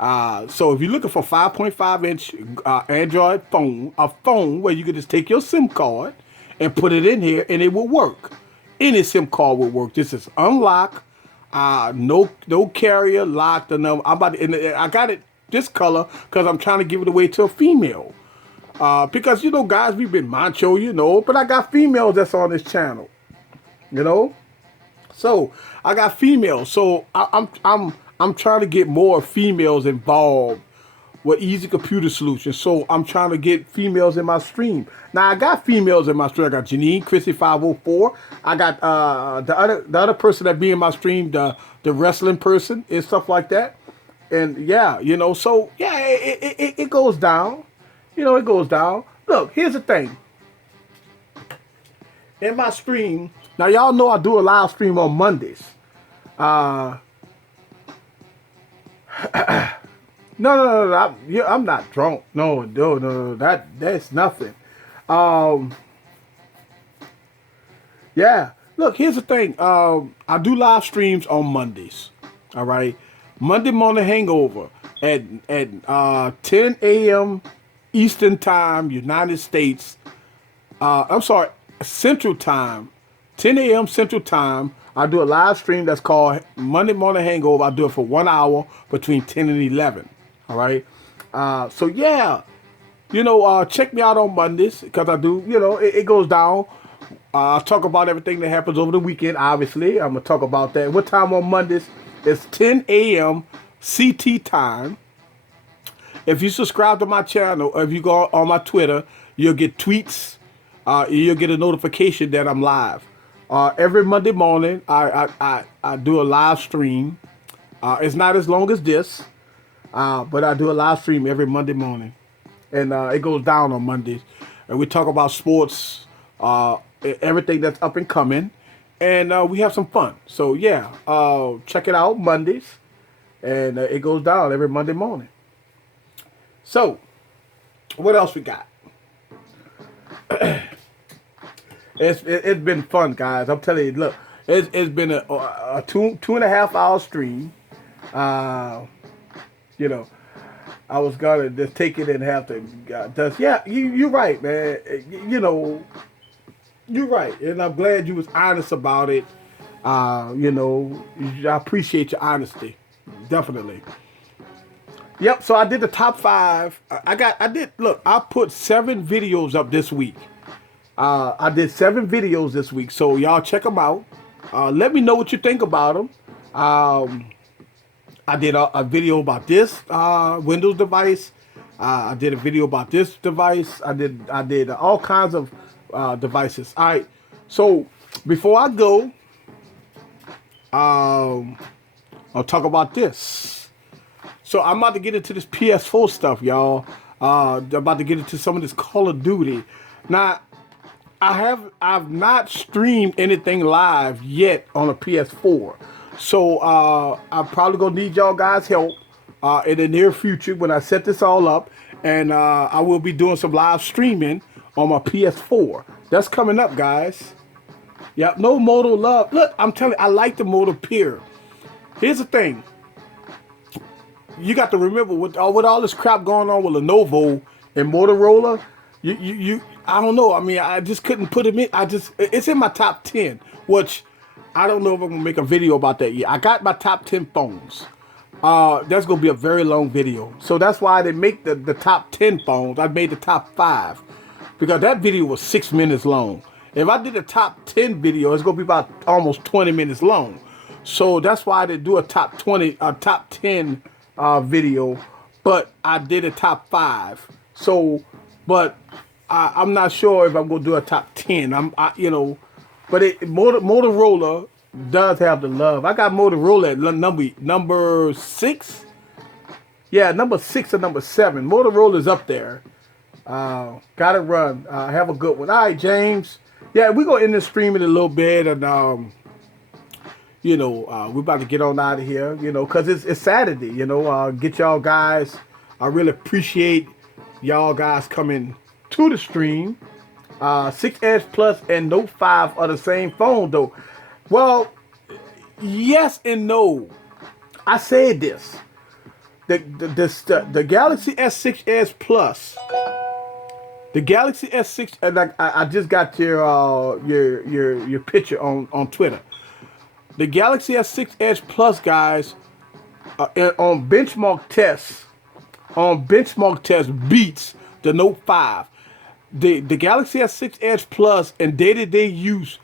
So if you're looking for 5.5-inch Android phone, a phone where you can just take your SIM card and put it in here and it will work. Any SIM card will work. This is unlock, no carrier, lock the number. I got it this color because I'm trying to give it away to a female. Because guys, we've been macho, but I got females that's on this channel. So I got females. So I'm trying to get more females involved with Easy Computer Solutions. So I'm trying to get females in my stream. Now I got females in my stream. I got Janine, Chrissy 504. I got the other person that be in my stream, the wrestling person and stuff like that. And yeah, so yeah, it goes down. It goes down. Look, here's the thing. In my stream, now y'all know I do a live stream on Mondays. No. I'm not drunk. No. That's nothing. Yeah. Look, here's the thing. I do live streams on Mondays. All right. Monday morning hangover at 10 a.m. Eastern Time, United States. I'm sorry, Central Time, 10 a.m. Central Time. I do a live stream that's called Monday Morning Hangover. I do it for 1 hour between 10 and 11. All right. So yeah, check me out on Mondays because I do. It goes down. I talk about everything that happens over the weekend. Obviously, I'm gonna talk about that. What time on Mondays? It's 10 a.m. CT time. If you subscribe to my channel, or if you go on my Twitter, you'll get tweets. You'll get a notification that I'm live. Every Monday morning, I do a live stream. It's not as long as this, but I do a live stream every Monday morning. And it goes down on Mondays. And we talk about sports, everything that's up and coming. and we have some fun. So yeah, check it out Mondays, and it goes down every Monday morning. So what else we got? It's been fun, guys. I'm telling you. Look, it's been a 2.5 hour stream. Uh, you know, I was gonna just take it and have to just yeah. You're right, man. You know, you're right, and I'm glad you was honest about it. You know, I appreciate your honesty, definitely. Yep. So I did the top five. I did. Look, I put 7 videos up this week. I did 7 videos this week, so y'all check them out. Let me know what you think about them. I did a video about this Windows device. I did a video about this device. I did all kinds of devices. All right. So before I go, I'll talk about this. So I'm about to get into this PS4 stuff, y'all. I'm about to get into some of this Call of Duty. Now, I've not streamed anything live yet on a PS4. So I'm probably gonna need y'all guys' help in the near future when I set this all up, and I will be doing some live streaming on my PS4. That's coming up, guys. Yep, no Moto love. Look, I'm telling you, I like the Moto Peer. Here's the thing. You got to remember with all this crap going on with Lenovo and Motorola, I don't know. I mean, I just couldn't put them in. It's in my top 10, which I don't know if I'm gonna make a video about that yet. I got my top 10 phones. That's gonna be a very long video. So that's why I didn't make the top 10 phones. I made the top 5 because that video was 6 minutes long. If I did a top 10 video, it's gonna be about almost 20 minutes long. So that's why I didn't do a top 10 video, but I did a top 5. So, but I'm not sure if I'm gonna do a top 10. But Motorola does have the love. I got Motorola at number 6. Yeah, number 6 or number 7. Motorola's up there. Gotta run. Have a good one. All right, James. Yeah, we're gonna end the stream in a little bit, and we're about to get on out of here. Cause it's Saturday. Get y'all guys. I really appreciate y'all guys coming to the stream. 6S Plus and Note 5 are the same phone, though. Well, yes and no. I said this. The Galaxy S6s Plus. The Galaxy S6, and I just got your picture on Twitter. The Galaxy S6 Edge Plus, guys, on benchmark tests, beats the Note 5. The Galaxy S6 Edge Plus in day-to-day use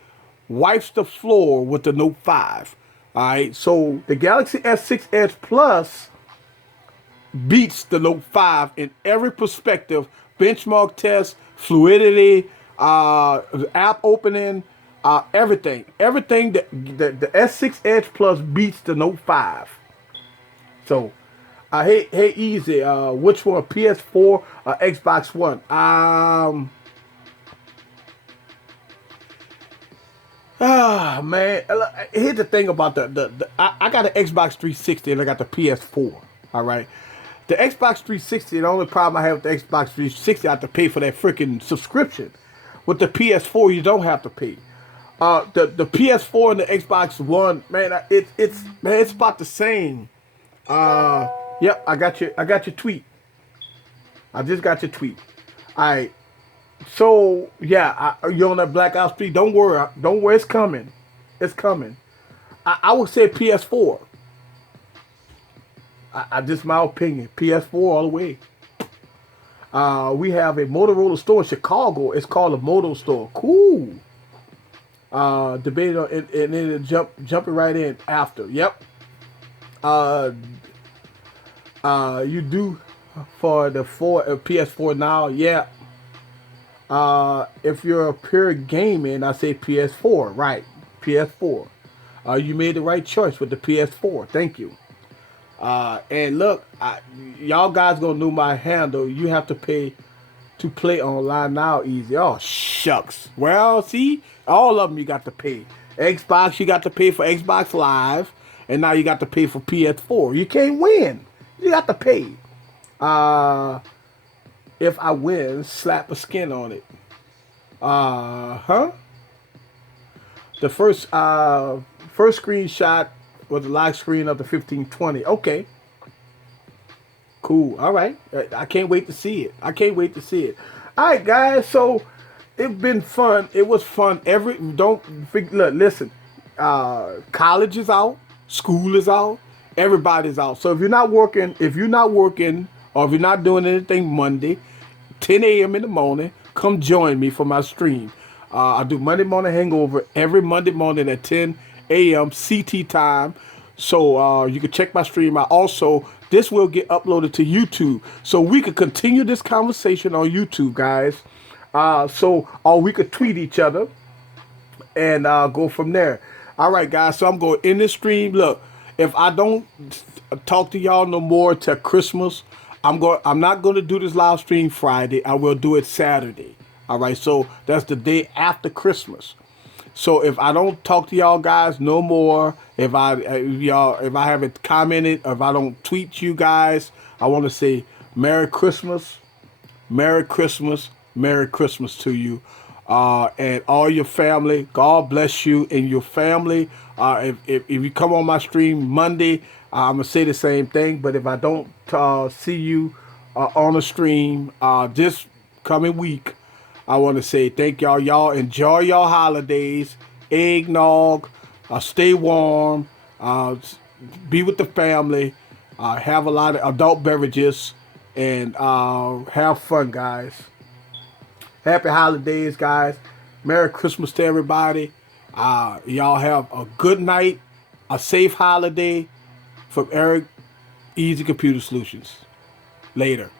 wipes the floor with the Note 5. All right, so the Galaxy S6 Edge Plus beats the Note 5 in every perspective: benchmark test, fluidity, app opening, everything. Everything that the S6 Edge Plus beats the Note 5. So, hey, easy. Which one, PS4 or Xbox One? Man. Here's the thing about I got an Xbox 360 and I got the PS4. All right. The Xbox 360, the only problem I have with the Xbox 360, I have to pay for that freaking subscription. With the PS4, you don't have to pay. The PS4 and the Xbox One, man, it's about the same. Yep, I got your tweet. I just got your tweet. All right. So yeah, you're on that Black Ops 3. Don't worry, it's coming. It's coming. I would say PS4. Just my opinion. PS4 all the way. We have a Motorola store in Chicago. It's called a Moto store. Cool. Debated on it, and then jumping right in after. Yep. You do for the PS4 now. Yeah. If you're a pure gaming, I say PS4. Right. PS4. You made the right choice with the PS4. Thank you. And look, y'all guys gonna know my handle. You have to pay to play online now. Easy. Oh shucks. Well, see, all of them you got to pay. Xbox, you got to pay for Xbox Live, and now you got to pay for PS4. You can't win. You got to pay. Uh, if I win, slap a skin on it. Huh? The first screenshot was the live screen of the 1520. Okay, cool. All right. I can't wait to see it. I can't wait to see it. All right, guys. So it's been fun. It was fun. Look. Listen. College is out. School is out. Everybody's out. So if you're not working, or if you're not doing anything Monday, 10 a.m. in the morning, come join me for my stream. I do Monday Morning Hangover every Monday morning at 10 a.m. CT time. So you can check my stream out. Also, this will get uploaded to YouTube. So we could continue this conversation on YouTube, guys. Or we could tweet each other and go from there. All right, guys. So I'm going in the stream. Look, if I don't talk to y'all no more till Christmas, I'm not going to do this live stream Friday. I will do it Saturday. All right. So that's the day after Christmas. So if I don't talk to y'all guys no more, if I haven't commented, or if I don't tweet you guys, I want to say Merry Christmas, Merry Christmas, Merry Christmas to you, and all your family. God bless you and your family. If you come on my stream Monday, I'm gonna say the same thing. But if I don't see you on the stream this coming week, I want to say thank y'all. Y'all enjoy your holidays. Eggnog. Stay warm. Be with the family. Have a lot of adult beverages. And have fun, guys. Happy holidays, guys. Merry Christmas to everybody. Y'all have a good night. A safe holiday. From Eric, Easy Computer Solutions. Later.